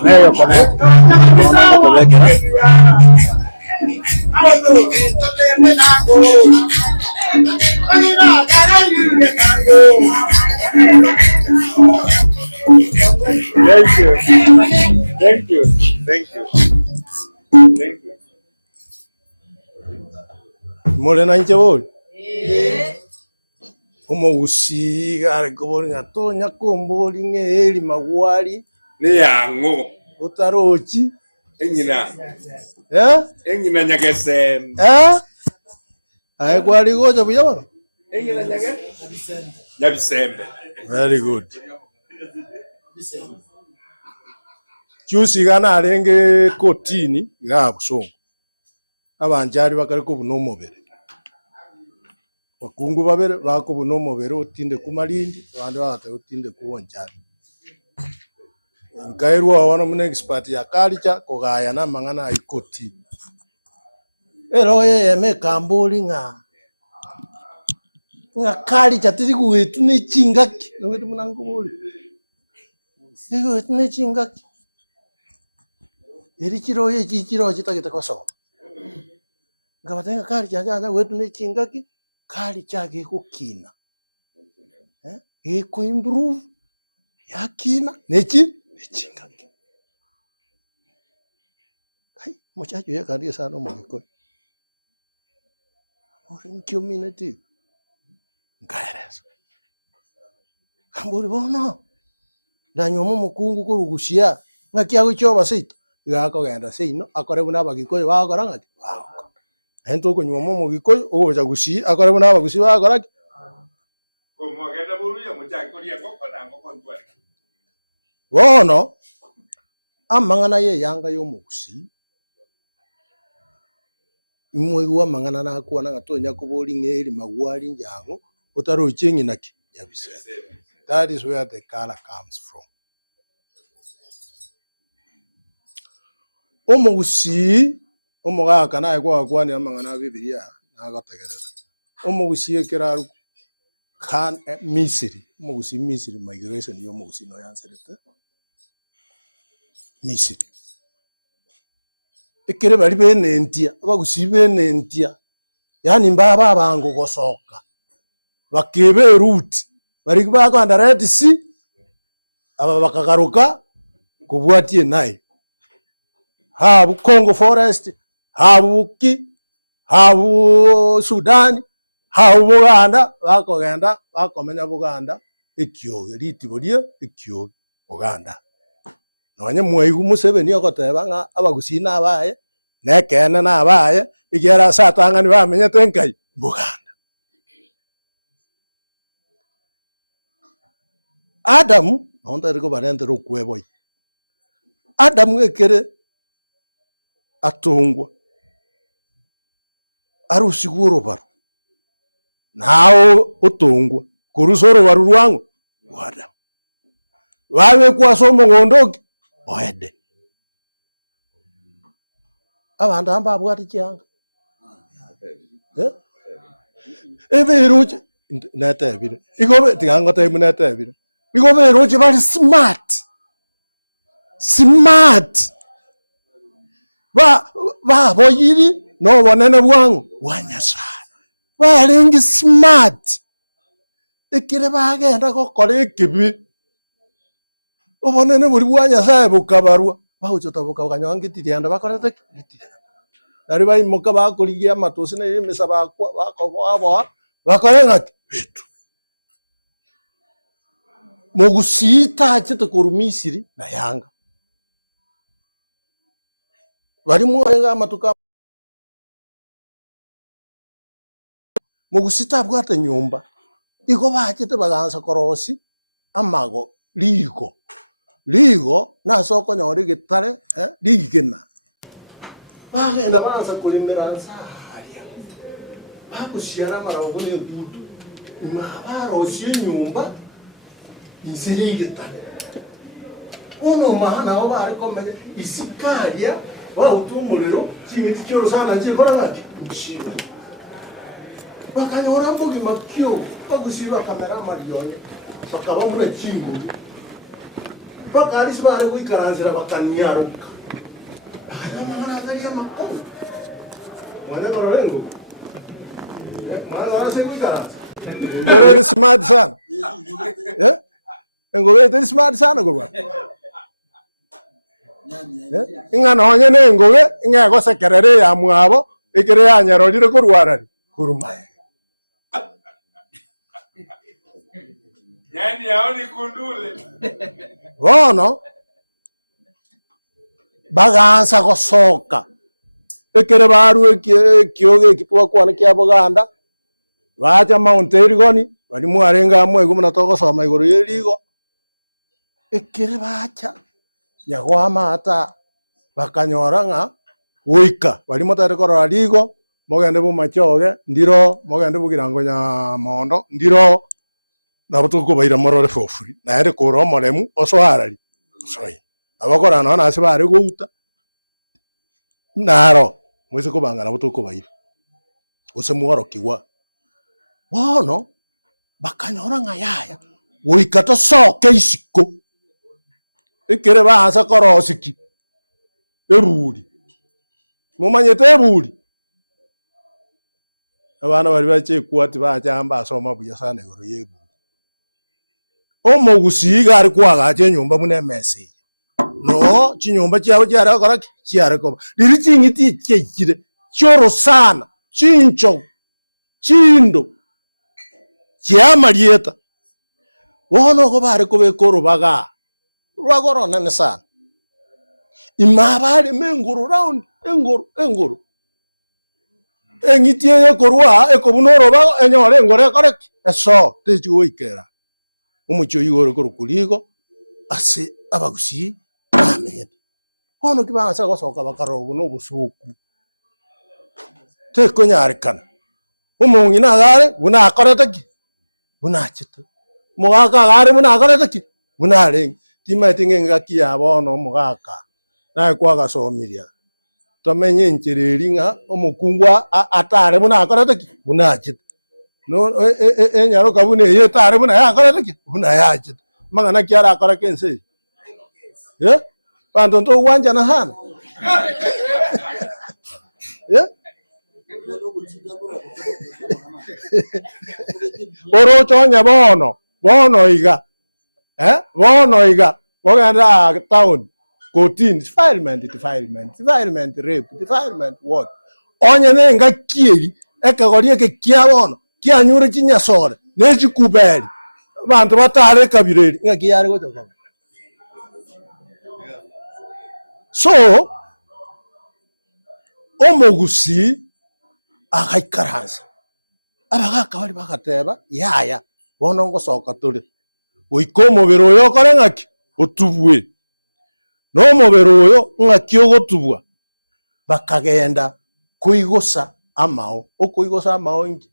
Nayo connect. Thank you. Thank you. Thank you. Thank you. Mole na injewol. Umo usiga gobori ngatonya komboli ngeli magwali Ni yango. utarochi. Engina. Engina nyagesem. Ay gwali goja buyabana. Engina nyabisembe. Very good. Chusi gana arenge kotini ga busongo. Abanjari bakari ko bunomobere. Bakungu babere bako bunomobere otinde kumalindi abandi bata otinde kuwonjari. Nkairwa wana mune expert ya kalicha kogaya na mangana ikoti. Ero yeme kamboli nga kalicha tiri kuwetu ne chingaki wetu munangoboli. Wetu ne chingaki. Eri chiroye chichiro chitagita kwaso. Ngabatenga kalicha jana wetu ne chingaki kalicha ge kukina. Eko improve yakina nechi nechingaki. Hai muchacho yakandi sana mugiko. Ori community. Ngaireso. Kambori bona. Danyomo mukungu kurugushia ngakia guchoba sito. Gako genda sino akore buna bagikoyo bagora ngati. Ento ko nyomo mugikoyo oja gushi akore buna bagushi bagora. Como genda buruya muchakoria koko na ngoko ntwa. Wono amangana ye yanga yo mugushi. Imwewa mangana na kuwa na gatonya kuboli ngeri magwali njango utaro chengi naki yabise. That is where the color comes from. Omugusi omuga kana kwa ni amangana bibilia na gategerera. Omugusi ekeraru kan Misiri. Omugusi Misiri migration yo omugusi no yanserete. Misiri. Ekere bali bene ntia abagusi bene ntia. Yani mbaba abango gosoka. Bakebe route bari baganda Red Sea aba bakagaruka kubwatie naye. Habu Congo Forest, habu ki, habu Sudan, habu Buganda, bakogenda bakomenya Buganda ekyoge litibolie ekyoge Buganda. Nonye mweyu Museveni okoteba nga abagusi nabaye nekene nabaye igera satangani bamenyete nkai Buganda. Adam onda riko barende Okweboyia. Adam ekere atungwa arusiguro baro nao utungwa kurusoro baru rwangu wada wawe kwa somo ngondoki oede abanda amba abwati cyanga ebe ruche natebire igobe tigango tayimu natebire igobe ruche bari smart ba boyiri no bonene bwangu wanyasa barengi smart ekire bagenda gokora ekibi obonene buri bwanyasa bukabarwa bauchota bukabukanyanga gitirianda bakorete gitirianda ari baimoka bakorigia matusi na imisa bakwa bakobwa bakorenga bitu mugusita chete kurumisiri na yanga bari mwenga matuka mugusita bwate nyumba iko bachete baganza korosi amago ligo na soko nyori gitare ligena bagenda baza kulimira nsaria bakushira marago ne butu mabarosi nyumba insiri gitare ono mahana oba ariko menye isikaria wa utumuliro kimiti cyoro sana nzikora ngaki ushira bakanyora mbugi makyo bagusiba kamera mariyonye bakaba muna Chingobo Mpaka alisibare kuikaranzira bakanyaruka. Mwana angalia makao. Mwana bororengo. Mwana wanase kuikaranza. Mwana ni smart sana. Eh? Ngowe ni smart sana kwa. Ingana wanyene ngowe inga ko sekerere ya mwabo ikere ya nyarolire kurwarari kuruma. Yani yaoni kundule. Bono bagansa gosoka ekere baru ekioge kipwa kwana kya Buganda bacha Mount Elgon bali mwarenga mwego muna togosoma iguru yerigo ekere bacha yagwama ata bakanyora nga uika bali motare korora rigo mogende bumachoge ndiro mogende bugirango nya mondo ndiro nabutuko baira morore for free na ere koro moremu osoharari soi abakora no nase bare gouta naro mwese kubanga nabutuko baira ose muhoro kiwa bono bakanyora nga yaya uika soke isiko ikere baansa korosiki eruri mumanyete eruri abana bari bache kwati bachamba asoma buya sana iguru yebu omugusiga ari kwagache nyumba mune message no chinyumba chyawe cyara kora cyara ko riri chingiti cyekire cyoro sana chincho chindo cyamalieta wono ko bari ko bekoro baga rwagoro nene sana imabari menguru round enguru engitie korwa ekobunoro ba enyore ngore kore eso tichuikera umucho yigoro korukurigo ase abagusi amenye hono kibanga gosoka bakarobu no busuku teko nyarikana umungi nagare buna akoretaki buna chita mugaka gare buna akoretaki buna reng timatinge ngaki yabono mugaka na kwaga somiria tomenye nchiriri nga omukungwa atare buna akoretaki buna chita no nyaro kabune ye tare buna ya akoretaki buna ya chita mangana kiara akora kense eh pando to wanja na hana eh oro chonya bono iga bono iga oganda town 14 defilement rape defilement what onye nenga kieri ekagorie ke kia bono kia nyure chinyasore ne chikubeli bantu batare kabireri ngaki yari gotoka so omugusi akaikaranza abagaka bari bagateba yaya bono ngosoka turi uiko mubiro yo kore ngaki utubwe no mubiro yo ngaki ogotubwa bakagenda kuigosa amao okuigosa amao ingi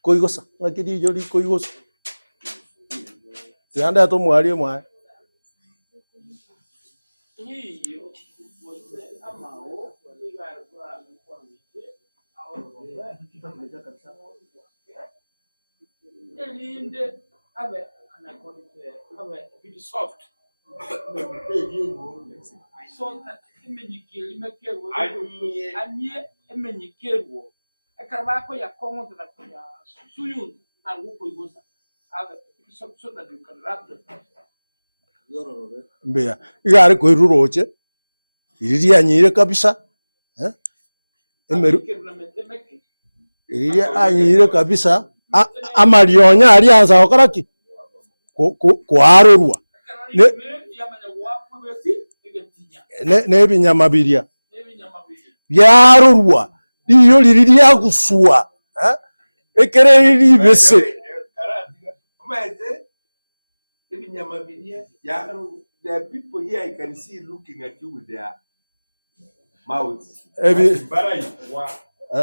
kuigosa ngakiri yori kuigosa yanda to mwari mwa elinde abe anakonite abe bit soft so imenyikiri mekewo anye emenyikirwo akaraba ko yakongo na kunya suyun aruko igosa abe so that you can wrap the mbea igari koiruroche iriria nyire kabisa emeru iriria anyire kabisa amarionya arianza okoraki kwarurwa ne binyama biria byarurwa iyo ririria gusua ekere riri bese there are people here I can see looking at you with their mouths.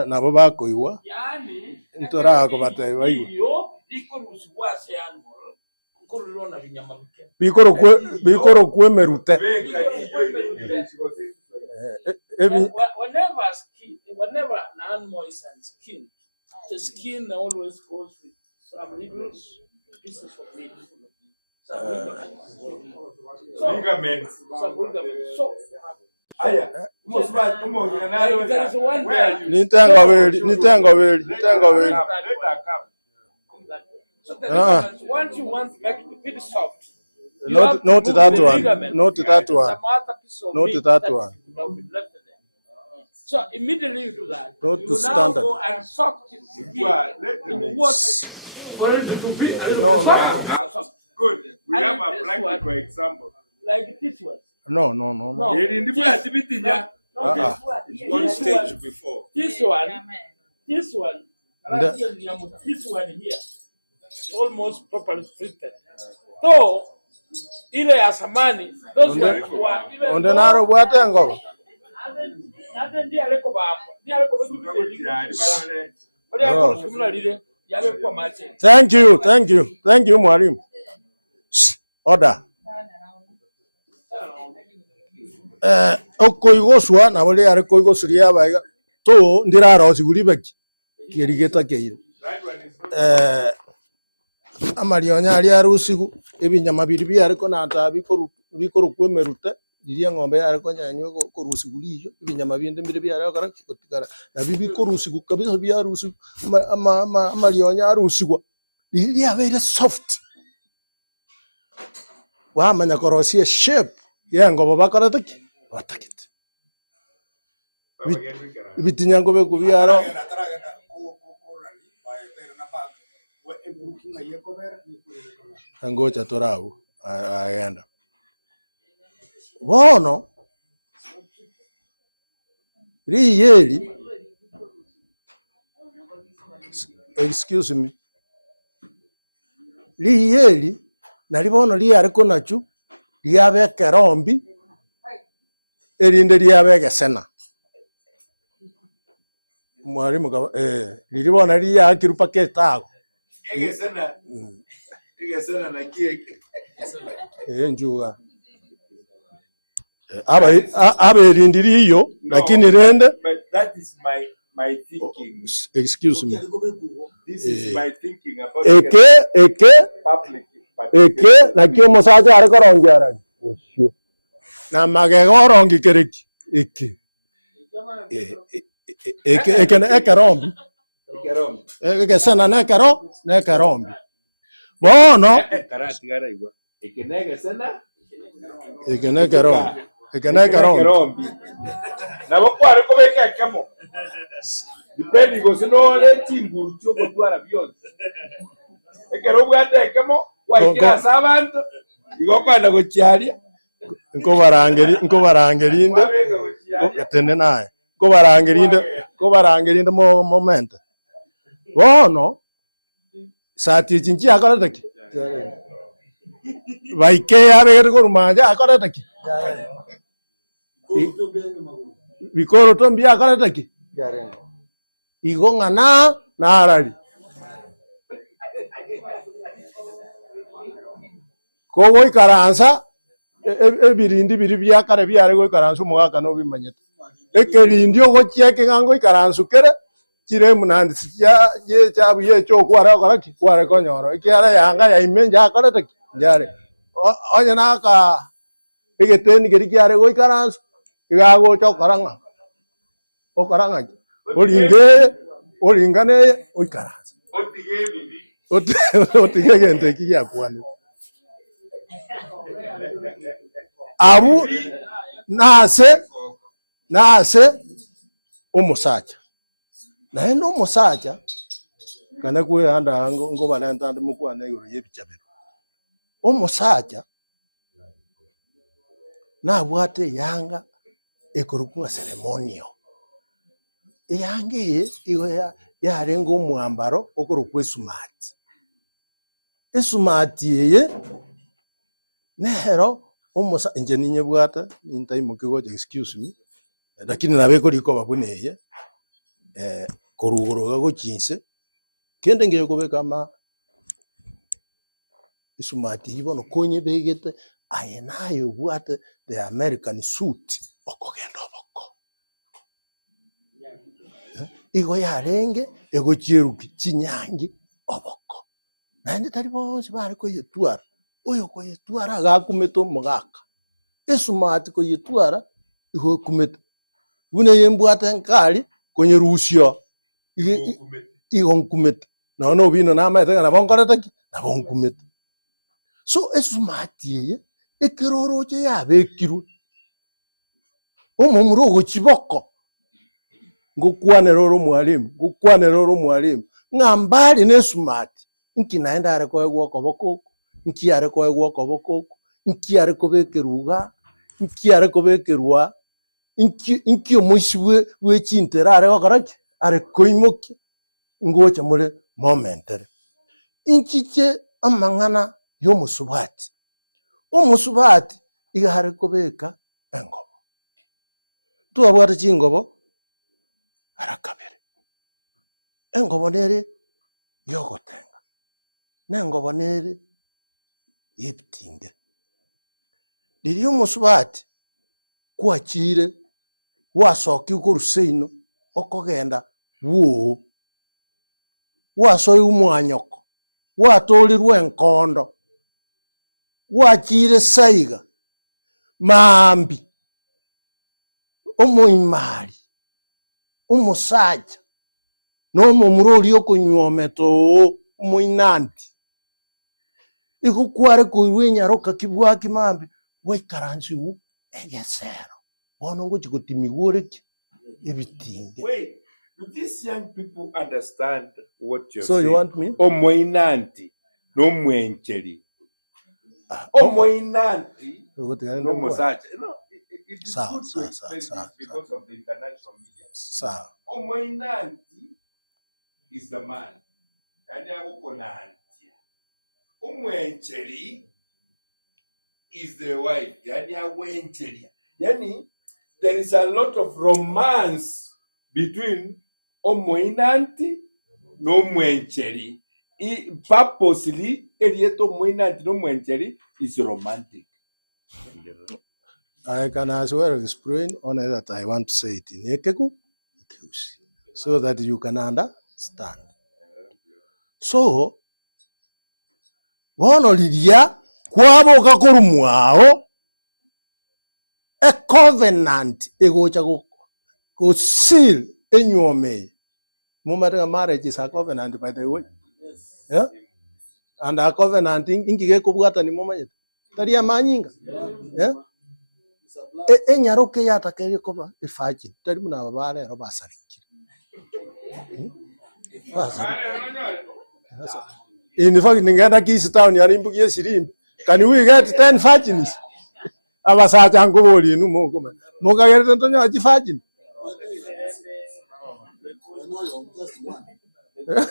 nabo bakoiwa yani ntora ko bataiwa iyo iko rusiwase yango kururona binyama bike bikoro kwemerute whenever an animal is unskin, the skin always goes with some little pieces of meat. Ligaments. Some ligaments. So Aya. like there is one there. Nitenga weli. So the ligaments, once you want to make it a bit soft, you Not have to move that the one. ligament. Not that one. Some other piece of Not meat that that one. will be left there. So immediately you do that. Not You to now standard. go and soak it in water for it to be a little No, soft. Good. We And have a this practical one- example. Like this one. No. No. One stage before. This one, this one here, almost properly treated. So, ile ya samani, those were even Onde naro bwatengo. Nade ndiye aleko bambo, ndiye aleko Thank you, mwalimu. Order. Okoigoswa na wale are koigosuria baiga. To ndiraro siguri baki. Kirigeta keire. Amarionya ari arusigu ebinyama biri ariko nanta bikoru kwemerute diria ngombe ariko nyanywe korusigu liyo ebinyama bindi mbiri byara kara kotikara na bibi korusigu kabisa byarusigu amarionya arusigwa diria very soft wa manya korosie shape yengo bakara taki batakit bitinyango be kubyaro Angocha torau aenda. Bono riyeli, excuse me, riyeli nalibono liyariko nachu liyabeke rombi erinde liyabeke sena mwalimu lilibona liyakirupa ketago Igesena na kieke. Njuga. Erindiri hiyo lakini rende. But that is my thinking. Excuse me. This is my thinking about public. Eke na kio mosaja ariko rongiara. Osho. Na magego rongi kereki. Eke rombi. Eke sana na rombi. Bono Karati gara igwa. Ekenege sena. Ekenege rombi. Na bokware ko beka kamo. Dipendi go sino le tinguru cyo gutwara byose. Ekero bwate kamo wakira sabantu igokwana go cyari. Nko barangerinde. Gatende naye. Ko barangerinde moment. Bono Sati chinchi akora taki. Vaike abegere ko rumanja akora taki. Bikoro tombi akora taki. Igonga na arari. Kogo ikaransa ebirindi biri byakare byare go ikaransa umwaka no bimanyete. Ekerindi ogo cyeke ngango ikaransa kere kire munandi ya ye chabu ye cho kwara konyoro ikiara yanga ya imenja akora taki yare onya naka igeteni geri kiare go ikaransa igago cho karanga olingane o ikaransa otige gente kiya kwani abu nase umusacha na eno musacha kana kuwe anda ngo balenta ndi mukwana yoro yebichabero umusacha na bwate yanga ekorukunga ceremonio yange iwe ya rengo umwambaro okorukwe smart ye nehero umusa inje ninye bwata intayimukigo excuse me lakini nabeko liko babuneye korugoroga gochinse kende ngiye kubeka ma isumati ibono konye begete ayenayo bwate the American suit okogenda oboko igo yarenge ego chieruki chinyangi oboko nandi tari bonse bari ko yetwara oyo ko yetwara gakumeto mugaka esumati ko yetwara iho kumeto bune yembwata nkali konye rusio iho kumeto no bino na ma tega na bonkoreta ki na bonkumeto so esumati ye ekiroro che yabekiru omumuro gochiboko ngokwanero mwalimu ngambali nesumati nkinaenda are koegwo koboko nki are koegwo koboko nki are kobekeruga nki are kobekerwa nki omoisibwe wechintera are gokoraki are koimoki ngocha mure momentere inchiche amang'ana y'omusubati omusubati iga are kobeka engobo twabwate chingobo arakabere engobo nere yogotenga nengobo nere yebitinge riri omusubati kwachire wasoki koruseino okogenda bwo wasoi umwanyoko watorirwe enkondo wachire saiga mambi omoimari omusaja nomomurori okonywometo omoinanti igukware koirwe nyaroka kibwaki mambi waikaransigu egesero bono ngochi gotimigworeki ebitinge. Wait, do these young people understand what you're So saying? you want me? Omoinanti no mwencheri. Omoinanti no mosacha. No, it is good to explain this because of the international media. Omoinanti is the man. Yani agokonantia. Omwencheri is the wife. Yani awencheri. Yani there is a lot of romance between omoinanti no mwencheri. Purposely, erieto omoinanti no mwencheri is romantic. I can as well explain only that I want to say it in Ekegu, so that you can understand. So, bono lidia kwaboka korumwao a covenant egocha go seal enyome. Mumata marriage is a covenant, by the way. Yeah? And a covenant ingige kubwata ni mama yetu. Taria manyinga. Yeah? Enyaroke yatakere koba efaji. Tari muna babare ro basarikire. In fact, ningenda kisi town yarimbukie sirimbi. Can we get 10 virgins? Abasacha ngoboli nu moko. Moka gerete ntonyo aji virgin.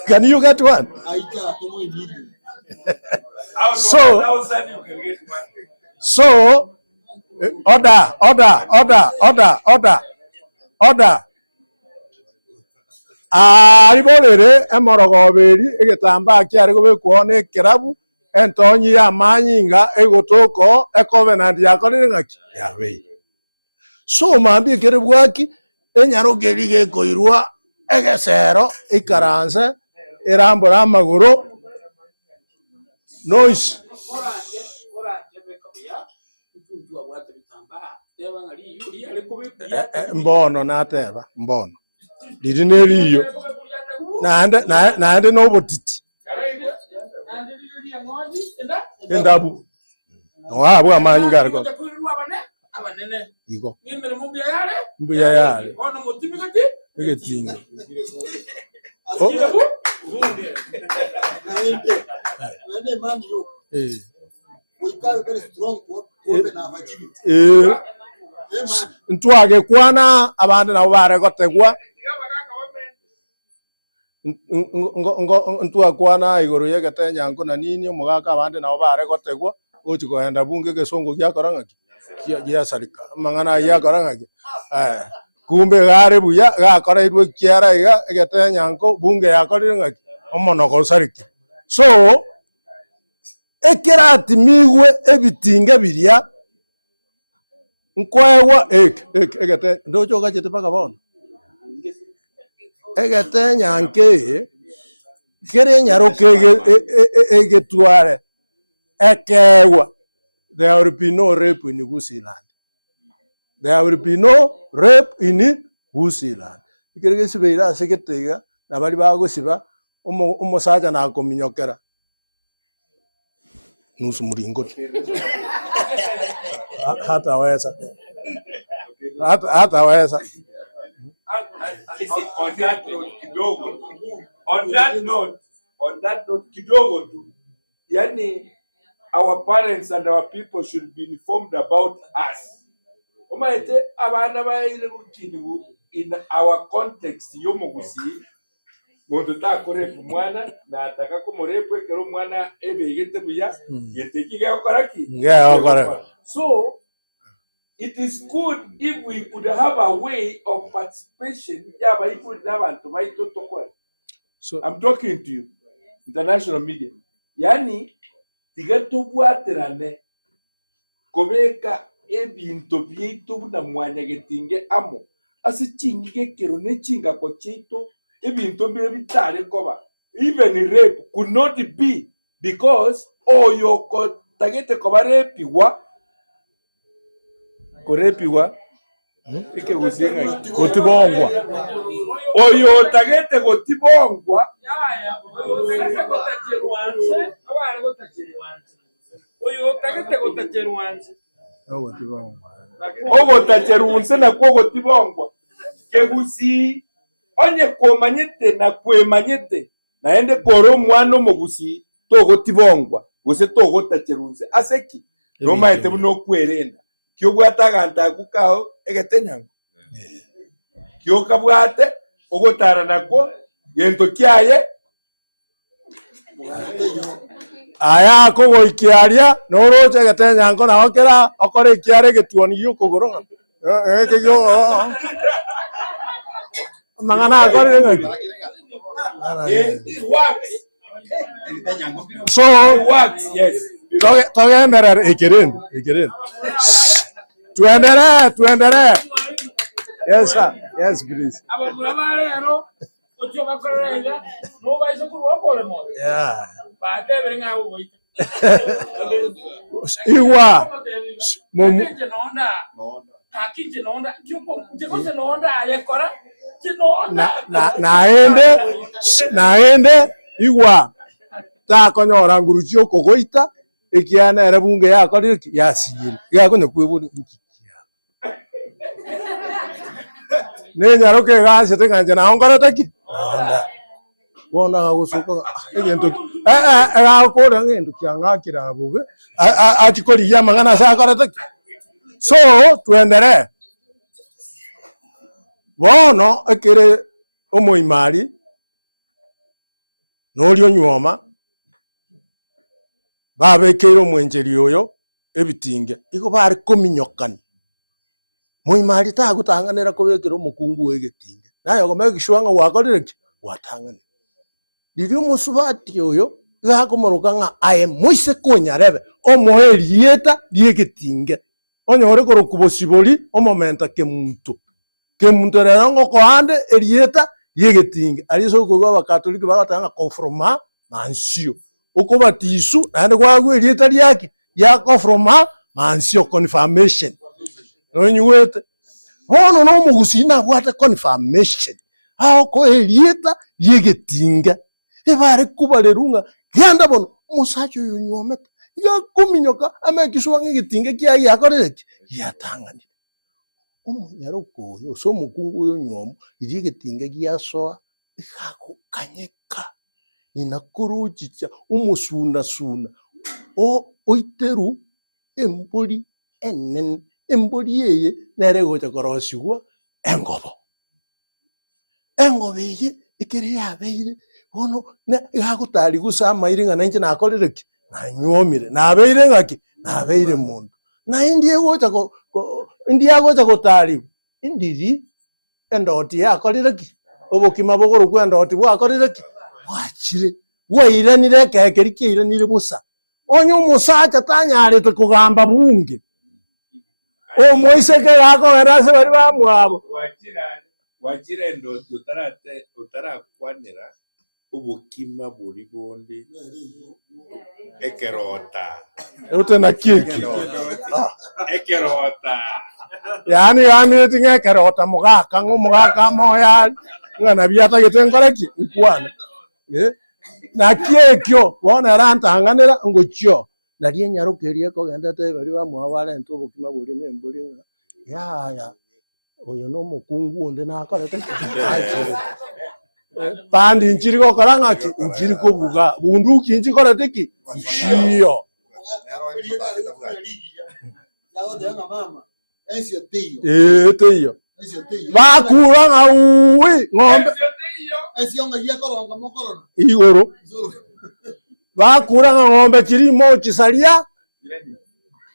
Can you get one? So, order. Aribolere emorogoberi egetamba kiare gobe kuone kerabu entonyi ya manyinga egotoko e covenant ya korire ngaki yawe. So mambi kerebwaki enyarogerige koirwa egesero ikaranze erambura amaguru noise mbono nateba mbono liri neriyo nande no botiti endabu wabo amanyinga ariko igo mbuya yale egetinga ntwage kwana abandi nabo baregotegwa ntwa kwana iguru yegete nyango na nini omugaka abandi nabo baregotegwa ochikoenda bunge gesongo gyakorangaki gyasarika mang'ana gyakorangaki kumbe gare buya gakoreirwe kiara iga egete nyango bunge yakorire ngaki omonoko sariki. So ekirati migwe ebitinge biria nkwewa egete ndocho gachete paka bono egete nyanke kere nyaroke egetware ekewa. There will be no rape in Gusii land. There will be no rape in Gusii land. Ikirigisi beira seketega na bali bagusiba umusaja na kominyokera. Nusu muringoti. Hataweza. Hataweza. On that note, kidogo tu. Yani, our parents and our people should be informed about us. Omaete abana baile mukini in our context yomugusi. Mondo ta korepu mwana na ataka komorepu ekero mwana ebegete buya yetekige okoraki. Yeah, okora. So it is good if we could have a way of participation. So I'm talking to you, international media. Yani, tigetubuaterane kobeka ebinto byeito na mwanya getinge amo. Ase chingige kerone chinga kochito ebinto bire bitare koba. Even rape could not be because oyo ko tagete koba rape wa korepiwa ike gusinga Gotibongwa. oyo tagete gotibongwa oyo tagete gotacheruanze ogo tacherunse na kwa gotibongwa kegusi onye komanyete na kwemanyete naende koro mwana mugusi to gotibongwa gose to gotacherunse aseki no maete no kwerenda kyo bwataganta kukao egetenyango kyo kabwate ogotara nako yento kyaye aya ko goikiaria no roche getenyango na okera okore kiare getuoni yukugoro ekyo mangana akore ngaki it works. So Works, yes. togendera ekirin tuendere yes sir, yes please. abagura barero ocho bakorera no baiso kuba polemo Yeah, batebere ngaho boita iwa momu nonda kakije nonda kyuko jekose nonda ayekora kinonda naende iwa ta konyora nguruchi okogoita ikiana ere bunge yakore yasiyiri yakonye kwiburi nenyaro ke gase tekanje na ongorete ki bona gusuka egento agakora ngendo kyangakira bube atikori ya mangana sa korete ki. So tuendere bono ekere omoimari norio nyoma babekero mwenjeri oyo ebitinge iko bari kominyokani moimari tagutanganira kubekera omukungu wegetinge nayo gomegishwanga wakorire ki watanganira dirio musubati oyo gakomoroka nga aye moise konyarebe omoherieta diegetinge onyore korokubosibori omomenta kemuntu rero ngoko hande erieta diegetinge ariso kugo abakatoliki bagatanga konfirma mansio uko batisu naende kwagwe erieta riaki ya konfirma mansio confirmation nonyuete bono no mugusina bwate confirmation ko erieta diegetinge ebare kubalerunga genda bono musacho yonyometa yakuminyoka amekiswange gitinge kya yakoreki yatanganire omunyaroko yo so mukungu yo nyomo iri gitinge gyasoa ikako kanyeka inakuruchicha umusunda oiteru embori enen embori yeye neregocha korosigwa engobo ye ikere yabeire bono ne gagutari gusama iringa nanjye nakorire ki nanyomire nabeire ngaki nabeire mundu na indie gocha gutari indiri endoti yakorire ki obokima bogoro kwenda oti bwakorire ki bwachire bwairanire kekeri kiiranire busa onyo musacha tanyarite kugamba bunge omoiseke gakogera se bari bamwabo wachira ndoti utarakwanira ubukima buri bonde ekerota Utena kiki. ekerota Yani tinga kerota mugaka ngumugaka moya ngana biata yetenkoreki ukwana. Na kiekyo wona rantanganira ngochyo na rie nyarukerie ko genda te bari ba mwabare ntu bukima buri nemburi ya oyo no mukungu onde na akarete pandi nchiri ko karanga ki nchiri ko buga bunduki nchi korete ki chiyo teyo bakura nga uwi ngombe igoro bakura nga ngombe kirimo kisalia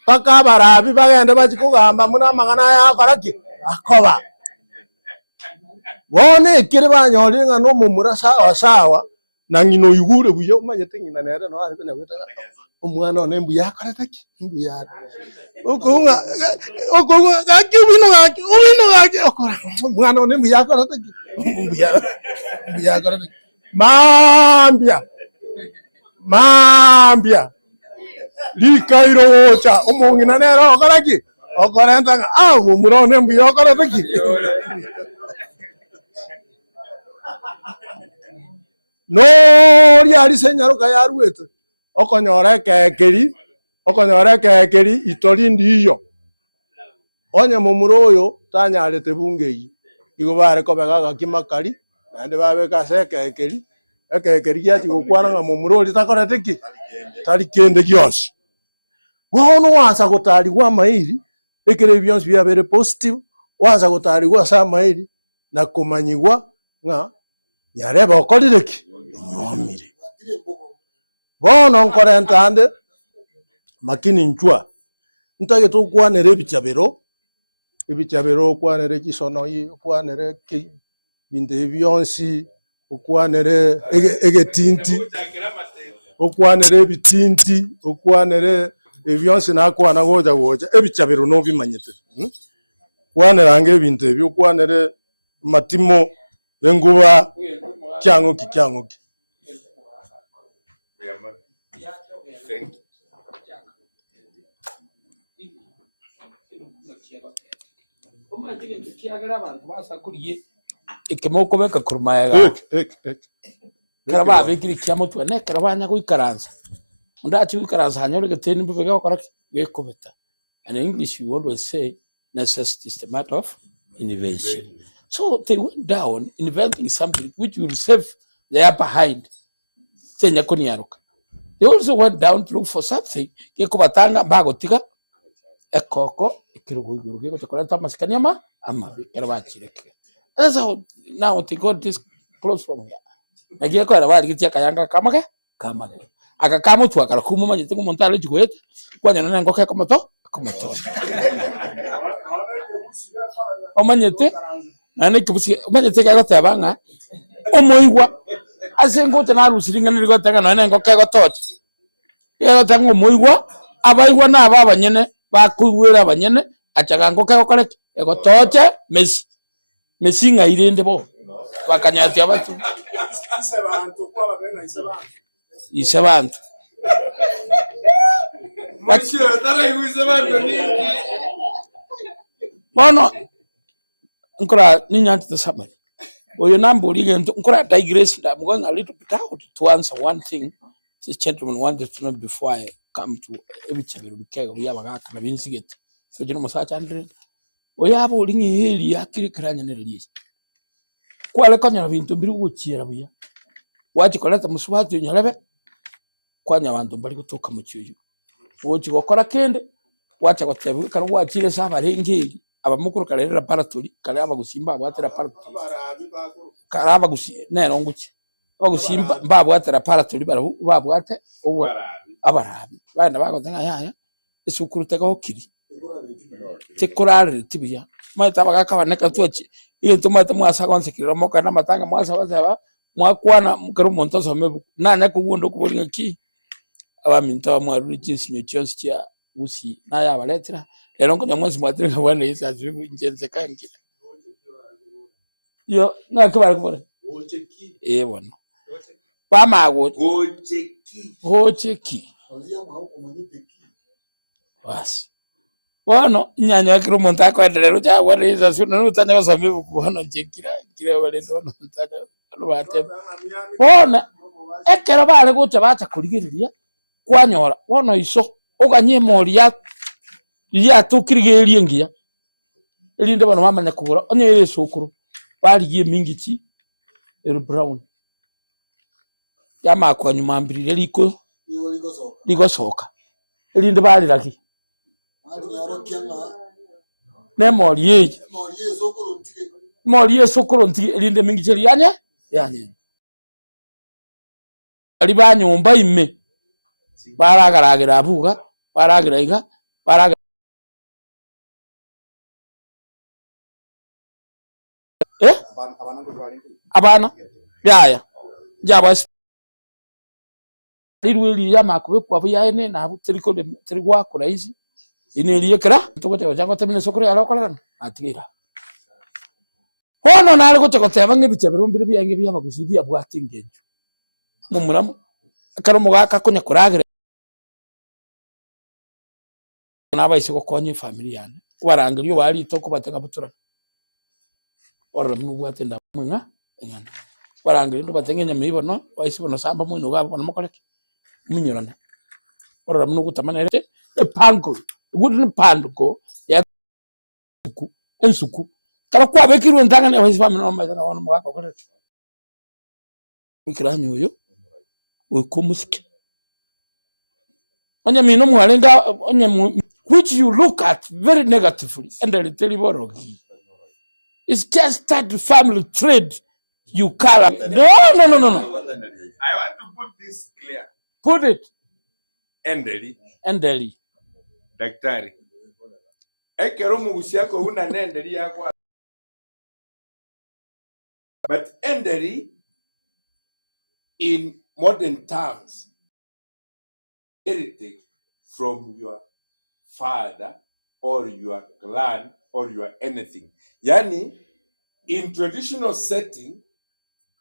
paka barabi bagende bakikugamba muna magana ya karaki akoba bone kire banyori nga no mumura sawa na ngino igure buye umanyete ngina nere no ari kanya gwita umwana one mbu yakoretaki mbu ya okunga gaki ubino gaki okora umwana one mbu yakoretaki mbu yakoretaki mambia likairo ocha umongina nere okoraki okorenta mumura one mbu yakoretaki no riari senyaruka yaruete okonyora kekeri itori ndiyo onye mumuro oyo tanyarete bungei igo bare kobega kimakari nande babe kase kekeri giati gukwana nga mumuro ori takorete ki tari kende gyose wono wanza gutari gwa mairi ekere byonse bya bere positive wanza gutari gwa sa mairi na kumanyigwa nga nyareba okorireki nyomire bono nkorenta ande makini nchwa ntage tukwanere ebichabero okwanere kisonoyi okwanere ki binde byonsi okwanere egetinti okwanere ebitinti okwanere ebyonsi nakwana goja ebichabero no bimanyete kwanera nge ebintu ebyo okwanere matimo enguba kyango ki ikimoko beka kurumaya karaba bekiri kyamutwe ne karabanya kuikaranza ndachi kuikaranza hanyore geteni mbega okora gekobeta. And in English you always say necessity is the matter of invention. So they went down inventing something which will save the upper hind. They also went down to look for something kekubatanga bagotika ekoko ikirugurugo chokolate maskanyama ama kerabachireke. That's how now they got this close from here. Nagiye ko arabari kitia kayanga kamake akakamu tu akarakuma manyete kumontale chigwete kwanya nana ngoka komoto omanyete nane kibusi omanyete kagota banga omoigwa asengote na rusiringa nirigotanga nane ngoka gotoche yero tango moigwa abaigwa na abanyene bakuwera abanyene achaga ngoka gokoreke egotoche mesinga irende bo bakanyati abatu ise bantu bono nkora ninyanti the summary oyo nambuli nkora digress. I'm going a little bit out to answer one thing this gentleman wanted to know before I come to ebichabiru bikega uyabaga kana binsigete so jino musacha 100 oyabo ulingi heli yakiri kranya ne release kwale kanya bintu mbiri guchira buya wachi koleta muswati nyarebe kwanya abantu bari gutuka mu cyuyu wochi gokora kende wacha gotebu kana wachire saba rengeri abamukuru karera paratori karaba gusimba abwatera paratori karaba gusi nero nguki bagusimba mbabwatera paratori babwate ubu abarabi bana bagotenga yaya isukurutega okiri tekorare tibiya maita bagakaneka tuachi iyo tumata mwasa konsekira moka na matanga mwasa bazaba mwakwana mukaro montoso mebu nane kugundo kubolinga ki abaminta mwaruri kinsinyo cyonse cya usi naya baletera rero ngo nyamwezi mwatirika bwana yisaje ingenze kangi yo nakabara kubora bona Pamago. Gocheki. Basi. Bueno, nyanya kiro monta kwa ndero cha wale sio na utanya wasame kuona chekira kire wale ndo ntanya bate. Bona ekero bale gocha bacha kurigiriria kwanyora wono iso oganye moria ya tukirigerie ngia elinde bano mama nyakugura onye ile sokuru baligie mingichi ero brown yama kwa nyuma mbirire liko soka elinde bali laki ne morie sokuru nti elinde mingichi yanye ali ba nyumba ime baragaragira abuga baragira iga baraga abana yaya jaba lirweli ya makube kwa buya ene na butiriko tirigwa kura ici ineliye kra tugote jango temene sokoro ya lokora atigira hono nari gote bange birumbire byange bya bagusibya bwatingenjo mumuramu karomo gaka kunya kuragira nabaise gokonye family yane warangirio bari to kubatenga butura ora mu bwatenda mwenga engana warangirio ndo batenge nyame ibono waise bono samba mwino gabo bono mokoreke munyorana ora mu gutamanere epango wooden pango ya ensuku kala kwa bekirwe ntangane waise family no mazana wono mwaka okoreke ikranyo yo okomuske onye mino mwalenga onye which you look at very negatively and the terrible it's just that family trade you color no I want to put this clear. Put it endeli daktari ekero mugusi yako una endeli yako but endeli in modern terms heritage from your father or your clan or your anything. Yani, in traditional setting,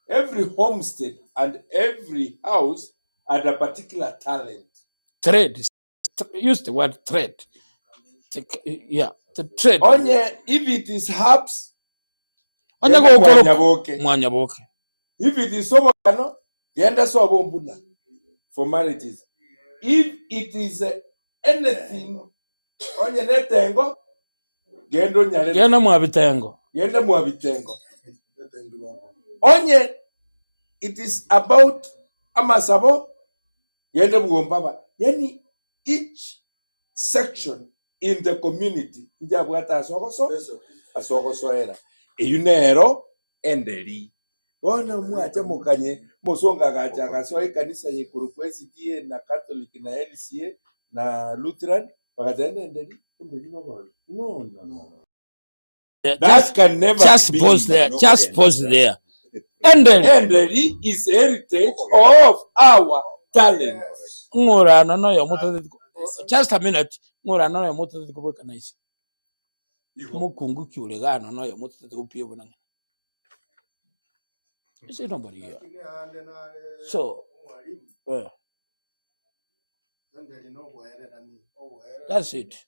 every homestead and every house had a particular talent. Trade. Use the word trade. Yeah, the trade. Onye, if it is herbs, onye go mwanyaboke. If it is sobokano, yenda sobombuna for marriages. If it is anything, onye netengo, gendo nyale. Genda mwabitengo. Onye, it is about amasabo, yende bugombaba. Yani, each section in the community, njabwata asogoso era. Eyunero enderi. Wana mwacha mukanye musonga gacha gaso kanisa yekuru kwesi die na Catholic na LCA na Lutheran bakatenda enderi no. That can never just be. Just pause there. Enderi is heritage of our talent. Ngora no yo moto just a minute. Ngora no yo moto ko kanisa. Mukungu kyulegano no yo moto ko pie bonanga. Is it nobody here? So, that's it.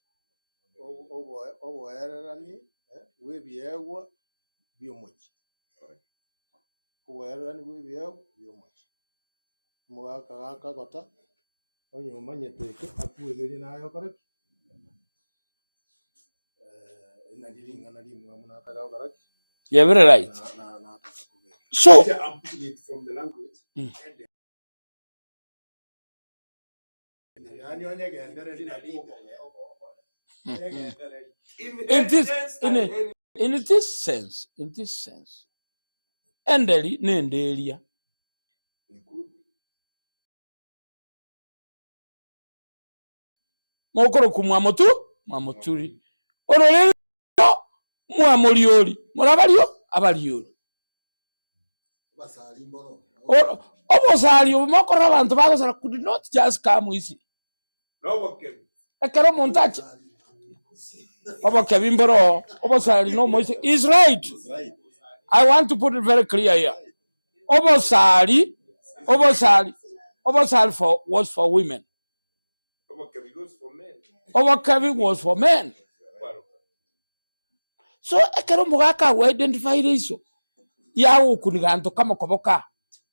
You're very right. So, I'm putting it from the language. In this sense, endeli nendelia. Mokoro kumwamoturi. Orolelo mwamolioli. Abalioli. Obosali omokora abantu bagosara could not just come easy. No, Ekero montache. Kevimboro. Obosali no moise is right. I want to put it very clear here. Obosali Oversight was for women. Overcoming was for men. So ekero mugaka we identify iso ya ukuniganto kama koboka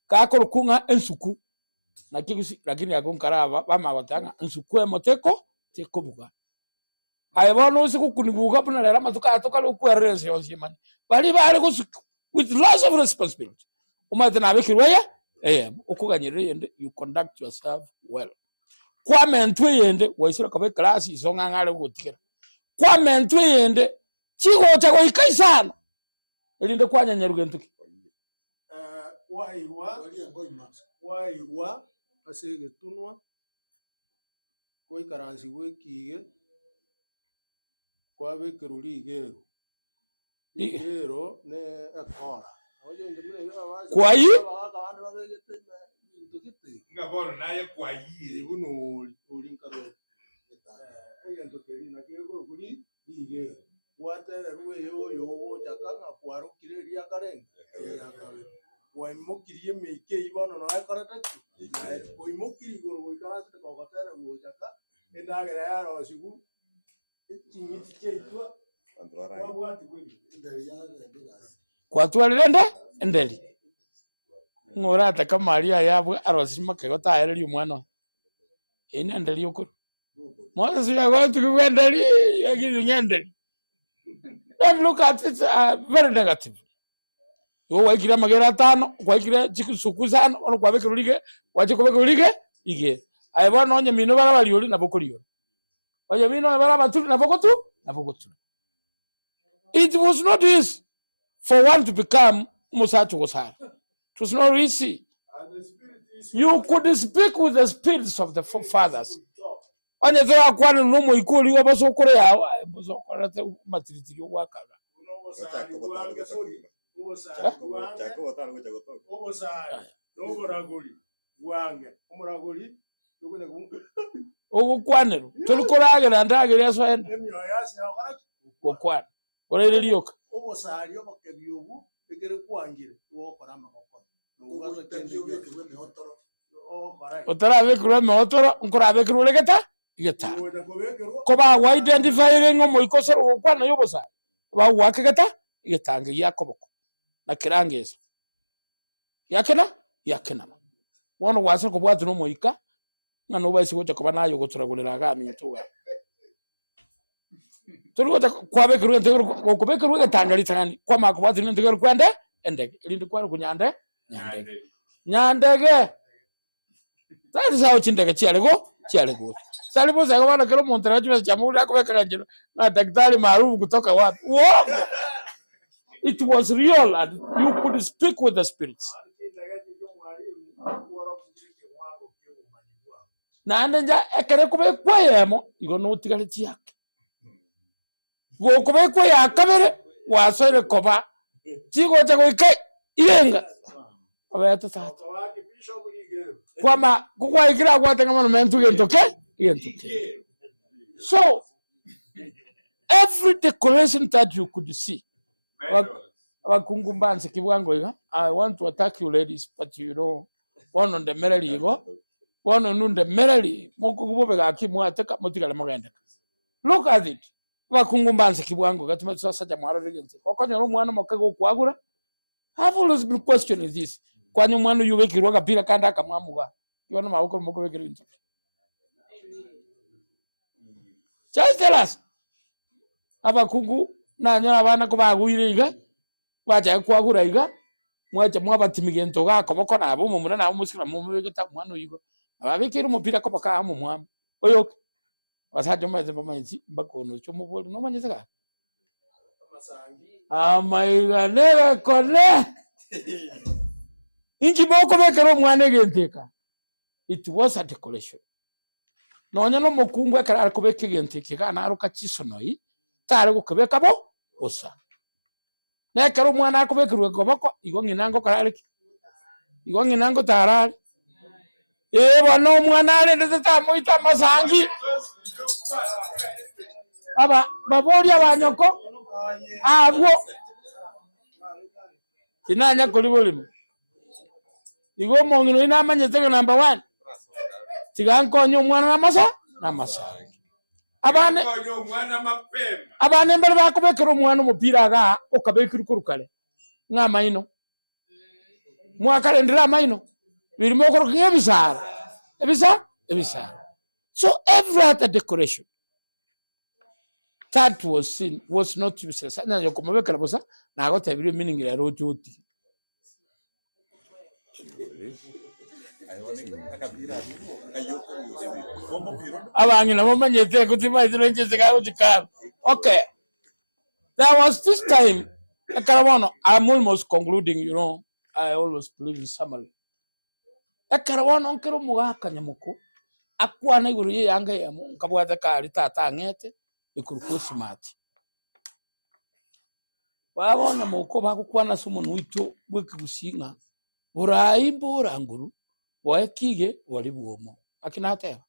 kakoro kunga ensuku na kigusi lakini yagonkaraba bama batanga ensuku emoteko tekobuga ayebono usiku kunibuga buna lera matuka atoka lokwerese yosimani bali bali kusiku with lots of responsibility umatena abikirweya ukuganyire yende you conduct yourself well kwa mentwe yende waisira kabe class isonga ngale gutikira kwa mentwe yende chigo chako ikaisana elinde kwanya nyarugentuki wairwa asege tunwa koi karansi wekige kwa bekeruri igero ne ekora kwa yi ngaboro naye kwa yi uno olinkaro egento kerina kego kuri igero watere ruwe yo chakanga kwaro kireri akarenga yakabe waimokirie meke ibono no akarata waimokiri goro ikarata ko gatere wo chaka endagera yaro sigu chinyiti cheitwa wabwati kweli ndari yaga kwa twalirende endeli ngorata kama alia yabwe arosima kegota ereri umwana ene endeli ukuru mwana siya gwantu kwendeli yagize nyendeli. Don't look at it very negative. Yo waikira magera tano, waikira chikusukuzana, ono kwa bekurige, wachiko bekurige, ige. Ayebona onye mino bara balioli na bokoliyo. Onye mino bara batuli na bokotu. It was not easy for one to become Musachu Gosara. It was not easy. You could speak with the spirits of the forefathers. Onye zera kwani numo ikuli wa baso kore yawa, baso kore te matiritiri wakaga. Ogukwanero tulikoragera ndagere so ende gukwana orererioka obosario bakebyobu egere kwangire wokora amagoko n'ubazo tendiyeke mehotoro otarabekirwe mehotoro nkorabekirwe legeta igeta koba wa identify ngo ikosero gukwana yobosa ba wakegeta igetange yakoboko na kirangeza yakena wono wase ko bwatu no moika ngano baisi gocha ko banayo goturagurira gami tuwa turi gota kwabe kiru ntegero ko be kiru gatanga litani kwa mako bwatu ntegero kwende ende lindi kwaro kunyande nyandege tadi sawo chindege chialego sali boza ko bana kero montera chwa chamura ko bekara njiro na daktari maarufu kutoka wapi uongo. It was real and you could speak with the spirits. Na anenja ekere kube kweyemo igo no tigale tiake. Go kube kweya kabere wasore koba. Chigo chago ikai irenga. Abeto tata. Kwama kukwa ikira kwatanga mano mentu gentoke. So every decoration that you could see. Wakungumbanse kibwango iga. I want to attack you ladies, but you know, one on the merely igo. One on the merely mokubobe akimu ateka motigale mogende. Look at it. Wakungumbanse kibwango gatuma sasa jamara regente. Kokonya no mwana mokego kwagura. I've always been questioning this. Kwani mwana yubekirwa kapira kanda akamwamuga. Yona maboko mokobekira into. Just tell us. Abakungu na nya abana ko bagwire iga. Wacha kwagura iga. Mwacha mwabatimigento ga koboko na abo mumuna na umusira mumubegeta mwana yigo. Ababikira umupira ko baka mu mwam oyo basaje maze bamanzi bakono cyo mubole no manyeze ka amaiga nere kone inji boko bekero mwana genteka. It was a decoration no nya no mukungwe kara ko bekigenteke kana aruka chisonoi tare ko kebeka bo osa ne kero mwana ko bekirwe ko bako igo nginango karariki igo nginango tarari bano mwana ale ndeta muita masangi aba babori abanyoko abwo kinanya kuri bulimo Igo mongino ina manyete number 1. Tigankonyo umwana namasa. Abane mbere bakubekera umwana umupira ga ukabekira kurukale. Ngamaino. Mwakalendera amaino. Birimo kurukinga ebisara. So every other decoration that was seen was not useless. Na yokomobekera bosa na agota biri meaning ya rojoti. Abangi na manyete kutima idrenje zikayo zikaro. Okay. There was this time, I'm almost concluding, you know, I always believe in summary. Ekarawana onkero mugaka nyamuko akwana iguru ye yanga yamo nkabwata kari tata ngete ikuruko smart. Babona muko bakukwana sumuntu wito bwekigusinga burayi mboranguru boekige wali bwomo akinateba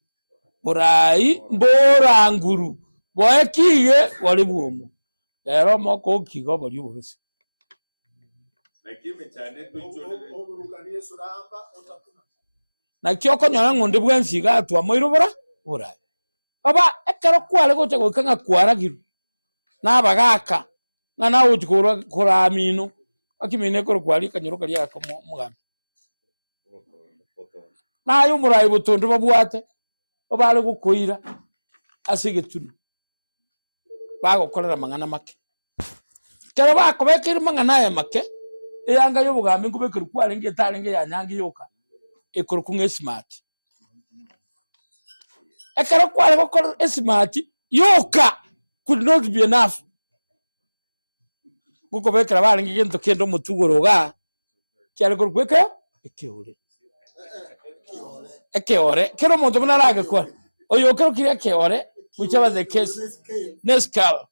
burayi mboranguru boekige wali bwomo rero moko kigo bali bose na kyoko nyana ngonde bwansiga atwa moiro burayi aba ekero kwale gote gokanga kwaragiru nabagaka ngana ujikura kuramino akimene koro kwali kanyoro kali yako mugana nayo murayi butondo babwate obale gukoira asige tunu bagokorera mangana make kero bakobekera mangana ya make eyanga yo bugambe ngubekera kwale ngetalenge ya nyangi yoka ekoro kunge smart ekero kwale gokora smart yoka could not be enough gukobekera balingi gento kendo mutugoroga cyari korweka ekeore kero muntu munaraga kwa oyo kero kire keore whichever the case neskal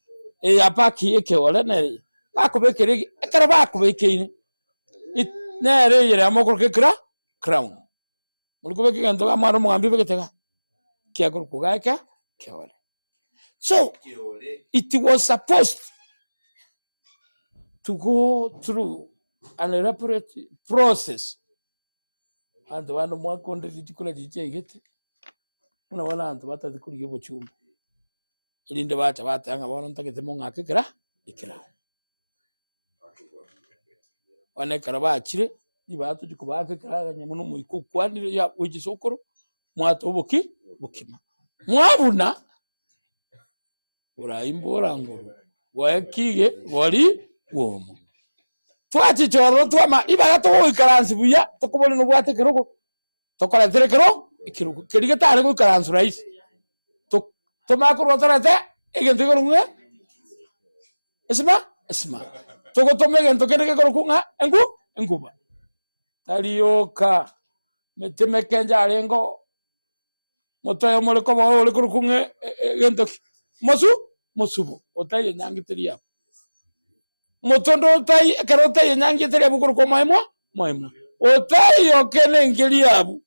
apaki ekeore ne bakobekera ekero bakobekeine nere yere amokoro kekra crown mulukobeke gento amaro mwambi beketega kiagoro kugaka keore. So it was supposed to go through an elaborate process. And the one more country tikula jigete. Una wala antu bata tikuli yobo chumba. Ilinde bata anga wana ntakete monga kekera ikira. Wane karaba achire ibatu jikuba kekera nyamuno muiko kwani ya ujisokoro mwato bukima. Mwabuna urayimbora ngoro. Waekige wali womo. Twati choro twama ibaga to ikaransi buya tokobole no bwate kerogo tokora terekero ikirugo kerige tare go ikaransi rais to makoro tarate egento korunga esma toko tomegento kerige korunga enguba talioka metemekenja arengo motoyo moleko bo ole korunga egento mosubo otaye nyangiteria motondo tai karota yenyangi tere bukuru ko maimo otai okene ngeli abu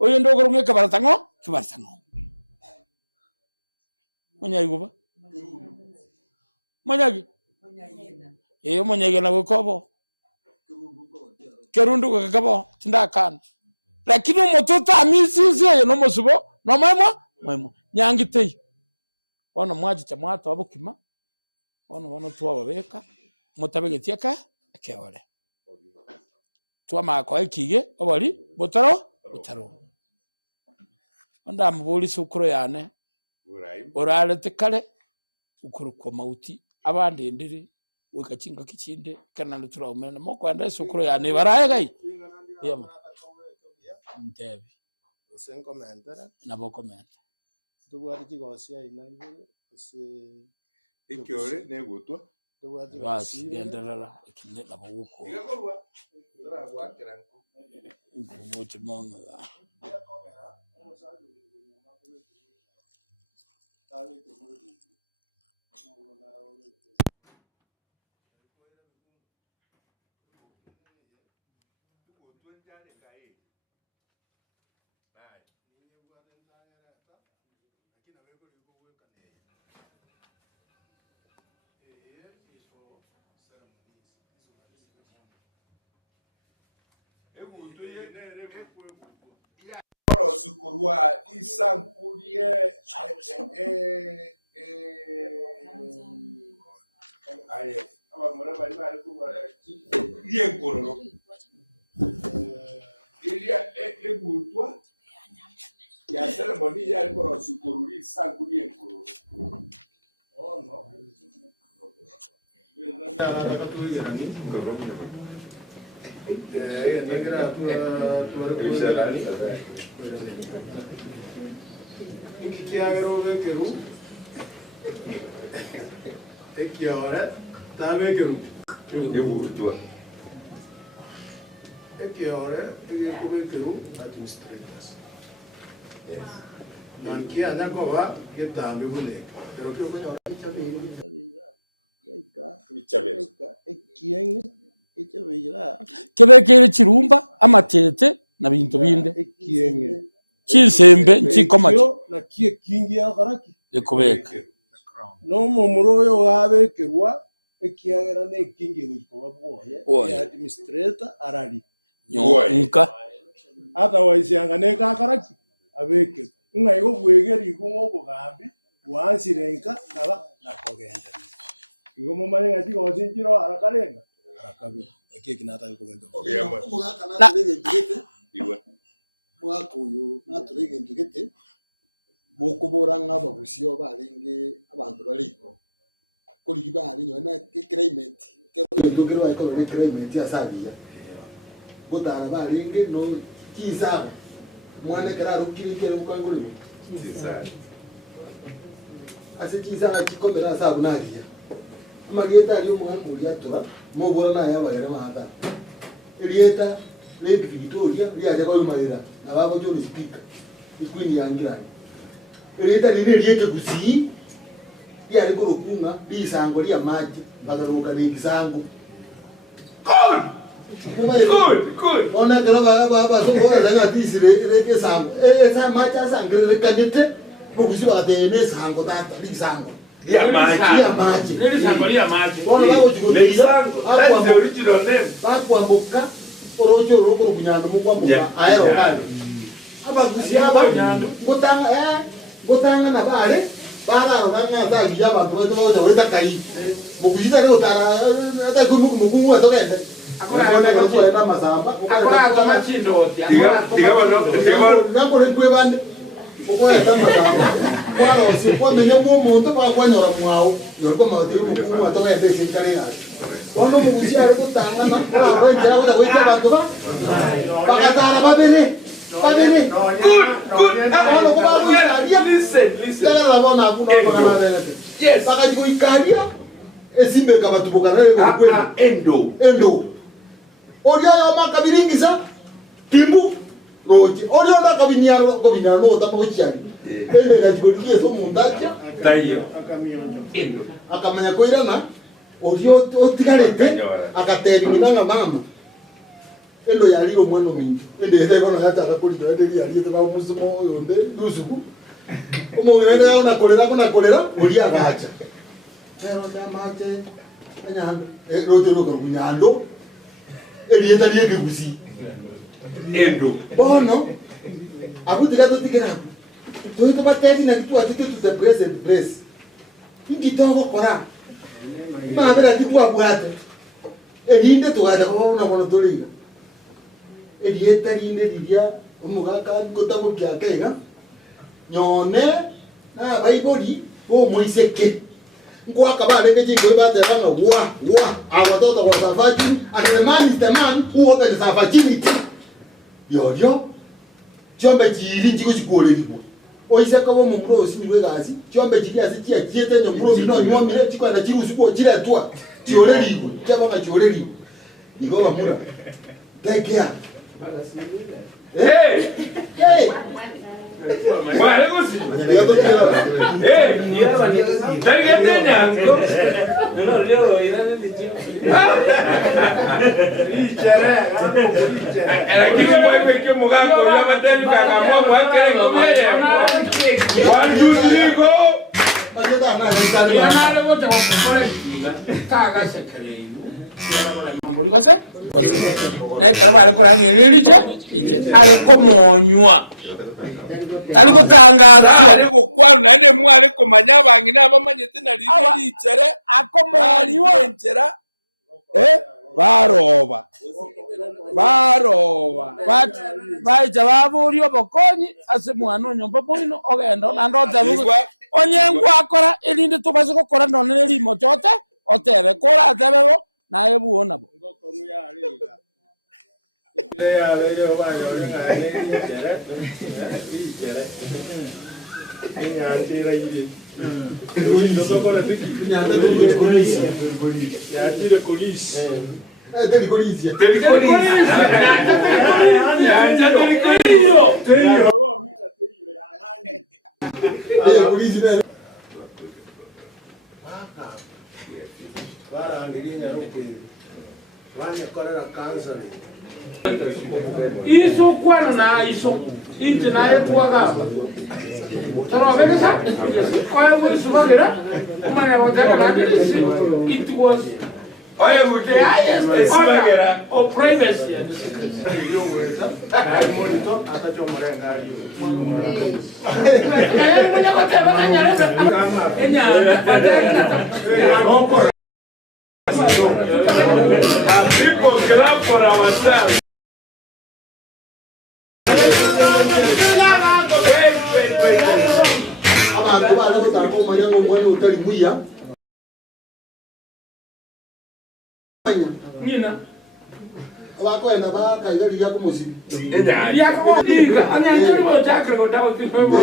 oyo ndogoro nge kabaratango monyagi goba monyagi monyagi na gokobo kerundu ko kabo tindakana lakini mototo amisizi yo no mosubo no maimo nyangi tei ono mwaji cha mwato abukima ono tuwa babeka motabegetia keore twa mako ekige obali botaro onda mubuli sukuro yane orale tekale ukuru ko mauti abandi ndiri wekachinga kichinde kana lutura umena moko anda sukuro yane baraye gai yema ntebi usengo mentera na boko mente tubwari kigosia ina se ikiore negutwa basi genderera ikine na buko ngomote monga sukurua isankurie aye abamura bari bari kubara yenkororo ilia egutwa ya ceremony ya ko sukururi isankurie yenkororo no kebekere chirumba amatete na bintu binde chinsembe nchikomachi na kie kingi ya karaki ekubeka no mumuroyo wabekerwa ekiagera ne kingi gukwa bwoye ya administrator arari nka otherwise yangane ka karaki abeke nga igo bwegeri gumo bugambi wansirenka naba nakogenda igo mumanye ngati ko sinjiro arakarenga arakabi ekiki nataka kubeka mwaka uyu naturege ntugete mukubura nk'abagusio barenge abantu bariko kuri bari nyona climate ndugero ayiko le climate yasabiya botara barenge no kizabo mwana kararo kirikere mukanguri kizabo ase kizabo kikomera sabu nagiya amageta ari umwanguri yatura mubura na yabayere mahanda elieta Lady Victoria yaje kwa yumarira na babo jo ni speaker ikwini yangirani eleta lile lieke kusi ya liko rukunga lisango lya maji bagaruka likisango good ona kala baba so bora daga tisire leke sango esa maji asangire kanite bokusi bagatene sango tata lisango ya maji lisango lya maji ona babo juko lisango that's the original name bakwambuka orojo roko kunyando mukwambuka aero kale abagusi abanyando ngotanga na bale bara nganga zagiya abantu bato baweta kai mugusita leo tara ata kumukumu atogende akora kwa masamba akora kama chindo diga bano ngambo rekwe bande okoya tama masamba kwaro si kwa menye moto ba kwanyora mwao yorko mawtiri mukumu atogende sinkare ya ono mugusi ari kutanga na ora njira uta weta bantu ba bakatara babele good listen tala bona akuno bakana bele yes bakati ko ikalia esimbe kabatu bokana ko kwenu endo oria ya makabiringisa kimbu roje oria nda kabinyaro ko binyaro otamo chiari ende gajikolikie so mundakia tayo endo akamanya ko irana orio otigarete akaterimina mama endo yaliro mwana mingi ende ego no yata akulira ende yalite ba musumo yonde yusuku umugirende yaona kolera oria gacha pero ya mate nyando rojo roko nyando elienda lieke gusi endo bono abutika to tigera to bateti na kitu atite to the present place ingitogo kora madera kitu abwate elinde to ada ko na bono toliga elieta linde lidia umugaka ngotamo kyakega nyone na baiboli bo moiseke ngwa kabale ke jingo batera na wa abatoto kwa safari and the man is the man who opens the opportunity yo chombe chiri chiko chikoleribo oise ko bo mumro osimwe gasi chombe chiri asi chia chiete nyomro mino nyomire chiko na chiru usiku chire twa chioleribo chaba na chioleribo igo bamura take care hey wale gosi tarigete nyango no leo irane ndicho lakini wewe pekee mugango ya mateni kama mwa kile ngombe wanjudiko majeda na yanale wote wakukole kinga kaga sekeleyu mbuli kwase ne karaba ale korangi liliche iche ale komonywa tari gutangazwa ari gukwara nande mwari kumanya bangina abamanyete nari icere akomoriwe njera baroba baija baburio bokonyi ase mwana onyomba boino ogenda na ndote onyengu akora elinde tubase gukora none limo chote otebe kora atebebo na ebuona bo iso kwana na iso inte na yetuaga taro vegesa oya muri subagira umane abotaka na bilisi it was oya gute ayes subagira o privacy monitor atacho morenga munya koteba kanyareza enya pateka people clap for ourselves. Wait. Abantu bana gutanga umanya ngo mwana utari muya. Nina. Abakwenda bakaiga lya kumusibi. Ya kama diga, anya ntari bo jakre go dawo timo.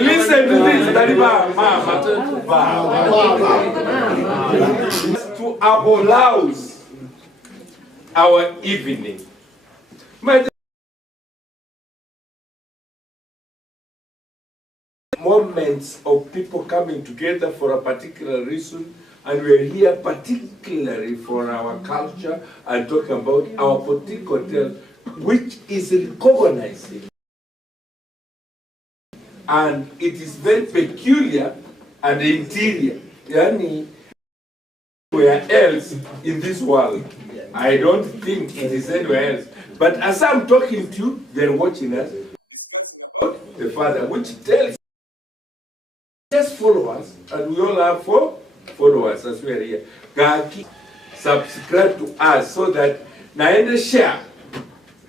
Listen to this, Taliba, mama. To abolish our evening. Moments of people coming together for a particular reason, and we're here particularly for our culture and talking about our boutique hotel, which is recognizing. And it is very peculiar and interior. Yani, where else in this world? I don't think it is anywhere else. But as I'm talking to you, they're watching us, discussing about the Father, which tells just followers, and we all have 4 followers as we are here. Gaki, subscribe to us so that naende share.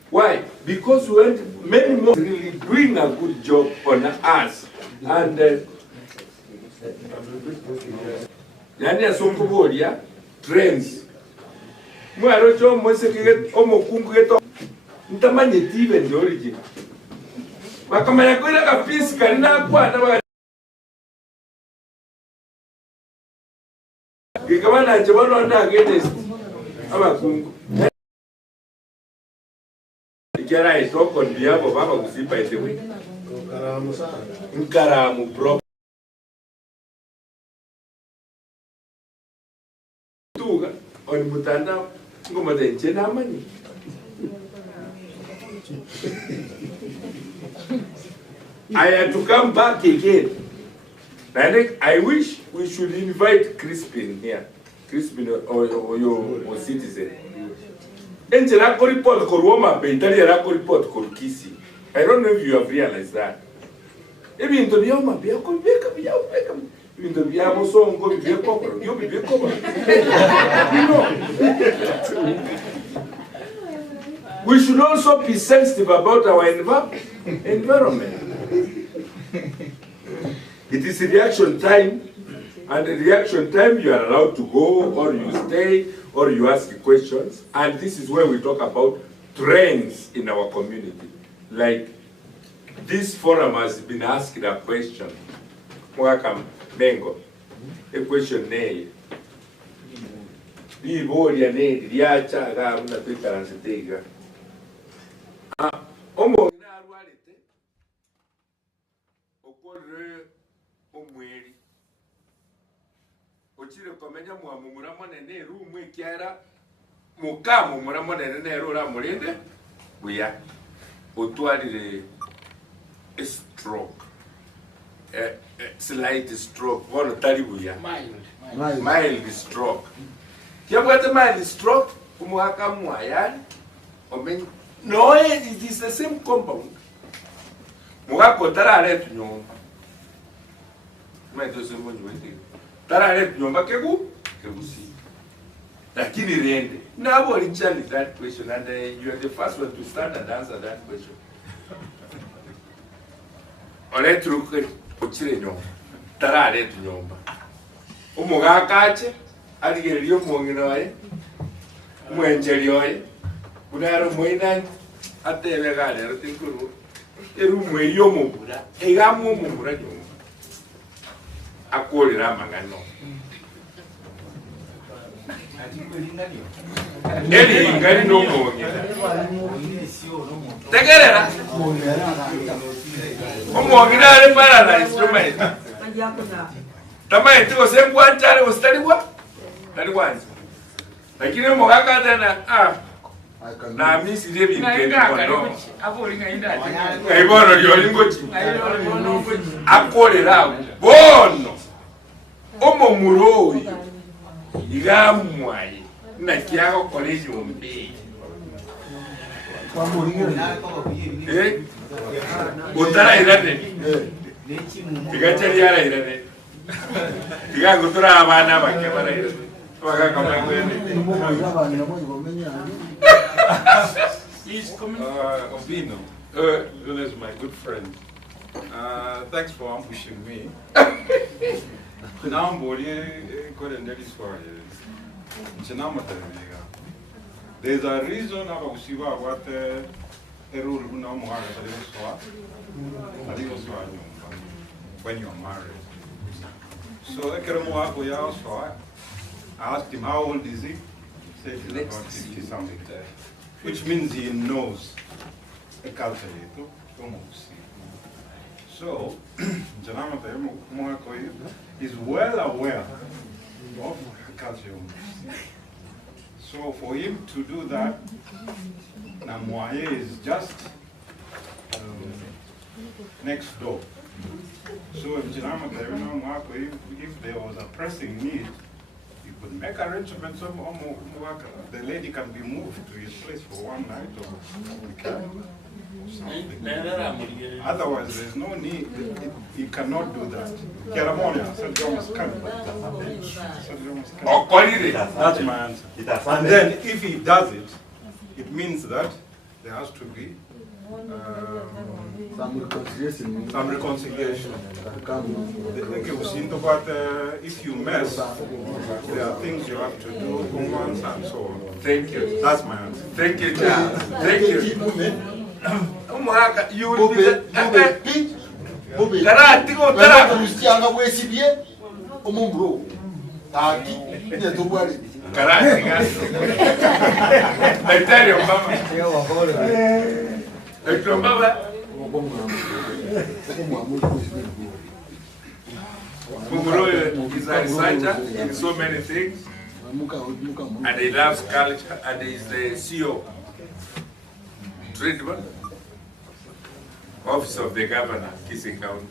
Why? Because we want many more really doing a good job on us. And yani Okweboyia trends. Mwaro cho mwese kiget omokungu geto. Ntamanye tive the origin. Wakamanya kwenda kapisi kalina kwa na Gikabana chebano anda against abakungu. Ikiara I talk on behalf of Baba Kusi by the way. Nkaramu bro. Tuga on mutandao ngoma de chena mani. I had to come back again. And I wish we should invite Crispin here. Crispin or your citizen. Angela report Koroma, Italia report Korkisi. I don't know if you have realized that. Even to be on my beer, could be even to be able to go to be a copper. You'll be a copper. We should also be sensitive about our environment. It is reaction time, and in reaction time you are allowed to go, or you stay, or you ask questions. And this is where we talk about trends in our community. Like this forum has been asked a question. Mwaka Mengo, a question nay. Liboria nay, Diacha, Gamma, Twitter, and Setiga. Omo omweri ochire komenya mwamumura monene rumu ikiara mukamu mura monene nerura mulinde buya otwarire a stroke slight stroke bono tali buya mild stroke kiabwate mild stroke umwaka mwayani omen No, it is the same compound. Mugako tarare nyomba. Mweto semo nyumba. Tarare nyomba kegusi. Lakini rende. Nobody challenge that question, and you are the first one to stand and answer that question. Ole truke ochire nyomba. Tarare nyomba. Umugakache aligerio mwongino wae. Mwenjeli wae. Kunaro moina atebe gale rotinkuru. Eru mweyo mumura. Egamu mumura nyomba. Akole ramangano. Eli ingani no mwongera. Tegerera. Omwongera ale paralyzed tomato. Tamai tiko sembu anchale ostalibwa. Talibwanza. Lakini mogaka tena na misi debi nkengo. Kaibono lyolingochi. Akole lawo. Bono. Omo muroi. Igamwai. Na kiago koleji ombe. Utara irane. Igachari ara irane. Igango tura abana bakemara irane. He's coming. Obino. Obino is my good friend. Thanks for ambushing me. Now I'm there's a reason about what the rule now when you're married. So I asked him how old is he? He said he's about 50 something. Which means he knows the culture. So is well aware of the culture. So for him to do that, Namwaye is just next door. So if there was a pressing need, he could make arrangements. The lady can be moved to his place for one night or weekend. Otherwise, there's no need. He cannot do that. That's my answer. And then, if he does it, it means that there has to be some reconciliation. If you mess, there are things you have to do once and so on. Thank you. That's my answer. Thank you, Charles. Thank you. You will be is a researcher in so many things, and he loves culture, and he is the CEO, treatment, Office of the Governor, Kisii County.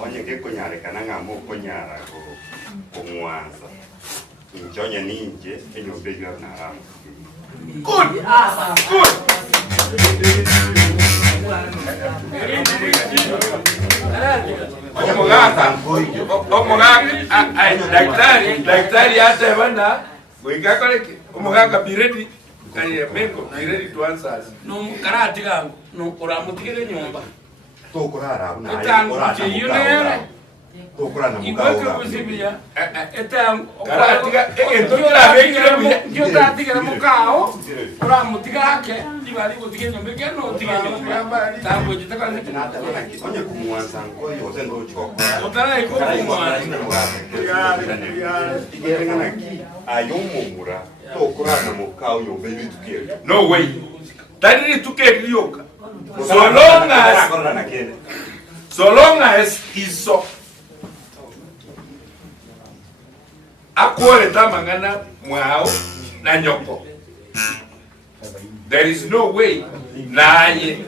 Onye ke konyare kana ngamo konyara ko mwanza injonya ninje enyombe bya na ramo. Good. Daktari hata bana boikakale omuganga biredi mengo biredi to answer. No karati gangu no kuramutigire nyomba. Tokurara una Ita tokurana mukaura. Ingwe eta karatiga entola vekire yo karatiga mukao kuramutigake ibali gotige nyombe keno tige nyomba tambo jitaka ni onye kumwanza ngo yoze ngo choko otara iko kumwa igerengana ki ayomumura tokurana mukao nyombe yitukere. No way. That is to get yoga. So long as he's so akwole tamangana mwao na nyoko. There is no way. Naye.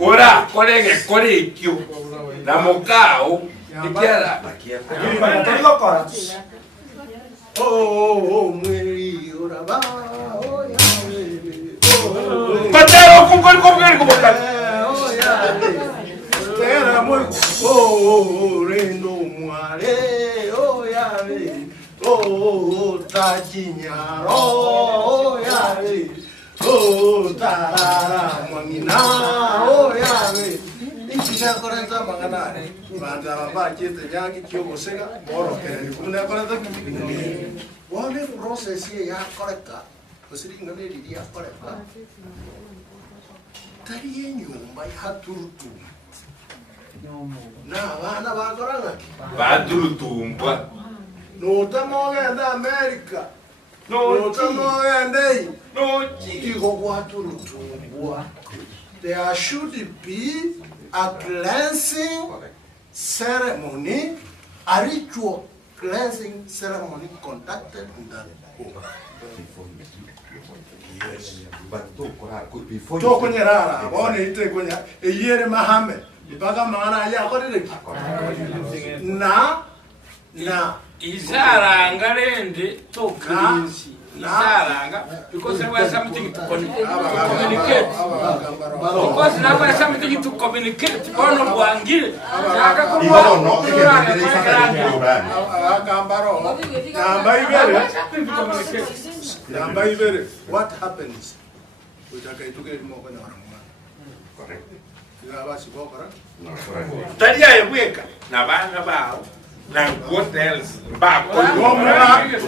Ora kolege kolekyo. Na mokao. Ikera. Oh, mweri oraba. Patero kukol kumukal. Tera muy. Oh, rendo muare. Oh, yare. Oh, tachiñaro. Oh, yare. Oh, tarara mangina. Oh, yare. Inchita koreta mangana. Bandara ba chete yaki kyomosega. Moro kere. Una koreta kimi. Wale process ya koreka. Usiri ngane dia koreka. Tari nyumba ya turutu. Na wana bakoranga. Badurutumbwa. No tamo ngenda America. No tamo ngenda. No Igo kwa turutumbwa. There should be a cleansing ceremony, a ritual cleansing ceremony conducted in that book. Yes. Before Toko nyerara, bone ite konya, eyere mahame, ibaga mana ya korere. Na Isaranga rende tokrisi. Isaranga because there was something to communicate. Because now there is something to communicate. Ono bwangire. Saka ko no, what happens? Taria yeweka na bana bao. Na what else? Bako.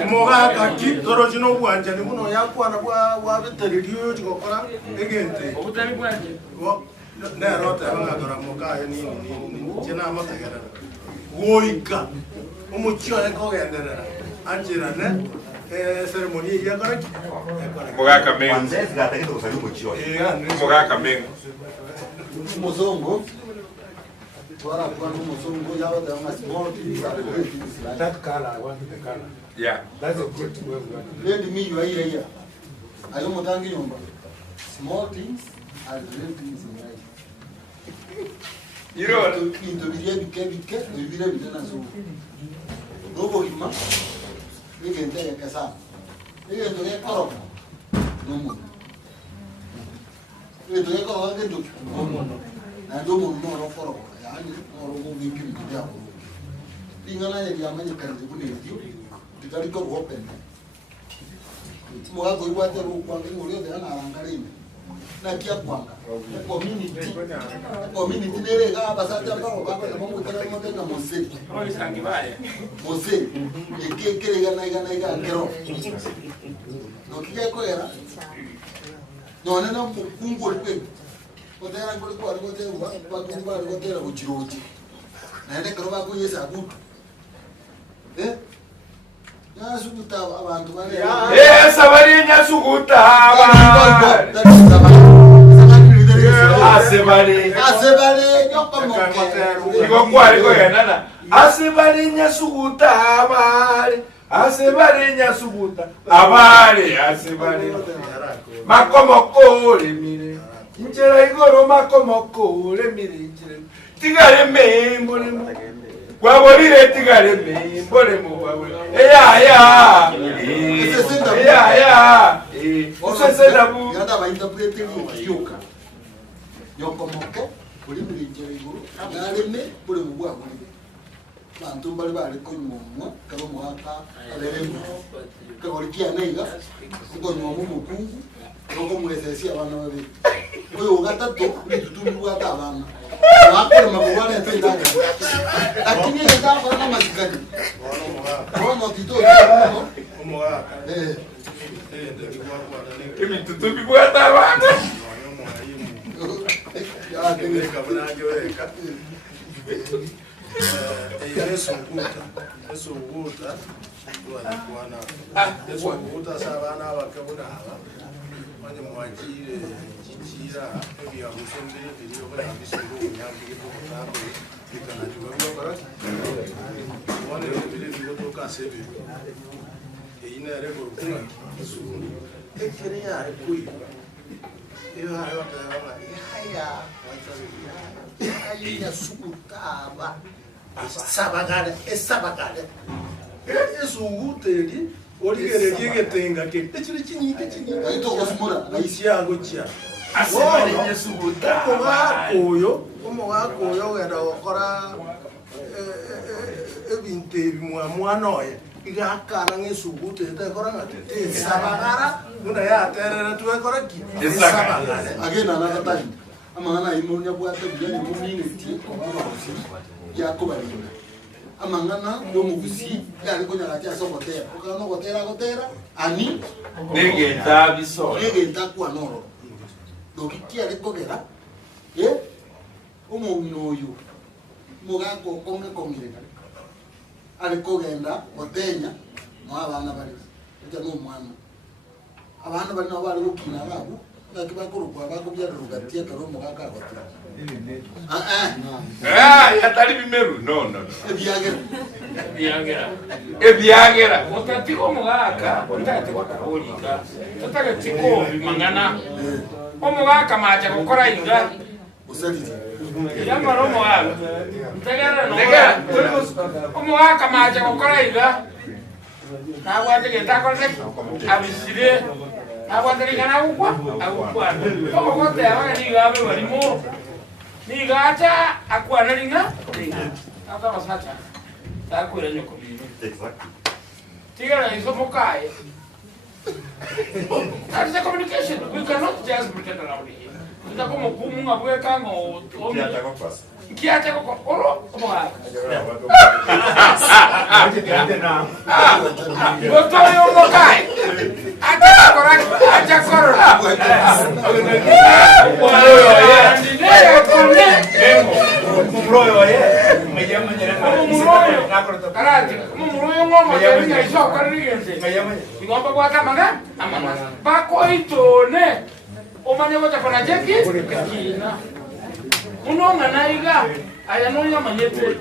Moga kaki toro jino bwanje ni muno yakwa na wa biterio chikokora egente. Obutari bwanje. Wo ne rota nga dora moga ni chena amategera. Woika. Omuchio eko gendera. Anjira ne ceremony ya kara. Moga kamenga. Kwanza zikataka kusalimu kuchio. Moga kamenga. Muzongo. Para quando Muzongo yao da uma small trees are going to That color, I wanted the color. Yeah. That's a good way. Let me you here. Ayo mutangi yomba. Small things are great things in life. You know, into the bike, the video na so. Robo ima. Nigente ya kasa. Nigente ya karo. Nomo. Nigente ya karo ngendo. Nomo. Na ndomo no foro. Yani oro ngimbi ndia ko. Ingala ya mani kanzi kunezo. Tikali ko open. Mwa ko ibate ro kwanga ngore de na arangari. Na kia kwanga. Community nere ga basata ko ba ko mo kere mo na mose. Oli sangibaye. Mose. Kere ga kero. No kia ko era. No na mo kungo kwe. Kotera ngoro ko ari kotera ba kungo ari kotera ko chiroji. Na ende kero ba ko yesa butu. Ya sukuta abantu bane. sabari nya sukuta. Asebale Nyoko Niko kwali ko yanana. Asebale nya sukuta abale. Asebale nya sukuta abale asebale. Makomoko le mire. Njera igoro makomoko le mire. Tigare membo le mo. Kwabolire tigare membo le mo kwabole. Ya. Osesenda bu. Yada ba interprete ni kyoka. Nyoko moko kuri njera igoro. Gareme kuri mubwa kuri. Bantu bali bali ko nyomwa kabo mwaka alerembo. Kabori kia neiga. Kuko nyomwa mukungu. Noko mulesesia abana babiri. Oyo gatatu bitutumbu bwata abana. Akora mabwana ntenda. Lakini yenda kwa na mazikani. Ono tito no. Imi tutupi bwata abana. Ya kile kabla joreka. Yesu nguta. Yesu nguta sabana bakabona aba. Manye mwakire kira ya musongire tiro bana bisigo nyaki ko kandi ikana tuyo kora. Wani bile tuyo ka sebe. Ina yare ko kuna. Yesu. Ekere yare kuyi. Ayunya sukutaba. Sabagale, esabagale. Esunguteri, oligere ligetenga ke tekiri kinyike kinyike. Ayito kosmura na Isiago chia. Asibale nyesugutaba. Omo wako oyo wenda okora ebinte mwana oye. Igakana ngesugute tekora ngate. Sabagara, una ya terere tuekora ki. Esabagale. again another time. Amana imonya bwate bya community ya kubalinda. Amangana yo mugusi ya ko nyaka cha sokotera. Okano gotera ani Negenda biso. negenda kwa noro. Nokikia lekogera. Umuntu oyu mugango konge komire. Alikogenda otenya no abana bali. Ete no mwana. Abana bali no bali ukina ngabo. Akibakuru kwa bako bya rugatia karo muganga agotera. Yatari bimeru. No. Ebyagera. Ebyagera. Otatigo mugaka, otati wakaholika. Otaka tiko mangana. Omugaka macha gukora inga. Usaliti. Yamba romo wala. Tegera no. Tegera. Omugaka macha gukora inga. Na wate getako ne. Abisire. Awate kana ukwa. Akukwa. Koma kote awaka ni gabe balimo. Ni gacha akwa na linga. Ata masacha. Takwira nyoko bibi. Tigara is mokai. That's the communication. We cannot just pretend around here. Kita como kumu abweka ngo omi. Kiacha ko oro omoha. Botoyo mokai. Acha korani, acha korona. Karati, como muroyo ngoma ya iso karigente. Igomba bwata manga? Amama. Bako itone. Omanya wote kona jeki? Kina. Munonga naiga ayanonya manyete.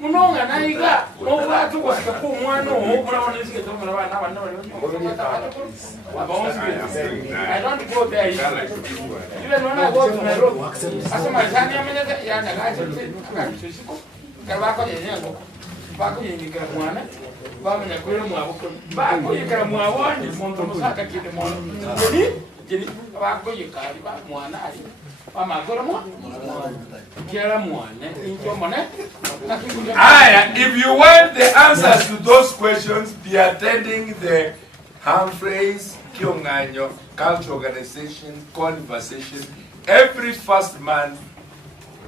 Munonga naiga no bwatu kwata ku mwana o mwana wanizike to mwana bana bana I don't go there. Even when I go to Nairobi, asema zani amenyeta ya nagaje akashishiko. Kalako yenyengo. Bako yenyika mwana. Bamenya kwera mwaboko. Bako yekara mwaboni muntu musaka kite mwana. Jadi bako yekari ba mwana ali. If you want the answers to those questions, be attending the Humphreys Kyonganyo Culture Organization conversation every first month,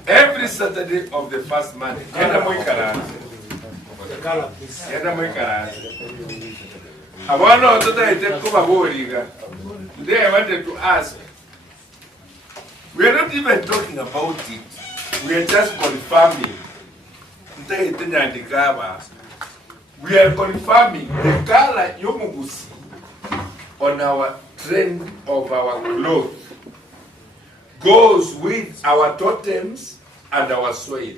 every Saturday of the first month. Today I wanted to ask, we are not even talking about it. We are just confirming. We are confirming the color yomugusi on our trend of our clothes goes with our totems and our soil.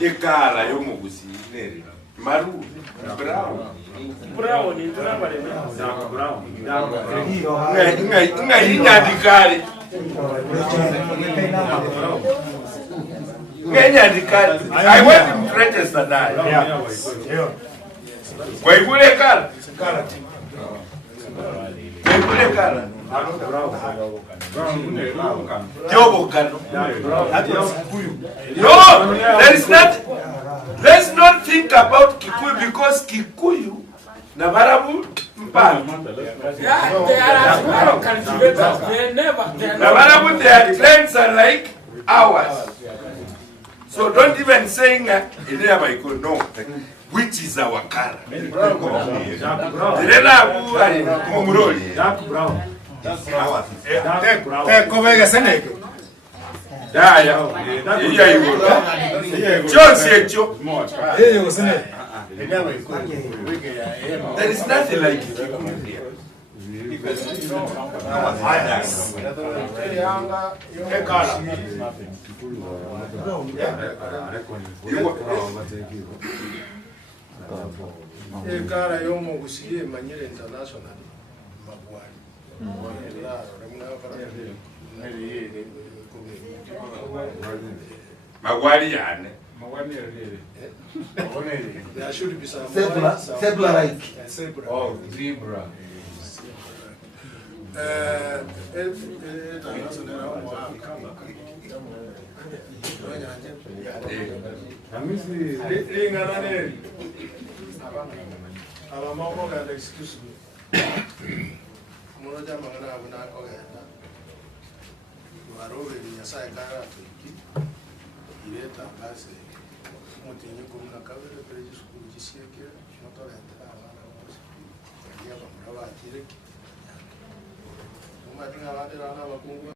The color yomugusi maroon, brown. Brown, it's brown. I want him to register that. No, there is not. Let's not think about Kikuyu because Kikuyu, Navarabu, Navarabu, their trends are like ours. So don't even saying no, which is our color. Dark brown. That's ours. There is nothing like it. Kara yomo kusiye manyere international magwari. Magwari yane. There should be some Zebra like. Oh, zebra. Excuse me. Mono jama ngana abuna ko ga. Baro be ni sai kara fiki. Ile ta base. Mutenye ko na ka ga to reji school ji seke. Moto ga ta ba na. Ya ba ro atire. Munga tuna ba de na ba kungu.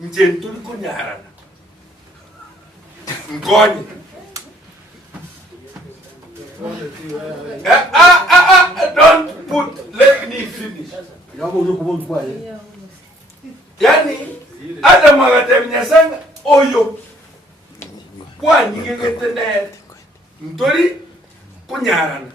Njentuli kunyarana. Ngonye. Don't put, let me finish. Yani, ada mwagatemnya sana, oyo. Kwa nyingete ne, ntoli kunyarana.